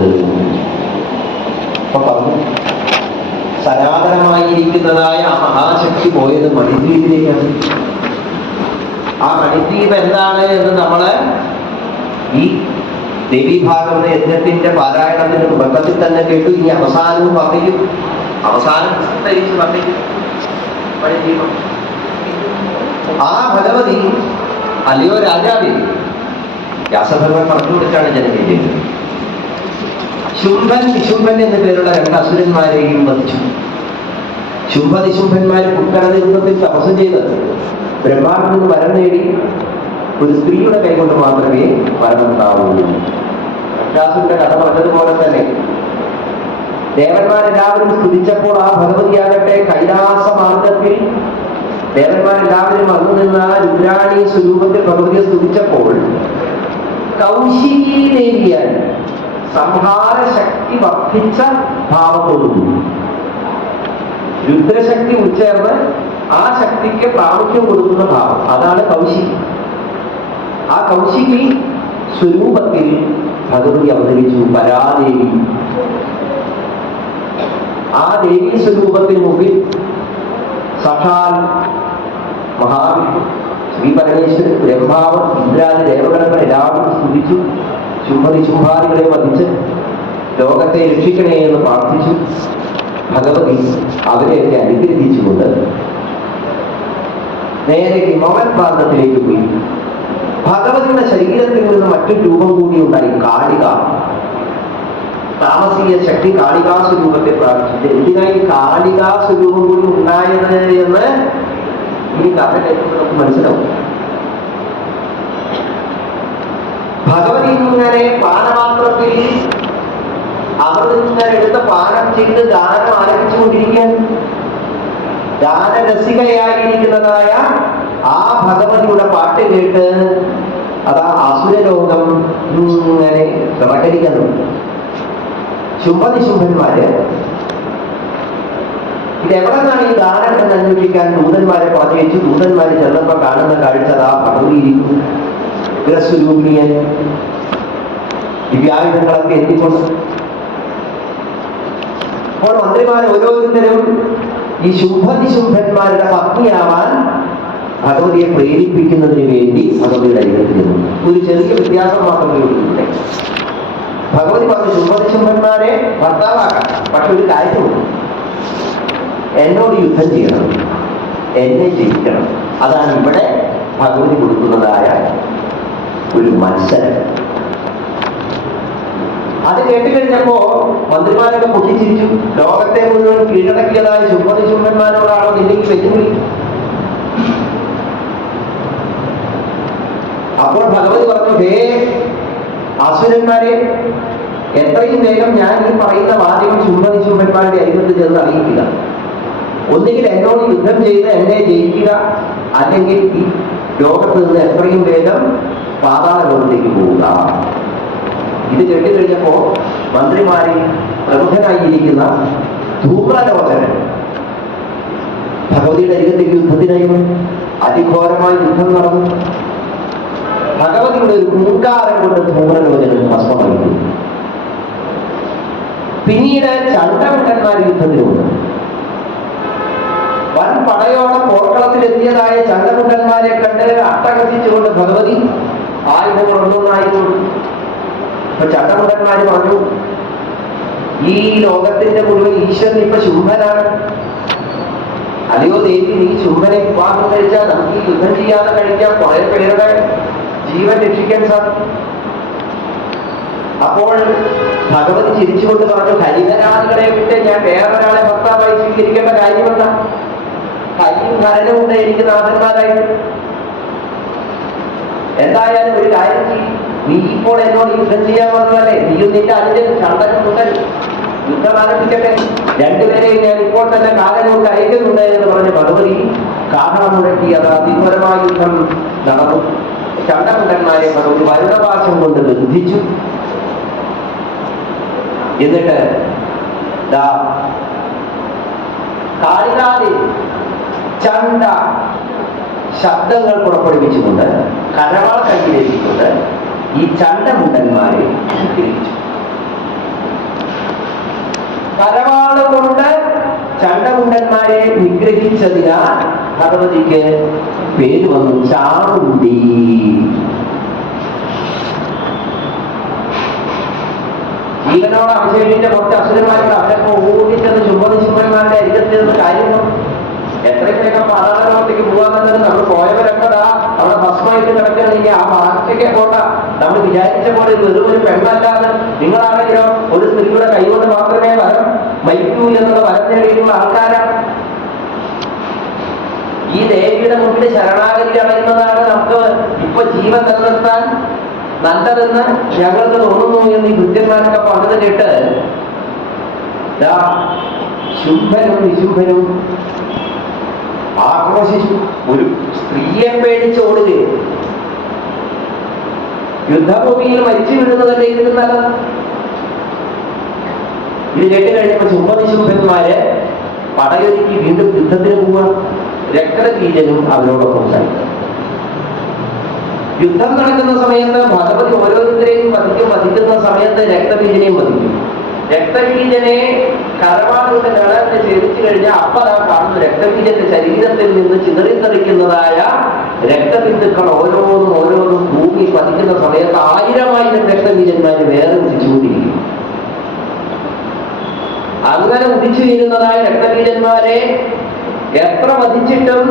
അപ്പൊ പറഞ്ഞു, സനാതനമായിരിക്കുന്നതായ ആ മഹാശക്തി പോയത് മണിദ്വീപിലേക്കാണ്. ആ മണിദ്വീപ് എന്താണ് എന്ന് നമ്മള് ഈ ദേവീഭാഗവത യജ്ഞത്തിന്റെ പാരായണത്തിന്റെ തുടക്കത്തിൽ തന്നെ കേട്ടു. ഇനി അവസാനവും പറയും. അവസാനം വിസ്തരിച്ച് പറയും മണിദ്വീപം. ആ ഭഗവതി അല്ലയോ രാജാവേ, വ്യാസഭഗവാൻ പറഞ്ഞു കൊടുത്താണ് ജനമേജ്. ശുംഭൻ നിശുംഭൻ എന്ന പേരുള്ള 2 അസുരന്മാരെയും വധിച്ചു. ശുംഭ നിശുംഭന്മാർ പുഷ്കരണ രൂപത്തിൽ തപസ് ചെയ്തത് ബ്രഹ്മാവിൽ നിന്ന് വരം നേടി ഒരു സ്ത്രീയുടെ കൈകൊണ്ട് മാത്രമേ വരണം ഉണ്ടാവുള്ളൂ. അഷ്ടാസുരന്റെ കഥ പറഞ്ഞതുപോലെ തന്നെ ദേവന്മാരെല്ലാവരും സ്തുതിച്ചപ്പോൾ ആ ഭഗവതിയാകട്ടെ കൈലാസ മാർഗത്തിൽ ദേവന്മാരെല്ലാവരും വന്നു നിന്ന രുദ്രാണി സ്വരൂപത്തിൽ ഭഗവതിയെ സ്തുതിച്ചപ്പോൾ കൗശികി ദേവിയാൽ സംഹാര ശക്തി വർദ്ധിച്ച ഭാവത്തോടുകൂടി രുദ്രശക്തി ഉൾച്ചേർന്ന് ആ ശക്തിക്ക് പ്രാമുഖ്യം കൊടുക്കുന്ന ഭാവം, അതാണ് കൗശികി. ആ കൗശികി സ്വരൂപത്തിൽ ഭഗവതി അവതരിച്ചു, പരാദേവി. ആ ദേവീ സ്വരൂപത്തിന് മുമ്പിൽ സാക്ഷാൽ മഹാവിഷ്ണു, ശ്രീ പരമേശ്വരൻ, ബ്രഹ്മാവ്, ഇന്ദ്രാദി ദേവഗണങ്ങൾ എല്ലാവരും സ്തുതിച്ചു. ശുംഭനിശുംഭാദികളെ വധിച്ച് ലോകത്തെ രക്ഷിക്കണേ എന്ന് പ്രാർത്ഥിച്ചു. ഭഗവതി അവരെയൊക്കെ അനുഗ്രഹിച്ചുകൊണ്ട് നേരെ ഹിമവത് പ്രാന്തത്തിലേക്ക് പോയി. ഭഗവതിയുടെ ശരീരത്തിൽ നിന്ന് മറ്റൊരു രൂപം കൂടി ഉണ്ടായി, കാളിക. താമസീയ ശക്തി കാളികാ സ്വരൂപത്തെ പ്രാർത്ഥിച്ചു. എന്തിനായി കാളികാ സ്വരൂപം കൂടി ഉണ്ടായത് എന്ന് ഈ കഥ കേൾക്കുമ്പോൾ നമുക്ക് മനസ്സിലാവും. ഭഗവതി ഇങ്ങനെ പാനപാത്രത്തിൽ അമൃതിങ്ങനെ എടുത്ത് പാനം ചെയ്ത് ഗാനം ആലപിച്ചുകൊണ്ടിരിക്കാൻ, ഗാനരസികയായിരിക്കുന്നതായ ആ ഭഗവതിയുടെ പാട്ട് കേട്ട് അതാ അസുരലോകം ഇങ്ങനെ പ്രകടിക്കുന്നു. ശുംഭനിശുംഭന്മാര് ഇതെവിടെ നിന്നാണ് ഈ ഗാനം എന്ന് അന്വേഷിക്കാൻ ദൂതന്മാരെ പറഞ്ഞയച്ചു. ദൂതന്മാര് ചെന്നപ്പോ കാണുന്ന കാഴ്ച അതാ ഭഗവതിയിരിക്കും, ഉഗ്രസ്വരൂപിണിയൻ, ദിവ്യായുധങ്ങളൊക്കെ എത്തിക്കൊണ്ട്. അപ്പോൾ മന്ത്രിമാർ ഓരോരുത്തരും ഈ ശുംഭനിശുംഭന്മാരുടെ പത്നിയാവാൻ ഭഗവതിയെ പ്രേരിപ്പിക്കുന്നതിന് വേണ്ടി ഭഗവതിയുടെ അരികത്ത് ചെന്നു. ഒരു ചെറിയ വ്യത്യാസം മാത്രമേ ഉള്ളൂ. ഭഗവതി പറഞ്ഞു, ശുംഭനിശുംഭന്മാരെ ഭർത്താവാക്കാം, പക്ഷെ ഒരു കാര്യമുണ്ട്, എന്നോട് യുദ്ധം ചെയ്യണം, എന്നെ ജയിക്കണം. അതാണ് ഇവിടെ ഭഗവതി കൊടുക്കുന്നതായ ഒരു മത്സരം. അത് കേട്ടുകഴിഞ്ഞപ്പോ മന്ത്രിമാരൊക്കെ പൊട്ടിച്ചിരിച്ചു. ലോകത്തെ മുഴുവൻ കീഴടക്കിയതായ ശുംഭനിശുംഭന്മാരോടാണോ നിന്നെങ്കിൽ വെല്ലുവിളി? അപ്പോൾ ഭഗവതി പറഞ്ഞു, ഹേ അസുരന്മാരെ, എത്രയും വേഗം ഞാൻ ഈ പറയുന്ന വാദ്യം ശുംഭനിശുംഭന്മാരുടെ അരികത്ത് ചെന്ന് അറിയിക്കുക. ഒന്നുകിൽ എന്നോട് യുദ്ധം ചെയ്ത് എന്നെ ജയിക്കുക, അല്ലെങ്കിൽ ഈ ലോകത്ത് നിന്ന് എത്രയും വേഗം പാതാള ലോകത്തേക്ക് പോവുക. ഇത് കേട്ടുകഴിഞ്ഞപ്പോ മന്ത്രിമാരിൽ പ്രമുഖനായിരിക്കുന്ന ധൂമ്രലോചനൻ ഭഗവതിയുടെ അരികത്തേക്ക് യുദ്ധത്തിനായി അതിഘോരമായ യുദ്ധം നടന്നു. ഭഗവതിയുടെ ഒരു കൂങ്കാരം കൊണ്ട് ധൂമ്രലോചനൻ ഭസ്മമായിരുന്നു. പിന്നീട് ചണ്ഡമുണ്ടന്മാർ യുദ്ധത്തിന് വന്നു. വൻ പടയോടെ പോർക്കളത്തിലെത്തിയതായ ചണ്ഡമുണ്ടന്മാരെ കണ്ട് അട്ടഹസിച്ചുകൊണ്ട് ഭഗവതി ആയുധങ്ങൾ ഒന്നൊന്നായിക്കൊണ്ടു. അപ്പൊ ചണ്ഡമുണ്ടന്മാര് പറഞ്ഞു, ഈ ലോകത്തിന്റെ മുഴുവൻ ഈശ്വരൻ ഇപ്പൊ ശുംഭനാണ്. അല്ലയോ ദേവി, നീ ശുംഭനെ വിവാഹം കഴിച്ചാൽ നമുക്ക് ഈ യുദ്ധം ചെയ്യാതെ കഴിക്കാൻ കുറെ പേരുടെ ജീവൻ രക്ഷിക്കാൻ സാധിക്കും. അപ്പോൾ ഭഗവതി ചിരിച്ചുകൊണ്ട് പറഞ്ഞു, ഹരിഹരാദികളെ വിട്ട് ഞാൻ വേറൊരാളെ ഭർത്താവായി സ്വീകരിക്കേണ്ട കാര്യമെന്താ? കയ്യും കരനും ഉണ്ട് എനിക്ക് നാഥന്മാരായിട്ട്. എന്തായാലും ഒരു കാര്യം ചെയ്യും, നീ ഇപ്പോൾ എന്നോട് യുദ്ധം ചെയ്യാൻ വന്നതല്ലേ, നീയും നിന്റെ അതിന്റെ ചണ്ടനും മുതൽ യുദ്ധം ആരംഭിക്കട്ടെ. രണ്ടുപേരെയും ഞാൻ ഇപ്പോൾ തന്നെ കാലനോട്ട് അയക്കുന്നുണ്ട് എന്ന് പറഞ്ഞ് ഭഗവതി കാഹളം മുഴക്കി. അത് അതിഘോരമായ യുദ്ധം നടന്നു. ചണ്ടമുണ്ടന്മാരെ ഭഗവതി വരുണപാശം കൊണ്ട് ബന്ധിച്ചു. എന്നിട്ട് കാളികാതി ചണ്ട ശബ്ദങ്ങൾ പുറപ്പെടുവിച്ചുകൊണ്ട് കരവാള കയ്യിലേക്കിക്കൊണ്ട് ഈ ചണ്ടമുണ്ടന്മാരെ നിഗ്രഹിച്ചു. കരവാള കൊണ്ട് ചണ്ടമുണ്ടന്മാരെ നിഗ്രഹിച്ചതിനാൽ ഭഗവതിക്ക് പേര് വന്നു ചാമുണ്ടി. ജീവനോട് അഭിഷേകിന്റെ കുറച്ച് അസുരന്മാരുണ്ട്. അവരൊക്കെ ഓടിച്ചെന്ന് ശുംഭനിശുംഭന്മാരുടെ അരികത്ത് നിന്ന് കാര്യങ്ങൾ എത്രയ്ക്കൊക്കെ പാതാളത്തിലേക്ക് പോകാമെന്നത് നമ്മൾ പോയവരൊക്കെ അവിടെ ഭസ്മായിട്ട് കിടക്കണമെങ്കിൽ ആ ഭാഷയ്ക്ക് പോട്ട. നമ്മൾ വിചാരിച്ച പോലെ വെറും ഒരു പെണ്ണല്ലാതെ നിങ്ങളാണെങ്കിലോ ഒരു സ്ത്രീയുടെ കൈകൊണ്ട് മാത്രമേ വരം വയ്ക്കൂ എന്നുള്ള വരം നേടിയിട്ടുള്ള ആൾക്കാരാണ്. ഈ ദേവിയുടെ മുമ്പിൽ ശരണാഗതി അടയുന്നതാണ് നമുക്ക് ഇപ്പൊ ജീവൻ നിലനിർത്താൻ നല്ലതെന്ന് ഞങ്ങൾക്ക് തോന്നുന്നു എന്ന് ഈ കൃത്യന്മാരൊക്കെ പറഞ്ഞത് കേട്ട് ശുംഭനും നിശുംഭനും ആക്രോശിച്ചു. ഒരു സ്ത്രീയെ പേടിച്ച് ഓടുകയും യുദ്ധഭൂമിയിൽ മരിച്ചു വീഴുന്നതല്ലേ ഇതിന് നല്ലത്. ഇത് കേട്ട് കഴിഞ്ഞപ്പോ ശുംഭനിശുംഭന്മാര് പടയൊരുക്കി വീണ്ടും യുദ്ധത്തിന് പോവുക. രക്തബീജനും അവരോടൊപ്പം സഹിക്കും. യുദ്ധം നടക്കുന്ന സമയത്ത് ഭഗവതി ഓരോരുത്തരെയും വധിക്കുന്ന സമയത്ത് രക്തബീജനെയും വധിക്കും. രക്തബീജനെ കരവാളുകൊണ്ട് കളഞ്ഞ് ഛേദിച്ചു കഴിഞ്ഞാൽ അപ്പതാ കാണുന്നു രക്തബീജന്റെ ശരീരത്തിൽ നിന്ന് ചിതറിത്തെറിക്കുന്നതായ രക്തബിന്ദുക്കൾ ഓരോന്നും ഭൂമി വധിക്കുന്ന സമയത്ത് 1000 രക്തബീജന്മാര് വേറെ ഉദിച്ചുകൊണ്ടിരിക്കും. അങ്ങനെ ഉദിച്ചു വീഴുന്നതായ രക്തബീജന്മാരെ എത്ര വധിച്ചിട്ടും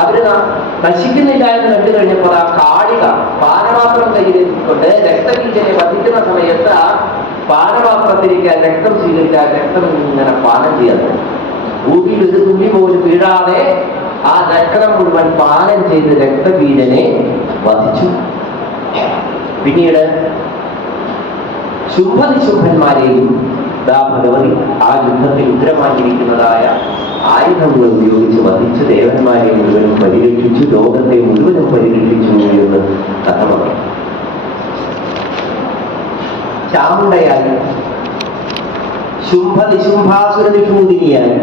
അവര് നശിക്കുന്നില്ല എന്ന് കണ്ടു കഴിഞ്ഞപ്പോൾ ആ കാളിക പാനപാത്രം കയ്യിലെത്തിക്കൊണ്ട് രക്തബീജനെ വധിക്കുന്ന സമയത്ത് ആ പാനപാത്രത്തിലേക്ക് രക്തം സ്വീകരിക്കാൻ രക്തം ഇങ്ങനെ പാനം ചെയ്യാൻ ഭൂമിയിൽ ഒരു തുള്ളി പോലും വീഴാതെ ആ രക്തം മുഴുവൻ പാനം ചെയ്ത് രക്തബീജനെ വധിച്ചു. പിന്നീട് ശുംഭനിശുംഭന്മാരെയും ഭഗവതി ആ യുദ്ധത്തിൽ ഉത്തരമായിരിക്കുന്നതായ ആയുധങ്ങൾ ഉപയോഗിച്ച് വധിച്ച് ദേവന്മാരെ മുഴുവനും പരിരക്ഷിച്ചു, ലോകത്തെ മുഴുവനും പരിരക്ഷിച്ചു എന്ന് കഥ പറഞ്ഞു. ചാമുണ്ടയായി, ശുംഭനിശുംഭാസുരനിഷൂദിനിയായി,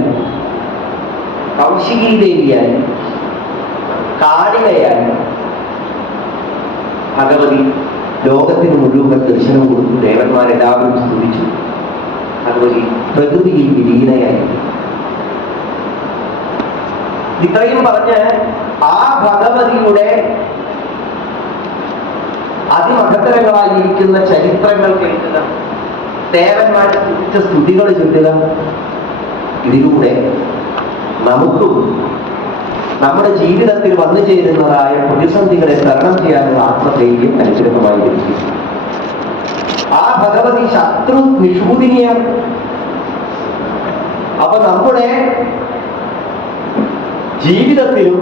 കൗശികീദേവിയായി, കാളികയായി ഭഗവതി ലോകത്തിന് മുഴുവൻ ദർശനം കൊടുത്തു. ദേവന്മാരെല്ലാവരും സ്തുതിച്ചു. ഭഗവതി പ്രകൃതിയിൽ വിലീനയായി. ഇത്രയും പറഞ്ഞ് ആ ഭഗവതിയുടെ അതിമഹത്തരങ്ങളായിരിക്കുന്ന ചരിത്രങ്ങൾ കേൾക്കുക, ദേവന്മാരെ സ്തുതിച്ച സ്തുതികൾ ചൊല്ലുക. ഇതിലൂടെ നമുക്കും നമ്മുടെ ജീവിതത്തിൽ വന്നു ചേരുന്നതായ പ്രതിസന്ധികളെ തരണം ചെയ്യാനുള്ള ആത്മധൈര്യം അനുഗ്രഹമായി ലഭിക്കും. ആ ഭഗവതി ശത്രു നിഷൂദിനിയാണ്. അപ്പൊ നമ്മുടെ ജീവിതത്തിലും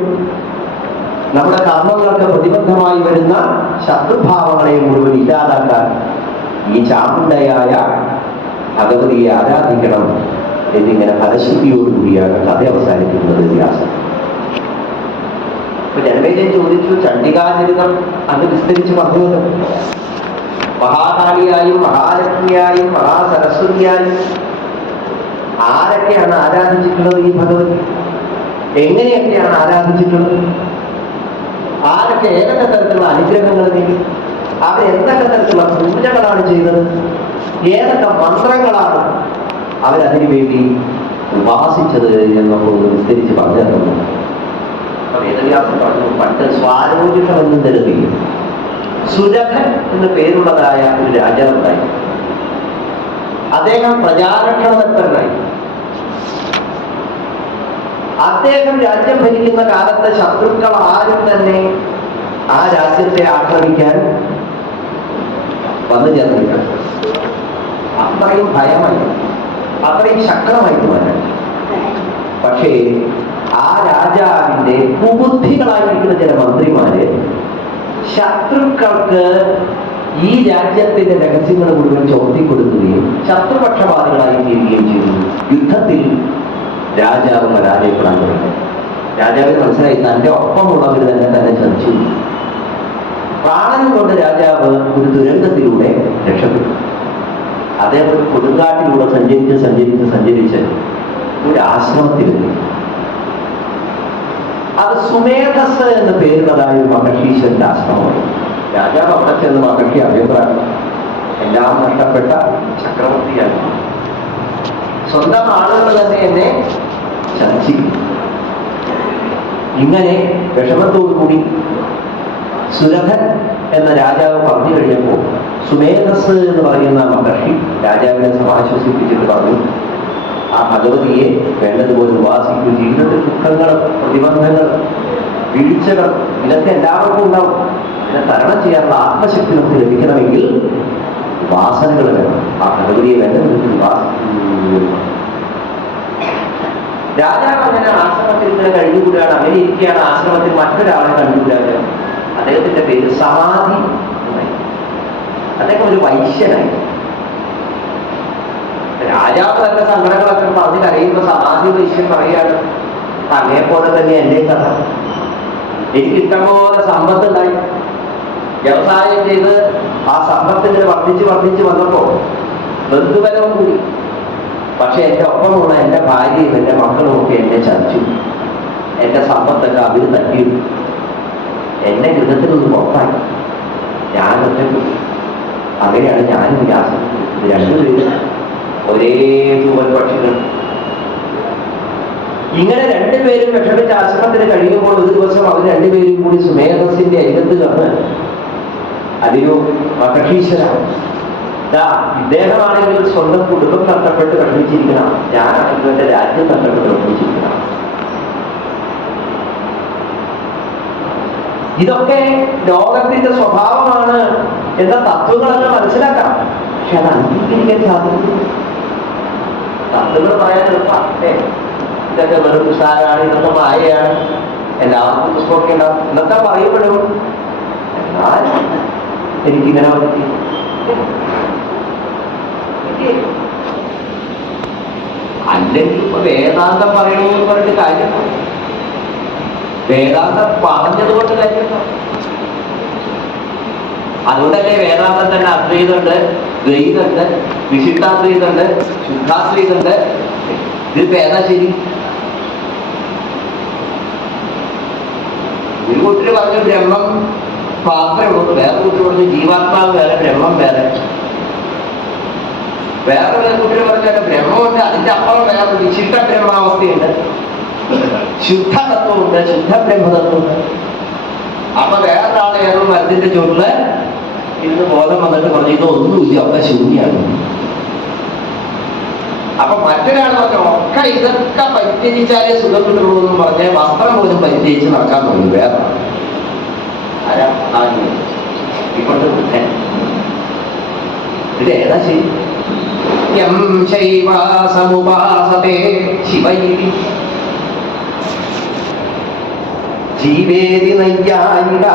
നമ്മുടെ കർമ്മങ്ങൾക്ക് പ്രതിബദ്ധമായി വരുന്ന ശത്രുഭാവങ്ങളെ മുഴുവൻ ഇല്ലാതാക്കാൻ ഈ ചാമുണ്ടയായ ഭഗവതിയെ ആരാധിക്കണം എന്നിങ്ങനെ ഫലശുദ്ധിയോടുകൂടിയാണ് കഥ അവസാനിക്കുന്നത് വ്യാസം. ഇപ്പൊ ജനമേജൻ ചോദിച്ചു, ചണ്ഡികാചരിതം അത് വിസ്തരിച്ച് പറഞ്ഞത് മഹാകാളിയായും മഹാലക്ഷ്മിയായും മഹാസരസ്വതിയായും ആരൊക്കെയാണ് ആരാധിച്ചിട്ടുള്ളത് ഈ ഭഗവതി? എങ്ങനെയൊക്കെയാണ് ആരാധിച്ചിട്ടുള്ളത്? ആരൊക്കെ ഏതൊക്കെ തരത്തിലുള്ള അനുഗ്രഹങ്ങൾ നേടി? അവർ എന്തൊക്കെ തരത്തിലുള്ള പൂജകളാണ് ചെയ്തത്? ഏതൊക്കെ മന്ത്രങ്ങളാണ് അവരതിനു വേണ്ടി ഉപാസിച്ചത് എന്നൊക്കെ ഒന്ന് വിസ്തരിച്ച് പറഞ്ഞു തന്നു. വേദവ്യാസം പറഞ്ഞു, പണ്ട് സ്വാരോചിഷമെന്നും കരുതി സുരഭൻ എന്ന് പേരുള്ളതായ ഒരു രാജാവുണ്ടായി. അദ്ദേഹം പ്രജാരക്ഷണതത്പരനായി. അദ്ദേഹം രാജ്യം ഭരിക്കുന്ന കാലത്ത് ശത്രുക്കൾ ആരും തന്നെ ആ രാജ്യത്തെ ആക്രമിക്കാൻ വന്നു ചേർന്നില്ല. അത്രയും ഭയമായി, അത്രയും ശക്തമായി മാറാൻ. പക്ഷേ ആ രാജാവിന്റെ കുബുദ്ധികളായിരിക്കുന്ന ചില മന്ത്രിമാര് ശത്രുക്കൾക്ക് ഈ രാജ്യത്തിന്റെ രഹസ്യങ്ങൾ മുഴുവൻ ചോർത്തിക്കൊടുക്കുകയും ശത്രുപക്ഷപാതികളായി തീരുകയും ചെയ്തു. യുദ്ധത്തിൽ രാജാവ് പരാജയപ്പെടാൻ തുടങ്ങി. രാജാവിന് മനസ്സിലായി തന്റെ ഒപ്പമുള്ളവർ തന്നെ ചതിച്ചു. പ്രാണൻ കൊണ്ട് രാജാവ് ഒരു ദുരന്തത്തിലൂടെ രക്ഷപ്പെട്ടു. അദ്ദേഹം ഒരു കൊടുങ്കാട്ടിലൂടെ സഞ്ചരിച്ച് ഒരു ആശ്രമത്തിലെത്തി. അത് സുമേധസ് എന്ന പേരുള്ളതായ ഒരു മഹർഷീശ്വരന്റെ ആശ്രമമാണ്. രാജാവ് അവിടെ ചെന്ന് മഹർഷി അഭിപ്രായം, എല്ലാം നഷ്ടപ്പെട്ട ചക്രവർത്തിയാണ്, സ്വന്തം ആളുകൾ തന്നെ എന്നെ ചതിച്ചിരിക്കും. ഇങ്ങനെ വിഷമത്തോടുകൂടി സുരഭൻ എന്ന രാജാവ് പറഞ്ഞു കഴിഞ്ഞപ്പോൾ സുമേധസ് എന്ന് പറയുന്ന മഹർഷി രാജാവിനെ സമാശ്വസിപ്പിച്ചിട്ട് പറഞ്ഞു, ആ ഭഗവതിയെ വേണ്ടതുപോലെ ഉപാസിക്കും. ജീവിതത്തിൽ ദുഃഖങ്ങൾ, പ്രതിബന്ധങ്ങൾ, വീഴ്ചകൾ ഇതൊക്കെ എല്ലാവർക്കും ഉണ്ടാവും. ഇതിനെ തരണം ചെയ്യാനുള്ള ആത്മശക്തി നമുക്ക് ലഭിക്കണമെങ്കിൽ ഉപാസനകൾ വേണം. ആ ഭഗവതിയെ വേണ്ടത് ഉപാസിക്കും. രാജാവ് അങ്ങനെ ആശ്രമത്തിൽ ഇങ്ങനെ കഴിഞ്ഞുകൂടുകയാണ്. അങ്ങനെ ഇരിക്കുകയാണ്. ആശ്രമത്തിൽ മറ്റൊരാളെ കണ്ടുകൂടാണ്. അദ്ദേഹത്തിന്റെ പേര് സമാധി. അദ്ദേഹം ഒരു വൈശ്യനായി. രാജാവ് തന്നെ സങ്കടങ്ങളൊക്കെ പറഞ്ഞ് കരയുമ്പോ സമാധി വൈശ്യൻ പറയാണ്, അങ്ങേപ്പോലെ തന്നെ എന്റെ കഥ. എനിക്ക് ഇഷ്ടംപോലെ സമ്പത്തുണ്ടായി, വ്യവസായം ചെയ്ത് ആ സമ്പത്തിന് വർദ്ധിച്ച് വന്നപ്പോ ബന്ധുബലവും കൂടി. പക്ഷെ എൻ്റെ ഒപ്പമുള്ള എൻ്റെ ഭാര്യയും എൻ്റെ മക്കളും ഒക്കെ എന്നെ ചതിച്ചു. എൻ്റെ സമ്പത്തൊക്കെ അവർ തട്ടിയിട്ടു. എന്നെ ഗൃഹത്തിൽ നിന്ന് പുറത്താക്കി. ഞാൻ ഒറ്റപ്പെട്ടു. അങ്ങനെയാണ് ഞാനും വ്യാസം രണ്ടുപേരും ഒരേ തൂവൽ പക്ഷികൾ. ഇങ്ങനെ രണ്ടുപേരും വിഷമിച്ച് ആശ്രമത്തിൽ കഴിയുമ്പോൾ ഒരു ദിവസം അവർ രണ്ടുപേരും കൂടി സുമേധസിന്റെ അരികത്ത് കന്ന് അല്ലയോ മഹർഷീശ്വര, ഇദ്ദേഹമാണെങ്കിൽ സ്വന്തം കുടുംബം നഷ്ടപ്പെട്ട് വിഷമിച്ചിരിക്കണം, ഞാനാണെങ്കിൽ എന്റെ രാജ്യം നഷ്ടപ്പെട്ട് വിഷമിച്ചിരിക്കണം. ഇതൊക്കെ ലോകത്തിന്റെ സ്വഭാവമാണ് എന്ന തത്വങ്ങളൊക്കെ മനസ്സിലാക്കാം. പക്ഷെ അത് അംഗീകരിക്കാൻ സാധിക്കും. തത്വങ്ങൾ പറയാൻ എളുപ്പമാണ്. ഇതൊക്കെ വെറും നിസ്സാരാണ്, ഇതൊക്കെ മായയാണ്, എല്ലാവർക്കും പുസ്തകമൊക്കെ ഉണ്ടാവും എന്നൊക്കെ പറയപ്പെടും. എന്നാൽ എനിക്കിങ്ങനെ അല്ലെങ്കിൽ ഇപ്പൊ വേദാന്തം പറയണമെന്ന് പറഞ്ഞിട്ട് കാര്യമോ? വേദാന്തം പറഞ്ഞതുകൊണ്ട് കാര്യമോ? അതുകൊണ്ടല്ലേ വേദാന്തം തന്നെ അദ്വൈതമുണ്ട്, ദ്വൈതമുണ്ട്, വിശിഷ്ടാദ്വൈതമുണ്ട്, ശുദ്ധാദ്വൈതമുണ്ട്. ഇതിപ്പോ ഏതാ ശരി? ഒരു കൂട്ടര് പറഞ്ഞു ബ്രഹ്മം പാത്രമുള്ളത്, വേറെ കൂട്ടര് പറഞ്ഞു ജീവാത്മാവ് വേറെ ബ്രഹ്മം വേറെ. വേറെ കൂട്ടര് പറഞ്ഞാൽ ബ്രഹ്മമുണ്ട്, അതിന്റെ അപ്പുറം വേറെ വിശിഷ്ട ബ്രഹ്മാവസ്ഥയുണ്ട്, ശുദ്ധ തത്വമുണ്ട്, ശുദ്ധ ബ്രഹ്മതത്വമുണ്ട്. അപ്പൊ വേറൊരാളെ ഏതോ മരത്തിന്റെ ചുവട്ടില് ഇന്ന് ബോധം വന്നിട്ട് പറഞ്ഞു ഇതൊന്നുമില്ല, ഒക്കെ ശൂന്യാണ്. അപ്പൊ മറ്റൊരാൾ പറഞ്ഞു ഒക്കെ ഇതൊക്കെ പരിത്യജിച്ചാലേ സുഖം കിട്ടുള്ളൂ എന്നും പറഞ്ഞ് വസ്ത്രം പോലും പരിത്യജിച്ച് നടക്കാൻ തോന്നി. വേറെ ആരാ? ഇപ്പോഴത്തെ ബുദ്ധൻ. ഇത് ഏതാ ശരി? യം ശൈവാസമുപാസതേ ശിവൈതി ജീവേതി നൈയായിക.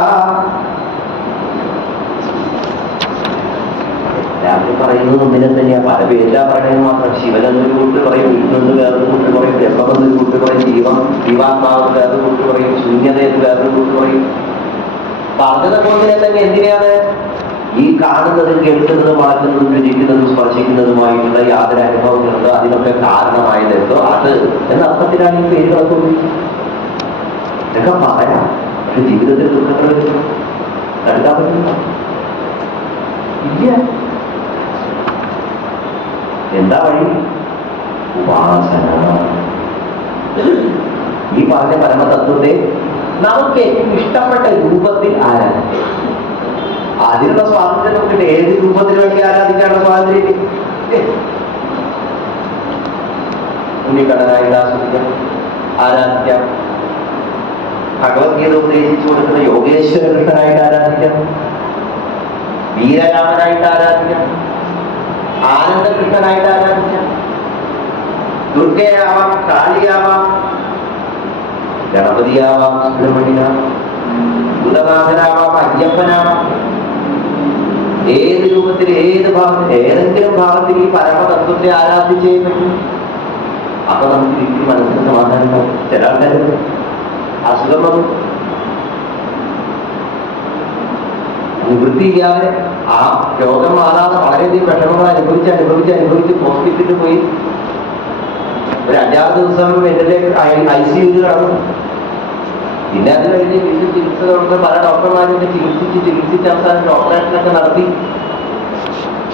എല്ലാവരും പറയുന്നത് ഒന്നിനെ തന്നെയാ, പല പേരിലാ പറയുന്നത് മാത്രം. ശിവനെന്നൊരു കൂട്ട് പറയും, വിഷ്ണുന്ന് വേറൊരു കൂട്ട് പറയും, ബ്രഹ്മമെന്നൊരു കൂട്ട് പറയും, ജീവാത്മാവ് വേറൊരു കൂട്ട് പറയും, ശൂന്യതയെന്ന് വേറൊരു കൂട്ട് പറയും. പറഞ്ഞതൊക്കെ ഒന്നിനെ തന്നെ. എന്തിനാണ്? ഈ കാണുന്നതും കേൾക്കുന്നതും വളർത്തുന്നതും രുചിക്കുന്നതും സ്പർശിക്കുന്നതുമായിട്ടുള്ള യാതൊരു അനുഭവങ്ങളുണ്ടോ അതിനൊക്കെ കാരണമായതെന്തോ അത് എന്ന അർത്ഥത്തിലാണ് ഈ പേരുകളൊക്കെ ഉപയോഗിച്ചത്. ഇതൊക്കെ പറയാം, പക്ഷെ ജീവിതത്തിൽ ദുഃഖങ്ങൾ വരുന്നു എടുക്കാൻ പറ്റുന്നു ഇല്ല. എന്താ വഴി? ഉപാസന. ഈ പറഞ്ഞ പരമതത്വത്തെ നമുക്ക് ഏറ്റവും ഇഷ്ടപ്പെട്ട രൂപത്തിൽ ആരാധിക്കാം. അതിനുള്ള സ്വാതന്ത്ര്യം നമുക്കിട്ട് ഏത് രൂപത്തിൽ വേണ്ടി ആരാധിക്കാനുള്ള സ്വാതന്ത്ര്യം. ഉണ്ണിക്കടനായിട്ട് ആസ്വദിക്കാം, ആരാധിക്കാം. ഭഗവത്ഗീത ഉപദേശിച്ചു കൊടുക്കുന്ന യോഗേശ്വര കൃഷ്ണനായിട്ട് ആരാധിക്കാം, വീരരാമനായിട്ട് ആരാധിക്കാം, ആനന്ദകൃഷ്ണനായിട്ട് ആരാധിക്കാം, ദുർഗയാവാം, കാളിയാവാം, ഗണപതിയാവാം, സുബ്രഹ്മണ്യനാവാം, ഭൂതനാഥനാവാം, അയ്യപ്പനാവാം. ഏത് രൂപത്തിൽ, ഏത് ഭാഗത്തിൽ, ഏതെങ്കിലും ഭാഗത്തിൽ ഈ പരമതത്വത്തെ ആരാധിച്ചേ പറ്റും. അപ്പൊ നമുക്ക് വീട്ടിൽ മനസ്സിന് സമാധാനം ഉണ്ടാവും. ചില ആൾക്കാരുണ്ട് അസുഖം വന്നു നിവൃത്തിയില്ലാതെ ആ രോഗം മാറാതെ വളരെയധികം വിഷമങ്ങൾ അനുഭവിച്ച് ഹോസ്പിറ്റലിൽ പോയി ഒരു 5-6 ദിവസം വെന്റിലേറ്റർ ICU കടന്നു. പിന്നെ അത് കഴിഞ്ഞ് വീണ്ടും ചികിത്സ കൊണ്ട് പല ഡോക്ടർമാരൊക്കെ ചികിത്സിച്ച് അവസാനം ഓപ്പറേഷനൊക്കെ നടത്തി.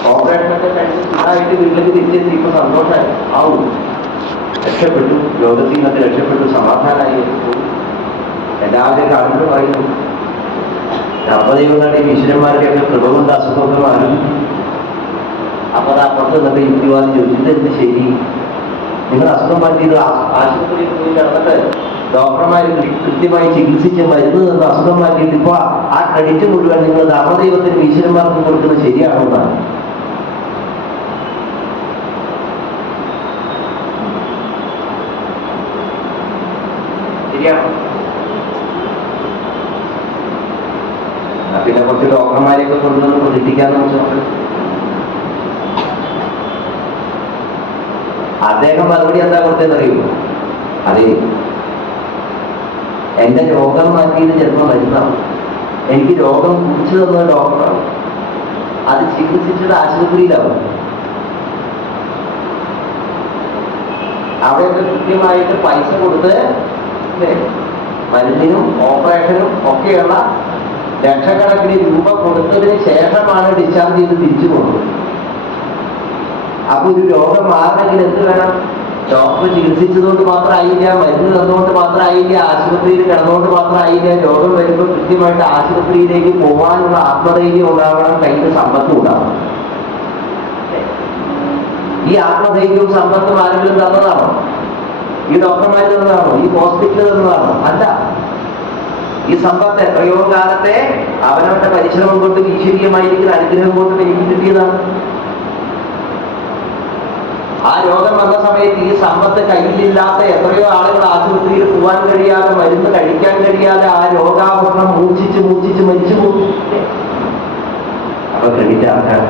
ഓപ്പറേഷനൊക്കെ കഴിഞ്ഞ് സുഖമായിട്ട് വീട്ടിലേക്ക് തിരിച്ചെത്തി. ഇപ്പൊ സന്തോഷമായി, ആവും, രക്ഷപ്പെട്ടു, രോഗത്തിൽ നിന്നൊക്കെ രക്ഷപ്പെട്ടു, സമാധാനമായി. എല്ലാവരെയും കാണുമ്പോൾ പറയുന്നു നവദൈവങ്ങളുടെയും ഈശ്വരന്മാരുടെയൊക്കെ കൃപ കൊണ്ട് അസുഖമൊക്കെ മാറി. അപ്പൊ അത് അപ്പുറത്ത് നിന്നൊക്കെ യുക്തിവാദം ചോദിച്ചത് എന്ത് ശരി, നിങ്ങൾ അസുഖം മാറ്റിയത് ആശുപത്രിയിൽ പോയി നടന്നിട്ട് ഡോക്ടർമാർ കൃത്യമായി ചികിത്സിച്ച് മരുന്ന് നിന്ന് അസുഖം മാറ്റിയിട്ട് ഇപ്പൊ ആ ക്രെഡിറ്റ് മുഴുവൻ നിങ്ങൾ ധർമ്മദൈവത്തിനും ഈശ്വരന്മാർക്കും കൊടുക്കുന്നത് ശരിയാണോ എന്നാണ്. ശരിയാണോ? പിന്നെ കുറച്ച് ഡോക്ടർമാരെയൊക്കെ കൊണ്ടുവന്ന് പ്രതിഷ്ഠിക്കാന്ന് വെച്ചാൽ അദ്ദേഹം മറുപടി എന്താ കൊടുത്തതെന്ന് അറിയുമോ? അതെ, എന്റെ രോഗം മാറ്റിയത് ചിലപ്പോൾ മരുന്നാണ്, എനിക്ക് രോഗം കുറിച്ചു തന്നത് ഡോക്ടറാണ്, അത് ചികിത്സിച്ചത് ആശുപത്രിയിലാവും. അവിടെയൊക്കെ കൃത്യമായിട്ട് പൈസ കൊടുത്ത് മരുന്നിനും ഓപ്പറേഷനും ഒക്കെയുള്ള ലക്ഷക്കണക്കിന് രൂപ കൊടുത്തതിന് ശേഷമാണ് ഡിസ്ചാർജ് ചെയ്ത് തിരിച്ചു പോകുന്നത്. അപ്പൊ ഒരു രോഗം മാറണമെങ്കിൽ എന്ത് വേണം? ഡോക്ടർ ചികിത്സിച്ചതുകൊണ്ട് മാത്രമായില്ല, മരുന്ന് തന്നുകൊണ്ട് മാത്രമായില്ല, ആശുപത്രിയിൽ കിടന്നുകൊണ്ട് മാത്രമായില്ല. രോഗം വരുമ്പോൾ കൃത്യമായിട്ട് ആശുപത്രിയിലേക്ക് പോകാനുള്ള ആത്മധൈര്യം ഉണ്ടാവണം, കയ്യിൽ സമ്പത്തും ഉണ്ടാവണം. ഈ ആത്മധൈര്യവും സമ്പത്തും ആരെങ്കിലും തന്നതാണോ? ഈ ഡോക്ടർമാർ തന്നതാണോ? ഈ ഹോസ്പിറ്റൽ തന്നതാണോ? അല്ല. ഈ സമ്പത്ത് എത്രയോ കാലത്തെ അവനവന്റെ പരിശ്രമം കൊണ്ട് ഈശ്വരീയമായിരിക്കുന്ന അനുഗ്രഹം കൊണ്ട് എനിക്ക് കിട്ടിയതാണ്. ആ രോഗം വന്ന സമയത്ത് ഈ സമ്പത്ത് കയ്യിലില്ലാത്ത എത്രയോ ആളുകൾ ആശുപത്രിയിൽ പോകാൻ കഴിയാതെ, മരുന്ന് കഴിക്കാൻ കഴിയാതെ ആ രോഗാവസ്ഥ മൂർച്ഛിച്ച് മരിച്ചു പോകും. അപ്പൊ ക്രെഡിറ്റ് ആർക്കാണ്?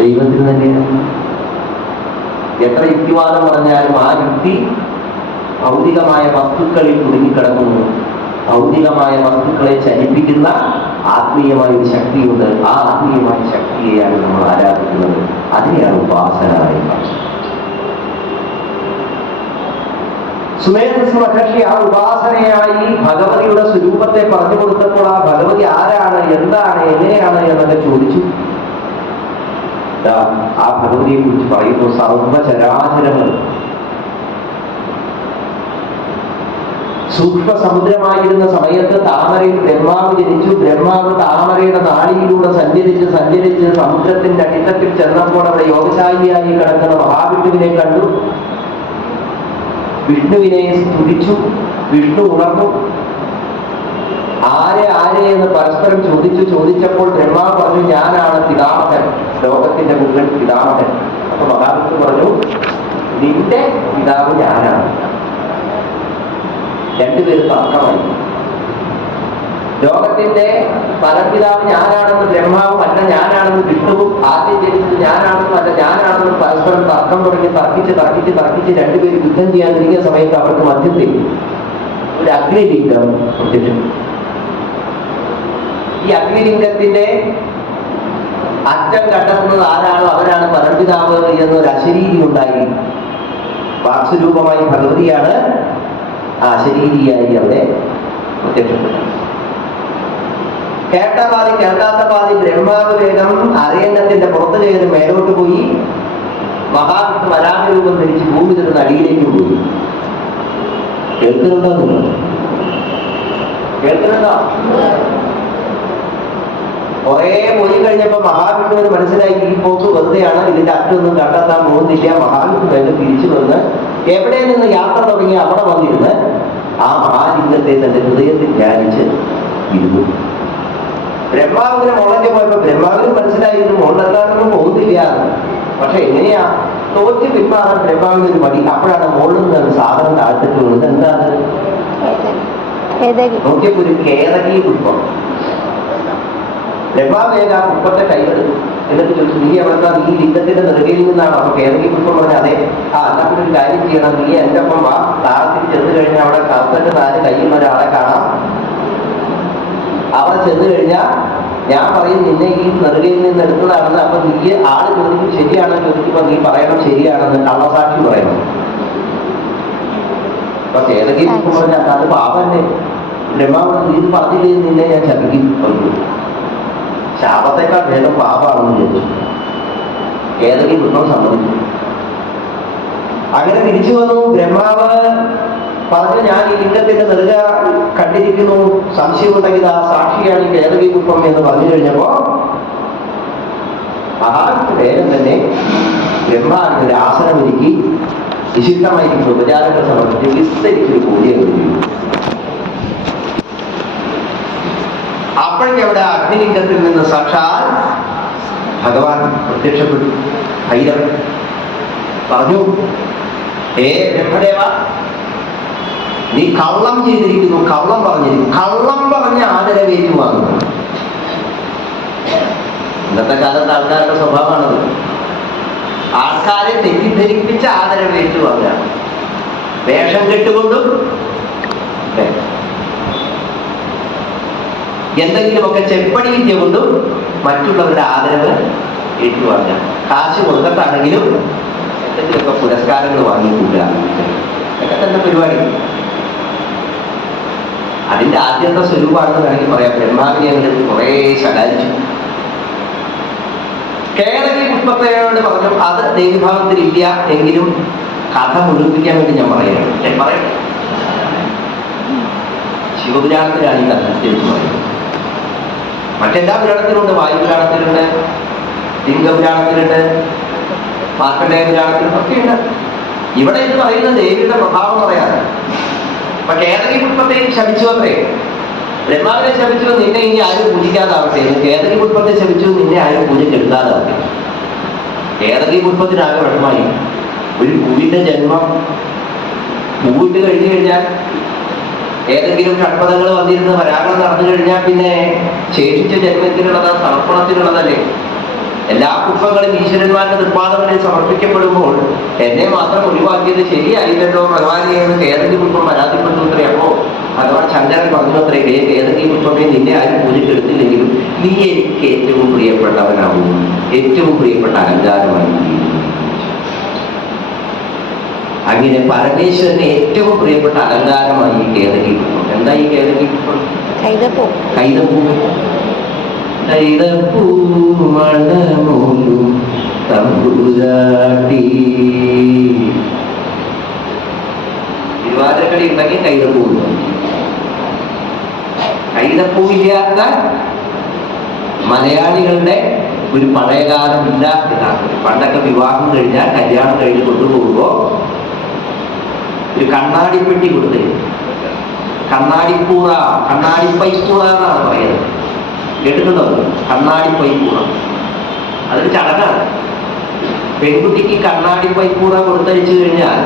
ദൈവത്തിന് തന്നെയാണ്. എത്ര യുക്തിവാദം പറഞ്ഞാലും ആ യുക്തി ഭൗതികമായ വസ്തുക്കളിൽ കുടുങ്ങിക്കിടക്കുന്നു. ഭൗതികമായ വസ്തുക്കളെ ചലിപ്പിക്കുന്ന ആത്മീയമായ ഒരു ശക്തിയുണ്ട്. ആ ആത്മീയമായ ശക്തിയെയാണ് നമ്മൾ ആരാധിക്കുന്നത്. അതിനെയാണ് ഉപാസന എന്ന് പറയുന്നത്. സുമേധസ് മഹർഷി ആ ഉപാസനയായി ഭഗവതിയുടെ സ്വരൂപത്തെ പറഞ്ഞു കൊടുത്തപ്പോൾ ആ ഭഗവതി ആരാണ്, എന്താണ്, എങ്ങനെയാണ് എന്നൊക്കെ ചോദിച്ചു. ആ ഭഗവതിയെ കുറിച്ച് പറയുന്നു. സർവചരാചരങ്ങൾ സൂക്ഷ്മ സമുദ്രമായിരുന്ന സമയത്ത് താമരയിൽ ബ്രഹ്മാവ് ജനിച്ചു. ബ്രഹ്മാവ് താമരയുടെ നാടിയിലൂടെ സഞ്ചരിച്ച് സമുദ്രത്തിന്റെ അടിത്തട്ടിൽ ചെന്നപ്പോൾ അവിടെ യോഗശാലിയായി കിടക്കുന്ന മഹാവിഷ്ണുവിനെ കണ്ടു. വിഷ്ണുവിനെ സ്തുതിച്ചു. വിഷ്ണു ഉണർന്നു. ആരെ എന്ന് പരസ്പരം ചോദിച്ചപ്പോൾ ബ്രഹ്മാവ് പറഞ്ഞു, ഞാനാണ് പിതാമഹൻ, ലോകത്തിന്റെ മുഴുവൻ പിതാമഹൻ. അപ്പൊ മഹാവിഷ്ണു പറഞ്ഞു, നിന്റെ പിതാവ് ഞാനാണ്. രണ്ടുപേരും തർക്കമായി. ലോകത്തിന്റെ പരപിതാവ് ഞാനാണെന്ന് ബ്രഹ്മാവും അല്ല ഞാനാണെന്ന് വിഷ്ണുവും, ആദ്യം ജനിച്ചത് ഞാനാണെന്നും അല്ല ഞാനാണെന്നും പരസ്പരം തർക്കം തുടങ്ങി തർക്കിച്ച് രണ്ടുപേരും യുദ്ധം ചെയ്യാതിരിക്കുന്ന സമയത്ത് അവർക്ക് മധ്യത്തിൽ ഒരു അഗ്നിലിംഗം പ്രത്യക്ഷപ്പെട്ടു. ഈ അഗ്നിലിംഗത്തിന്റെ അറ്റം കണ്ടെത്തുന്നത് ആരാണോ അവരാണ് പരപിതാവ് എന്നൊരു അശരീരി ഉണ്ടായി. വാക്സ്വരൂപമായി ഭഗവതിയാണ് ആ ശരീരിയായി അവിടെ പ്രത്യക്ഷപ്പെട്ടു. കേട്ട പാതി കേൾക്കാത്ത പാതി ബ്രഹ്മാവ് വേഗം അരയന്നത്തിന്റെ പുറത്ത് കയറി മേലോട്ട് പോയി. മഹാവിഷ്ണു വരാഹരൂപം ധരിച്ച് ഭൂമി തരുന്ന അടിയിലേക്ക് പോയി. കേൾക്കുന്നുണ്ടോ? കേൾക്കുന്നുണ്ടോ? കുറെ പോയി കഴിഞ്ഞപ്പോ മഹാവിഷ്ണുവിന് മനസ്സിലായി ഈ പോക്ക് വെറുതെയാണ്, ഇതിന്റെ അറ്റൊന്നും കണ്ടെത്താൻ പോകുന്നില്ല. മഹാവിഷ്ണു വേഗം തിരിച്ചു വന്ന് എവിടെ നിന്ന് യാത്ര തുടങ്ങി അവിടെ വന്നിരുന്ന് ആ മഹാലിംഗത്തെ തന്റെ ഹൃദയത്തിൽ ധ്യാനിച്ച് ഇരുന്നു. ബ്രഹ്മാവിനെ മുളഞ്ഞു പോയപ്പോ ബ്രഹ്മാവിന് മനസ്സിലായിരുന്നു മുകളിലെത്താനൊന്നും പോകുന്നില്ല. പക്ഷെ എങ്ങനെയാ തോറ്റ് പിന്മാറാൻ ബ്രഹ്മാവിനൊരു മടി. അപ്പോഴാണ് മുകളിൽ നിന്ന് സാധനം താഴ്ത്തിട്ട് വീണത്. എന്താണ്? നോക്കിയപ്പോ ഒരു കേരളീയ പുഷ്പം. ബ്രഹ്മാവേഗ ആ പുഷ്പത്തെ കൈകളെടുത്തു. എന്നിട്ട് ചോദിച്ചു, നീ എവിടെത്താ? നീ ലിംഗത്തിന്റെ നെറുകയിൽ നിന്നാണ്. അപ്പൊ കേരളീയ പുഷ്പം പറഞ്ഞ അതെ. എന്നാ പിന്നെ ഒരു കാര്യം ചെയ്യണം, നീ എന്റെ ഒപ്പം വാ. താഴത്തിൽ ചെന്ന് കഴിഞ്ഞാൽ അവിടെ കറുത്തിട്ട് 4 കയ്യിൽ ഒരാളെ കാണാം. അവിടെ ചെന്ന് കഴിഞ്ഞാൽ ഞാൻ പറയും നിന്നെ ഈ നെറുകയിൽ നിന്ന് എടുത്തതാണെന്ന്. അപ്പൊ നീ ആള് ചോദിക്കും ശരിയാണെന്ന് ചോദിക്കുമ്പോ നീ പറയണം ശരിയാണെന്ന്, കള്ളസാക്ഷി പറയണം. അപ്പൊ കേരളീയ പുഷ്പം പറഞ്ഞാൽ അത് പാപല്ലേ. ബ്രഹ്മാവ് നീ പറഞ്ഞില്ലേ നിന്നെ ഞാൻ ചതിക്കും പറഞ്ഞു. ശാപത്തെക്കാൾ ഭേദം പാപമാണെന്ന് ചോദിച്ചു. ഏതെങ്കിലും പുഷ്പം സമ്മതിച്ചു. അങ്ങനെ തിരിച്ചു വന്നു. ബ്രഹ്മാവ് പറഞ്ഞു, ഞാൻ ഈ ലിംഗത്തിന്റെ നെറുക കണ്ടിരിക്കുന്നു, സംശയമുണ്ടെങ്കിൽ ആ സാക്ഷിയാണ് ഈ കേരളീയ പുഷ്പം എന്ന് പറഞ്ഞു കഴിഞ്ഞപ്പോ മഹാവിഷ്ണു വേഗം തന്നെ ബ്രഹ്മാവിന് ഒരു ആസനം ഒരുക്കി വിശിഷ്ടമായിരിക്കും ഉപചാരങ്ങൾ സമർപ്പിച്ച് വിസ്തരിച്ചൊരു പൂജ ഒരുക്കി. അപ്പോഴേക്കും അവിടെ അഗ്നിലിംഗത്തിൽ നിന്ന് സാക്ഷാൽ ഭഗവാൻ പ്രത്യക്ഷപ്പെട്ടു. ഭൈരവൻ പറഞ്ഞു, ഹേ ബ്രഹ്മദേവ, നീ കള്ളം ചെയ്തിരിക്കുന്നു, കള്ളം പറഞ്ഞിരിക്കുന്നു. കള്ളം പറഞ്ഞ ആദരവേറ്റു വാങ്ങുന്നു. ഇന്നത്തെ കാലത്ത് ആൾക്കാരുടെ സ്വഭാവമാണത്. ആൾക്കാരെ തെറ്റിദ്ധരിപ്പിച്ച ആദരവേറ്റു വാങ്ങുക. വേഷം കെട്ടുകൊണ്ടും എന്തെങ്കിലുമൊക്കെ ചെപ്പടി വിദ്യ കൊണ്ടും മറ്റുള്ളവരുടെ ആദരവ് ഏറ്റുവാങ്ങുക. കാശ് കൊടുത്തിട്ടാണെങ്കിലും എന്തെങ്കിലുമൊക്കെ പുരസ്കാരങ്ങൾ വാങ്ങിക്കൂട്ടുക, ഇതൊക്കെ തന്നെ പരിപാടി. അതിന്റെ ആദ്യത്തെ സ്വരൂപമാണെന്ന് വേണമെങ്കിൽ പറയാം. ബ്രഹ്മാവിനെ അങ്ങനെ കുറെ ശകാരിച്ചു. കേരളി പുഷ്പത്തെയോട് പറഞ്ഞു അത് ദേവീഭാവത്തിലില്ല, എങ്കിലും കഥ മുഴുപ്പിക്കാൻ വേണ്ടി ഞാൻ പറയട്ടെ. ശിവപുരാണത്തിലാണ് ഈ കഥ ശരിക്കും പറയുന്നത്. മറ്റെല്ലാ പുരാണത്തിലുണ്ട്, വായുപുരാണത്തിലുണ്ട്, ലിംഗപുരാണത്തിലുണ്ട്, മാർക്കണ്ഡേയ പുരാണത്തിലും ഒക്കെ ഉണ്ട്. ഇവിടെ ഇത് പറയുന്നത് ദേവിയുടെ പ്രഭാവം പറയാറ്. അപ്പൊ കേതകി പുഷ്പത്തെ ശപിച്ചു അത്രേ. ബ്രഹ്മാവിനെ ശപിച്ചു നിന്നെ ഇനി ആരും പൂജിക്കാതാവട്ടെ എന്ന്. കേതകി പുഷ്പത്തെ ശപിച്ചു നിന്നെ ആരും പൂജക്കെടുക്കാതാവട്ടെ. കേതകി പുഷ്പത്തിനാകെ വിഷമായി. ഒരു പൂവിന്റെ ജന്മം പൂവിട്ട് കഴിഞ്ഞു കഴിഞ്ഞാൽ ഏതെങ്കിലും ഷഡ്പദങ്ങൾ വന്നിരുന്ന് പരാഗണം നടന്നു കഴിഞ്ഞാൽ പിന്നെ ശേഷിച്ച ജന്മത്തിനുള്ളത് സമർപ്പണത്തിനുള്ളതല്ലേ. എല്ലാ പുഷ്പങ്ങളും ഈശ്വരന്മാരുടെ തൃപ്പാദങ്ങളിൽ സമർപ്പിക്കപ്പെടുമ്പോൾ എന്നെ മാത്രം ഒഴിവാക്കിയത് ശരിയായില്ലല്ലോ ഭഗവാനെ എന്ന് കേതകി പുഷ്പം പരാതിപ്പെട്ടു അത്രേ. അപ്പോ ഭഗവാൻ ശങ്കരൻ പറഞ്ഞു അത്രേ, കേതകി പുഷ്പമേ നിന്നെ ആരും പൂജക്കെടുത്തില്ലെങ്കിലും നീ എനിക്ക് ഏറ്റവും പ്രിയപ്പെട്ടവനാവും, ഏറ്റവും പ്രിയപ്പെട്ട അലങ്കാരമായി. അങ്ങനെ പരമേശ്വരന് ഏറ്റവും പ്രിയപ്പെട്ട അലങ്കാരമായി ഈ കേതകി പുഷ്പം. എന്താ ഈ കേതകി പുഷ്പം? കൈതപ്പൂ. കൈതപ്പൂ മണമോലു തമ്പുരാട്ടി. തിരുവാതിരക്കളി ഉണ്ടെങ്കിൽ കൈതപ്പൂ. കൈതപ്പൂവില്ലാത്ത മലയാളികളുടെ ഒരു പഴയകാലം ഇല്ല എന്നാണ്. പണ്ടൊക്കെ വിവാഹം കഴിഞ്ഞാൽ കല്യാണം കഴിഞ്ഞ് കൊണ്ടുപോകുമ്പോ ഒരു കണ്ണാടിപ്പെട്ടി കൊടുത്ത്, കണ്ണാടിപ്പൂറ, കണ്ണാടിപ്പൈപ്പൂറ എന്നാണ് പറയുന്നത്. കേട്ടിട്ടുണ്ടോ? കണ്ണാടിപ്പൈപ്പൂറ അതൊരു ചടങ്ങാണ്. പെൺകുട്ടിക്ക് കണ്ണാടിപ്പൈപ്പൂറ കൊടുത്തയച്ചു കഴിഞ്ഞാൽ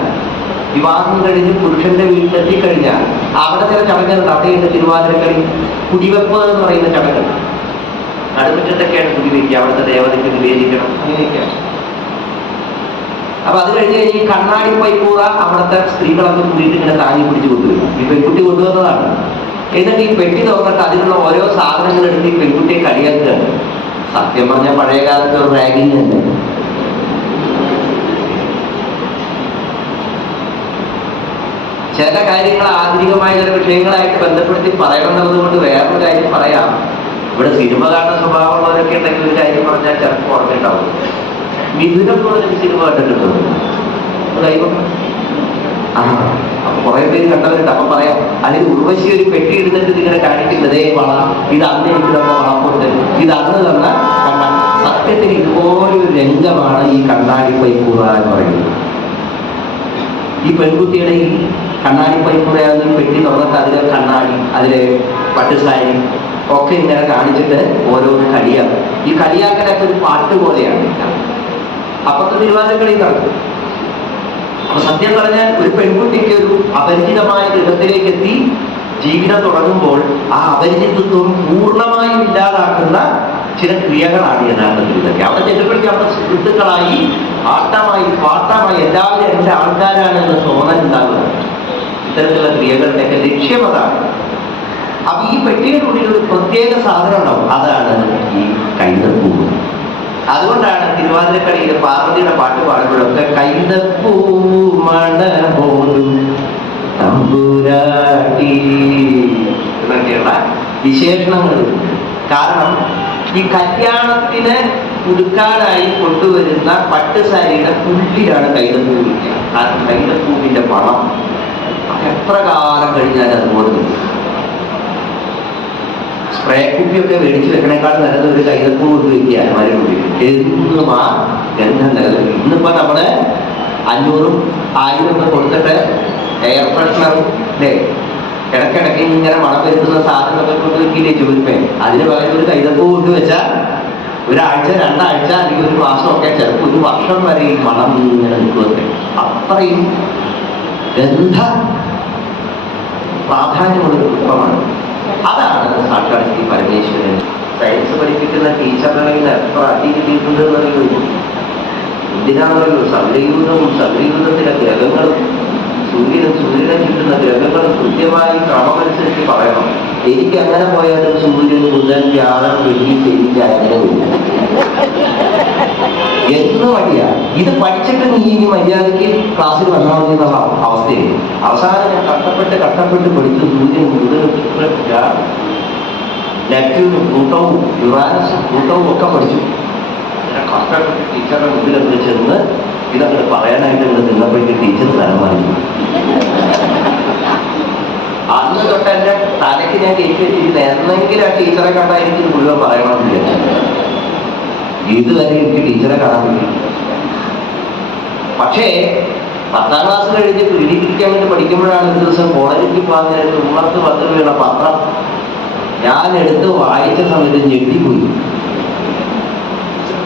വിവാഹം കഴിഞ്ഞ് പുരുഷന്റെ വീട്ടിലെത്തിക്കഴിഞ്ഞാൽ അവിടെ ചില ചടങ്ങുകളുണ്ട്. അവിടെയുണ്ട് തിരുവാതിരക്കളി, കുടിവെപ്പ് എന്ന് പറയുന്ന ചടങ്ങ്. നടുമുറ്റത്തൊക്കെയാണ് കുടിവെക്കുക, അവിടുത്തെ ദേവതയ്ക്ക് നിവേദിക്കണം, അങ്ങനെയൊക്കെയാണ്. അപ്പൊ അത് കഴിഞ്ഞ് ഈ കണ്ണാടി പൈപ്പൂറ അവിടുത്തെ സ്ത്രീകളൊക്കെ കൂടിയിട്ട് ഇങ്ങനെ താങ്ങി പിടിച്ചു കൊണ്ടുവരും. ഈ പെൺകുട്ടി കൊണ്ടുവന്നതാണ്. എന്നിട്ട് ഈ പെട്ടി തുറന്നിട്ട് അതിലുള്ള ഓരോ സാധനങ്ങൾ എടുത്ത് ഈ പെൺകുട്ടിയെ കളിയാക്കുകയാണ്. സത്യം പറഞ്ഞാൽ പഴയ കാലത്ത് ഒരു റാഗിങ് തന്നെ. ചില കാര്യങ്ങൾ ആധുനികമായ ചില വിഷയങ്ങളായിട്ട് ബന്ധപ്പെടുത്തി പറയണമെന്നത് കൊണ്ട് വേറൊരു കാര്യം പറയാം. ഇവിടെ സിനിമ കാണുന്ന സ്വഭാവമുള്ളവരൊക്കെ ഉണ്ടെങ്കിൽ ഒരു കാര്യം പറഞ്ഞാൽ ചിലപ്പോൾ ഓർമ്മയുണ്ടാവും. മിഥുനം എന്നൊരു സിനിമ കണ്ടിട്ടുണ്ട്. അപ്പൊ കുറെ പേര് കണ്ടവരുണ്ട്. അപ്പൊ പറയാം, അതിൽ ഉർവശി ഒരു പെട്ടി എടുത്തിട്ട് നിങ്ങളെ കാണിക്കുന്നതേ വള, ഇത് അന്ന് എനിക്ക് തന്ന വളപ്പുണ്ട്, ഇത് അന്ന് തന്ന കണ്ണാടി. സത്യത്തിൽ ഇതുപോലൊരു രംഗമാണ് ഈ കണ്ണാടി പൈപ്പൂറ എന്ന് പറയുന്നത്. ഈ പെൺകുട്ടിയുടെ ഈ കണ്ണാടി പൈപ്പൂറയാകുന്ന ഈ പെട്ടി തുറന്നിട്ട് അതിലെ കണ്ണാടി, അതിലെ പട്ടുസാരി ഒക്കെ ഇങ്ങനെ കാണിച്ചിട്ട് ഓരോന്ന് കളിയാക്കും. ഈ കളിയാക്കലൊക്കെ ഒരു പാട്ട് പോലെയാണ്. അപ്പത്തെ തിരുവാതിരക്കളി നടക്കും. അപ്പൊ സത്യം പറഞ്ഞാൽ ഒരു പെൺകുട്ടിക്ക് ഒരു അപരിചിതമായ ഗൃഹത്തിലേക്ക് എത്തി ജീവിതം തുടങ്ങുമ്പോൾ ആ അപരിചിതത്വം പൂർണ്ണമായും ഇല്ലാതാക്കുന്ന ചില ക്രിയകളാണ് യഥാർത്ഥത്തിൽ ഇതൊക്കെ. അവിടെ ചെല്ലുമ്പോഴേക്കും അവിടെ സുഹൃത്തുക്കളായി ആട്ടമായി പാട്ടമായി എല്ലാവരും എൻ്റെ ആൾക്കാരാണ് എന്ന തോന്നലുണ്ടാകുന്നത്. ഇത്തരത്തിലുള്ള ക്രിയകളുടെയൊക്കെ ലക്ഷ്യം അതാണ്. അപ്പൊ ഈ പെട്ടിയുടെ ഒരു പ്രത്യേക സാധനം ഉണ്ടാവും, അതാണ് ഈ കൈതപ്പൂ. അതുകൊണ്ടാണ് തിരുവാതിരക്കളിയിലെ പാർവതിയുടെ പാട്ട് പാടുമ്പോഴൊക്കെ കൈതപ്പൂ മണമോലും തമ്പുരാട്ടി എന്നൊക്കെയുള്ള വിശേഷണങ്ങൾ. കാരണം ഈ കല്യാണത്തിന് ഉടുക്കാനായി കൊണ്ടുവരുന്ന പട്ടുസാരിയുടെ പുള്ളിയാണ് കൈതപ്പൂ വിൽക്കുക. കാരണം കൈതപ്പൂവിന്റെ മണം എത്ര കാലം കഴിഞ്ഞാൽ അതുപോലെ നിൽക്കും. സ്പ്രേ കുപ്പിയൊക്കെ മേടിച്ച് വെക്കണേക്കാൾ നല്ലത് ഒരു കൈതപ്പൂ കൊണ്ട് വയ്ക്കുക. മരുന്ന് എന്നും ആ ഗന്ധം നിലനിൽക്കും. ഇന്നിപ്പോ നമ്മള് 500 1000 കൊടുത്തിട്ട് എയർ ഫ്രഷ്നറും അല്ലേ ഇടയ്ക്കിടയ്ക്ക് ഇങ്ങനെ മണം വരുത്തുന്ന സാധനങ്ങളൊക്കെ കൊണ്ട് വെക്കില്ലേ ചുരുപ്പേ. അതിന് പകരം ഒരു കൈതപ്പൂ കൊണ്ട് വെച്ചാൽ ഒരാഴ്ച 2 ആഴ്ച അല്ലെങ്കിൽ ഒരു മാസമൊക്കെ ചിലപ്പോൾ 1 വർഷം വരെ ഈ മണം ഇങ്ങനെ നിൽക്കുമൊക്കെ. അത്രയും ഗന്ധ പ്രാധാന്യമുള്ള പുഷ്പമാണ്. അതാണ് സാക്ഷാൽ ശ്രീ പരമേശ്വരൻ. സയൻസ് പഠിപ്പിക്കുന്ന ടീച്ചറുകളിൽ എത്ര അടി കിട്ടിയിട്ടുണ്ട് എന്നറിയുള്ളൂ. എന്തിനാണല്ലോ സൗരയൂഥത്തിലെ ഗ്രഹങ്ങളും സൂര്യനെ ചുറ്റുന്ന ഗ്രഹങ്ങളും കൃത്യമായി ക്രമമനുസരിച്ച് പറയണം. എനിക്ക് അങ്ങനെ പോയാലും സൂര്യൻ, ബുധൻ, വ്യാഴം, വെള്ളി, ശനി, അങ്ങനെ വരും. എന്ന് മടിയാ. ഇത് പഠിച്ചിട്ട് നീ ഇനി മര്യാദയ്ക്ക് ക്ലാസ്സിൽ വന്നാൽ മതി എന്നുള്ള അവസ്ഥയായി. അവസാനം ഞാൻ കഷ്ടപ്പെട്ട് പഠിച്ചു. സൂര്യൻ നെപ്റ്റ്യൂണും പ്ലൂട്ടോവും യുറാനസും പ്ലൂട്ടോവും ഒക്കെ പഠിച്ചു. അങ്ങനെ കഷ്ടപ്പെട്ട് ടീച്ചറുടെ മുമ്പിലൊക്കെ ചെന്ന് ഇതങ്ങനെ പറയാനായിട്ട് ഇവിടെ നിന്നപ്പോഴേക്ക് ടീച്ചർ സ്ഥലം മാറി. അന്ന് തൊട്ട് എന്റെ തലയ്ക്ക് ഞാൻ കേക്ക് വെച്ചിരുന്നത് എന്നെങ്കിലും ആ ടീച്ചറെ കണ്ടാൽ എനിക്ക് മുഴുവൻ പറയണമെന്നില്ല. ഇതുവരെ എനിക്ക് ടീച്ചറെ കാണാൻ പറ്റില്ല. പക്ഷേ 10ാം ക്ലാസ് കഴിഞ്ഞ് പീഡിപ്പിക്കാൻ വേണ്ടി പഠിക്കുമ്പോഴാണ് ഒരു ദിവസം കോളേജിൽ പോകാൻ നേരത്ത് ഉമ്മത്ത് പത്ത് വീണ പത്രം ഞാൻ എടുത്ത് വായിച്ച സമയത്ത് ഞെട്ടിപ്പോയി.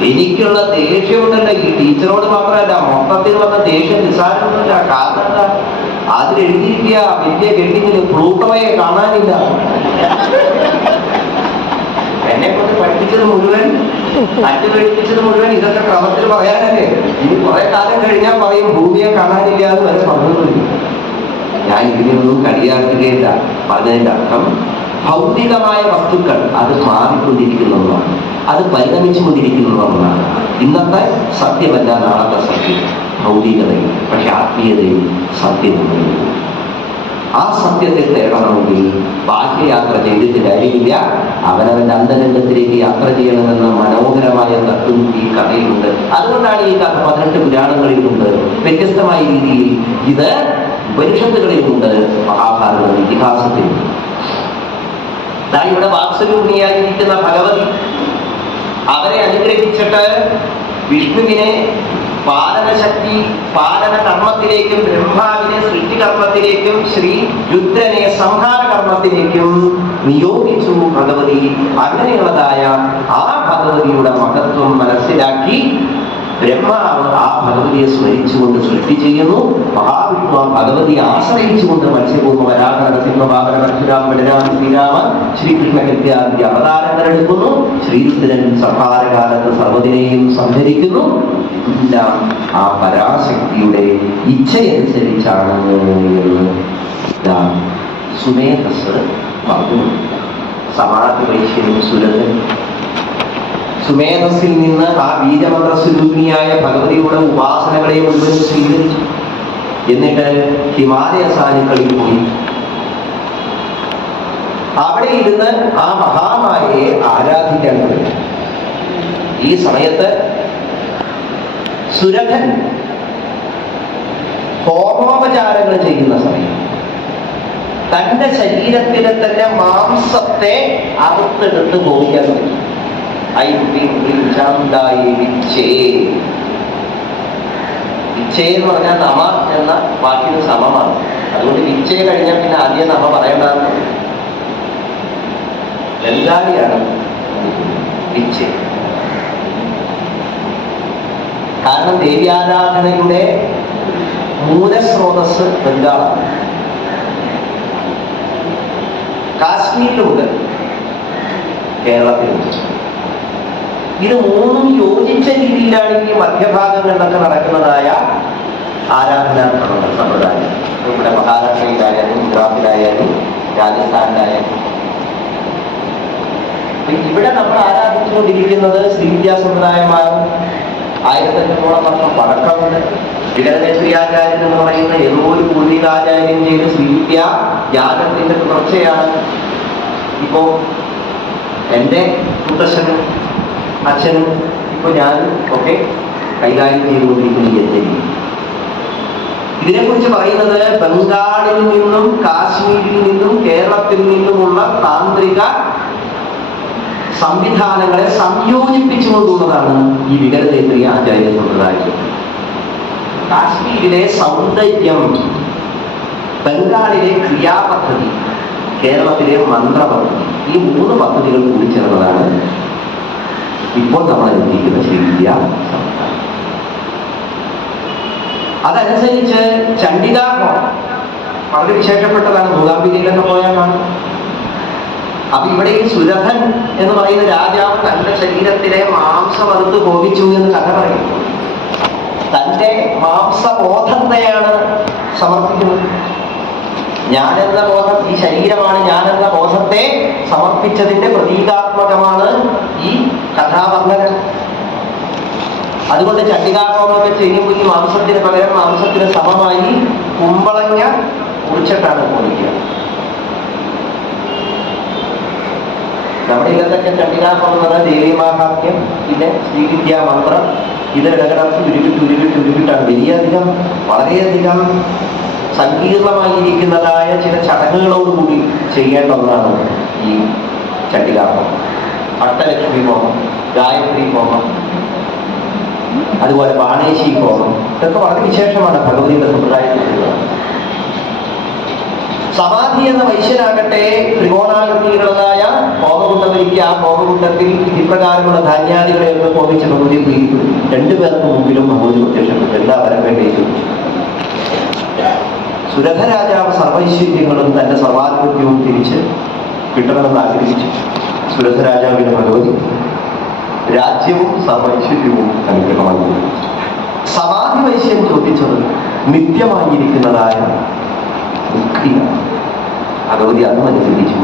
എനിക്കുള്ള ദേഷ്യമുണ്ടല്ലോ ഈ ടീച്ചറോട് മാത്രമല്ല, മൊത്തത്തിൽ വന്ന ദേഷ്യം നിസ്സാരമൊന്നുമില്ല. കാരണം എന്താ, അതിലെഴുതിയിരിക്കുക വലിയ കെട്ടിങ്ങിൽ പ്ലൂട്ടോയെ കാണാനില്ല. എന്നെ കൊണ്ട് പഠിപ്പിച്ചത് മുഴുവൻ ഇതൊക്കെ ക്രമത്തിൽ പറയാനല്ലേ. ഇനി കുറെ കാലം കഴിഞ്ഞാൽ പറയും ഭൂമിയെ കാണാനില്ല എന്ന് വരെ പറഞ്ഞില്ല. ഞാൻ ഇതിനെയൊന്നും കളിയാക്കുകയില്ല. പറഞ്ഞതിന്റെ അർത്ഥം ഭൗതികമായ വസ്തുക്കൾ അത് മാറിക്കൊണ്ടിരിക്കുന്നതാണ്, അത് പരിണമിച്ചുകൊണ്ടിരിക്കുന്നതാണ്. ഇന്നത്തെ സത്യമല്ല നാളത്തെ സത്യം, ഭൗതികതയും. പക്ഷെ ആത്മീയതയും സത്യവും. ആ സത്യത്തെ തേടണമെങ്കിൽ ബാഹ്യയാത്ര ചെയ്തിട്ട് കാര്യമില്ല, അവനവന്റെ അന്തരംഗത്തിലേക്ക് യാത്ര ചെയ്യണമെന്ന മനോഹരമായ തത്വം ഈ കഥയിലുണ്ട്. അതുകൊണ്ടാണ് ഈ കഥ 18 പുരാണങ്ങളിലുണ്ട്. വ്യത്യസ്തമായ രീതിയിൽ ഇത് ഉപനിഷത്തുകളിലുണ്ട്, മഹാഭാരത ഇതിഹാസത്തിലുണ്ട്. ഇവിടെ വാത്സല്യയായിരിക്കുന്ന ഭഗവതി അവരെ അനുഗ്രഹിച്ചിട്ട് വിഷ്ണുവിനെ പാലന കർമ്മത്തിലേക്കും ബ്രഹ്മാവിനെ സൃഷ്ടികർമ്മത്തിലേക്കും ശ്രീ രുദ്രനെ സംഹാര കർമ്മത്തിലേക്കും നിയോഗിച്ചു ഭഗവതി. അങ്ങനെയുള്ളതായ ആ ഭഗവതിയുടെ മഹത്വം മനസ്സിലാക്കി ബ്രഹ്മാവ് ആ ഭഗവതിയെ സ്മരിച്ചുകൊണ്ട് സൃഷ്ടി ചെയ്യുന്നു. മഹാവിഷ്ണു ആ ഭഗവതിയെ ആശ്രയിച്ചുകൊണ്ട് മത്സ്യഭൂമ വരാഹ നരസിംഹവാഹന പരശുരാമ ബലരാമ ശ്രീരാമ ശ്രീകൃഷ്ണ ഇത്യാദി അവതാരങ്ങൾ എടുക്കുന്നു. ശ്രീരുദ്രൻ സംഹാരകാലത്ത് സർവ്വതിനെയും സംഹരിക്കുന്നു. എല്ലാം ആ പരാശക്തിയുടെ ഇച്ഛയനുസരിച്ചാണ് എന്ന് സുമേധസ് പറഞ്ഞു. സമാധി വൈശ്യനും സുരഥൻ സുമേധസ്സിൽ നിന്ന് ആ ബീജമന്ത്ര സ്വരൂപിണിയായ ഭഗവതിയുടെ ഉപാസനകളെ മുഴുവൻ സ്വീകരിച്ചു. എന്നിട്ട് ഹിമാലയ സാനുക്കളിൽ പോയി അവിടെ ഇരുന്ന് ആ മഹാമായയെ ആരാധിക്കാൻ തുടങ്ങി. ഈ സമയത്ത് സുരഥൻ ഹോമോപചാരങ്ങൾ ചെയ്യുന്ന സമയം തന്റെ ശരീരത്തിലെ തന്നെ മാംസത്തെ അറുത്തെടുത്ത് ഭോഗിക്കാൻ തുടങ്ങി. വിച്ഛേ എന്ന് പറഞ്ഞാൽ നമ എന്ന വാക്കിന് സമമാണ്. അതുകൊണ്ട് വിച്ഛേ കഴിഞ്ഞാൽ പിന്നെ ആദ്യം നമ പറയേണ്ടതെന്ന് ബംഗാളിയാണ് വിച്ഛേ. കാരണം ദേവ്യാരാധനയുടെ മൂലസ്രോതസ് ബംഗാളാണ്. കാശ്മീരിലുണ്ട്, കേരളത്തിലുണ്ട്. ഇത് മൂന്നും യോജിച്ച രീതിയിലാണ് ഈ മധ്യഭാഗങ്ങളിലൊക്കെ നടക്കുന്നതായ ആരാധനാ സമ്പ്രദായം. ഇവിടെ മഹാരാഷ്ട്രയിലായാലും ഗുജറാത്തിലായാലും രാജസ്ഥാനിലായാലും. ഇവിടെ നമ്മൾ ആരാധിച്ചുകൊണ്ടിരിക്കുന്നത് ശ്രീവിദ്യാ സമ്പ്രദായമാണ്. 1500 വർഷം പഴക്കമുണ്ട്. വികലനേശ്വരിയാചാര്യൻ എന്ന് പറയുന്ന ഏതോ ഒരു പൂർവികാചാര്യം ചെയ്ത് ശ്രീവിദ്യ യാഗത്തിന്റെ തുടർച്ചയാണ്. ഇപ്പോ എൻ്റെ മുത്തശ്ശനും അച്ഛനും ഇപ്പൊ ഞാനും ഒക്കെ കൈകാര്യം ചെയ്തുകൊണ്ടിരിക്കുന്ന യജ്ഞം. ഇതിനെക്കുറിച്ച് പറയുന്നത് ബംഗാളിൽ നിന്നും കാശ്മീരിൽ നിന്നും കേരളത്തിൽ നിന്നുമുള്ള താന്ത്രിക സംവിധാനങ്ങളെ സംയോജിപ്പിച്ചുകൊണ്ടുള്ളതാണ് ഈ വികലനേത്രീയ ആചാര്യ സമ്പ്രദായം. കാശ്മീരിലെ സൗന്ദര്യം, ബംഗാളിലെ ക്രിയാപദ്ധതി, കേരളത്തിലെ മന്ത്രപദ്ധതി, ഈ 3 പദ്ധതികൾ കൂടിച്ചേർന്നതാണ് ഇപ്പോൾ നമ്മൾ എത്തിക്കുന്ന ശ്രീവിദ്യ സമ്പ്രദായം. അതനുസരിച്ച് ചണ്ഡികാഹോമം വളരെ വിശേഷപ്പെട്ടതാണ്. മൂകാംബികയിലൊക്കെ പോയാൽ കാണും. അപ്പൊ ഇവിടെ ഈ സുരഥൻ എന്ന് പറയുന്ന രാജാവ് തന്റെ ശരീരത്തിലെ മാംസം അറുത്ത് ഭോഗിച്ചു എന്ന് കഥ പറയുന്നു. തന്റെ മാംസബോധത്തെയാണ് സമർപ്പിക്കുന്നത്. ഞാനെന്ന ബോധം, ഈ ശരീരമാണ് ഞാനെന്ന ബോധത്തെ സമർപ്പിച്ചതിന്റെ പ്രതീകാത്മകമാണ് ഈ കഥാവർണ്ണനം. അതുകൊണ്ട് ചണ്ഡികാഹോമം വെച്ച് ഇനിയും ഈ മാംസത്തിന് പകരം മാംസത്തിന് സമമായി കുമ്പളങ്ങ കുറിച്ചിട്ടാണ് ഹോമിക്കുക. നമ്മുടെ ഇല്ലത്തൊക്കെ ചണ്ഡികാഹോമം എന്ന് പറഞ്ഞാൽ ദേവീമാഹാത്മ്യം, പിന്നെ ശ്രീവിദ്യാ മന്ത്രം, ഇത് ഇടകടർത്തി ഉരുവിട്ടാണ് വലിയധികം വളരെയധികം സങ്കീർണമായിരിക്കുന്നതായ ചില ചടങ്ങുകളോടുകൂടി ചെയ്യേണ്ട ഒന്നാണ് ഈ ചണ്ഡികാഹോമം. അഷ്ടലക്ഷ്മി ഹോമം, ഗായത്രി ഹോമം, അതുപോലെ ബാണേശി ഹോമം, ഇതൊക്കെ വളരെ വിശേഷമാണ് ഭഗവതിയുടെ സമ്പ്രദായത്തിലുള്ളത്. സമാധി എന്ന വൈശ്യനാകട്ടെ ത്രികോണാകൃതികളുള്ളതായ ഹോമകുണ്ടമൊരുക്കി ആ ഹോമകുണ്ടത്തിൽ ഇപ്രകാരമുള്ള ധാന്യാദികളെയൊക്കെ ഹോമിച്ച് ഭഗവതി പ്രീതിപ്പെടും. രണ്ടുപേർക്ക് മുമ്പിലും ഭഗവതി പ്രത്യക്ഷപ്പെട്ടു. എന്താ വരം വേണ്ടി ചോദിച്ചു. സുരഥ രാജാവ് സർവൈശ്വര്യങ്ങളും തന്റെ സർവാധിപത്യവും തിരിച്ച് കിട്ടണമെന്ന് ആഗ്രഹിച്ചു. സുരഥ രാജാവിന് ഭഗവതി രാജ്യവും സർവൈശ്വര്യവും അനുഗ്രഹമായി. സമാധി വൈശ്യം ചോദിച്ചത് നിത്യമായിരിക്കുന്നതായ മുക്തിയാണ്. ഭഗവതി അതും അനുഗ്രഹിച്ചു.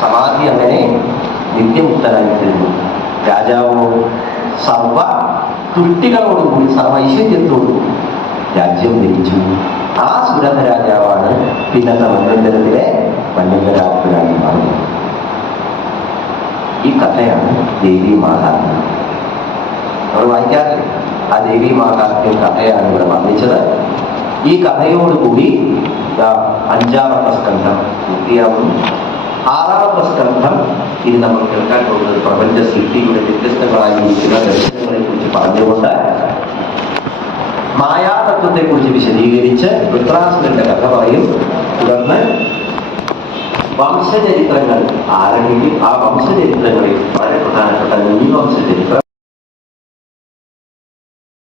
സമാധി അങ്ങനെ നിത്യമുക്തനായിത്തീരുന്നു. രാജാവോ സർവ തുഷ്ടികളോടുകൂടി സർവ ഐശ്വര്യത്തോടും രാജ്യം ധരിച്ചു. ആ സുരഥ രാജാവാണ് പിന്നത്തെ മന്വന്തരത്തിലെ മന്വന്തരാത്മനായി മാറുന്നത്. ഈ കഥയാണ് ദേവി മാഹാത്മ്യം. നമ്മൾ വായിക്കാറില്ല. ആ ദേവി മാഹാത്മ്യം കഥയാണ് ഇവിടെ വർണ്ണിച്ചത്. ഈ കഥയോടുകൂടി 5ാമത്തെ സ്കന്ധം പൂർത്തിയാവുന്നു. 6ാമത്തെ സ്കന്ധം ഇനി നമ്മൾ കേൾക്കാൻ പോകുന്നത് പ്രപഞ്ച സൃഷ്ടിയുടെ വ്യത്യസ്തങ്ങളായിരിക്കുന്ന ദർശനങ്ങളെ കുറിച്ച് പറഞ്ഞുകൊണ്ട് മായാതത്വത്തെ കുറിച്ച് വിശദീകരിച്ച് വൃത്രാസുരന്റെ കഥ പറയും. തുടർന്ന് വംശചരിത്രങ്ങൾ ആരംഭിക്കും. ആ വംശചരിത്രങ്ങളിൽ വളരെ പ്രധാനപ്പെട്ട 3 വംശചരിത്രം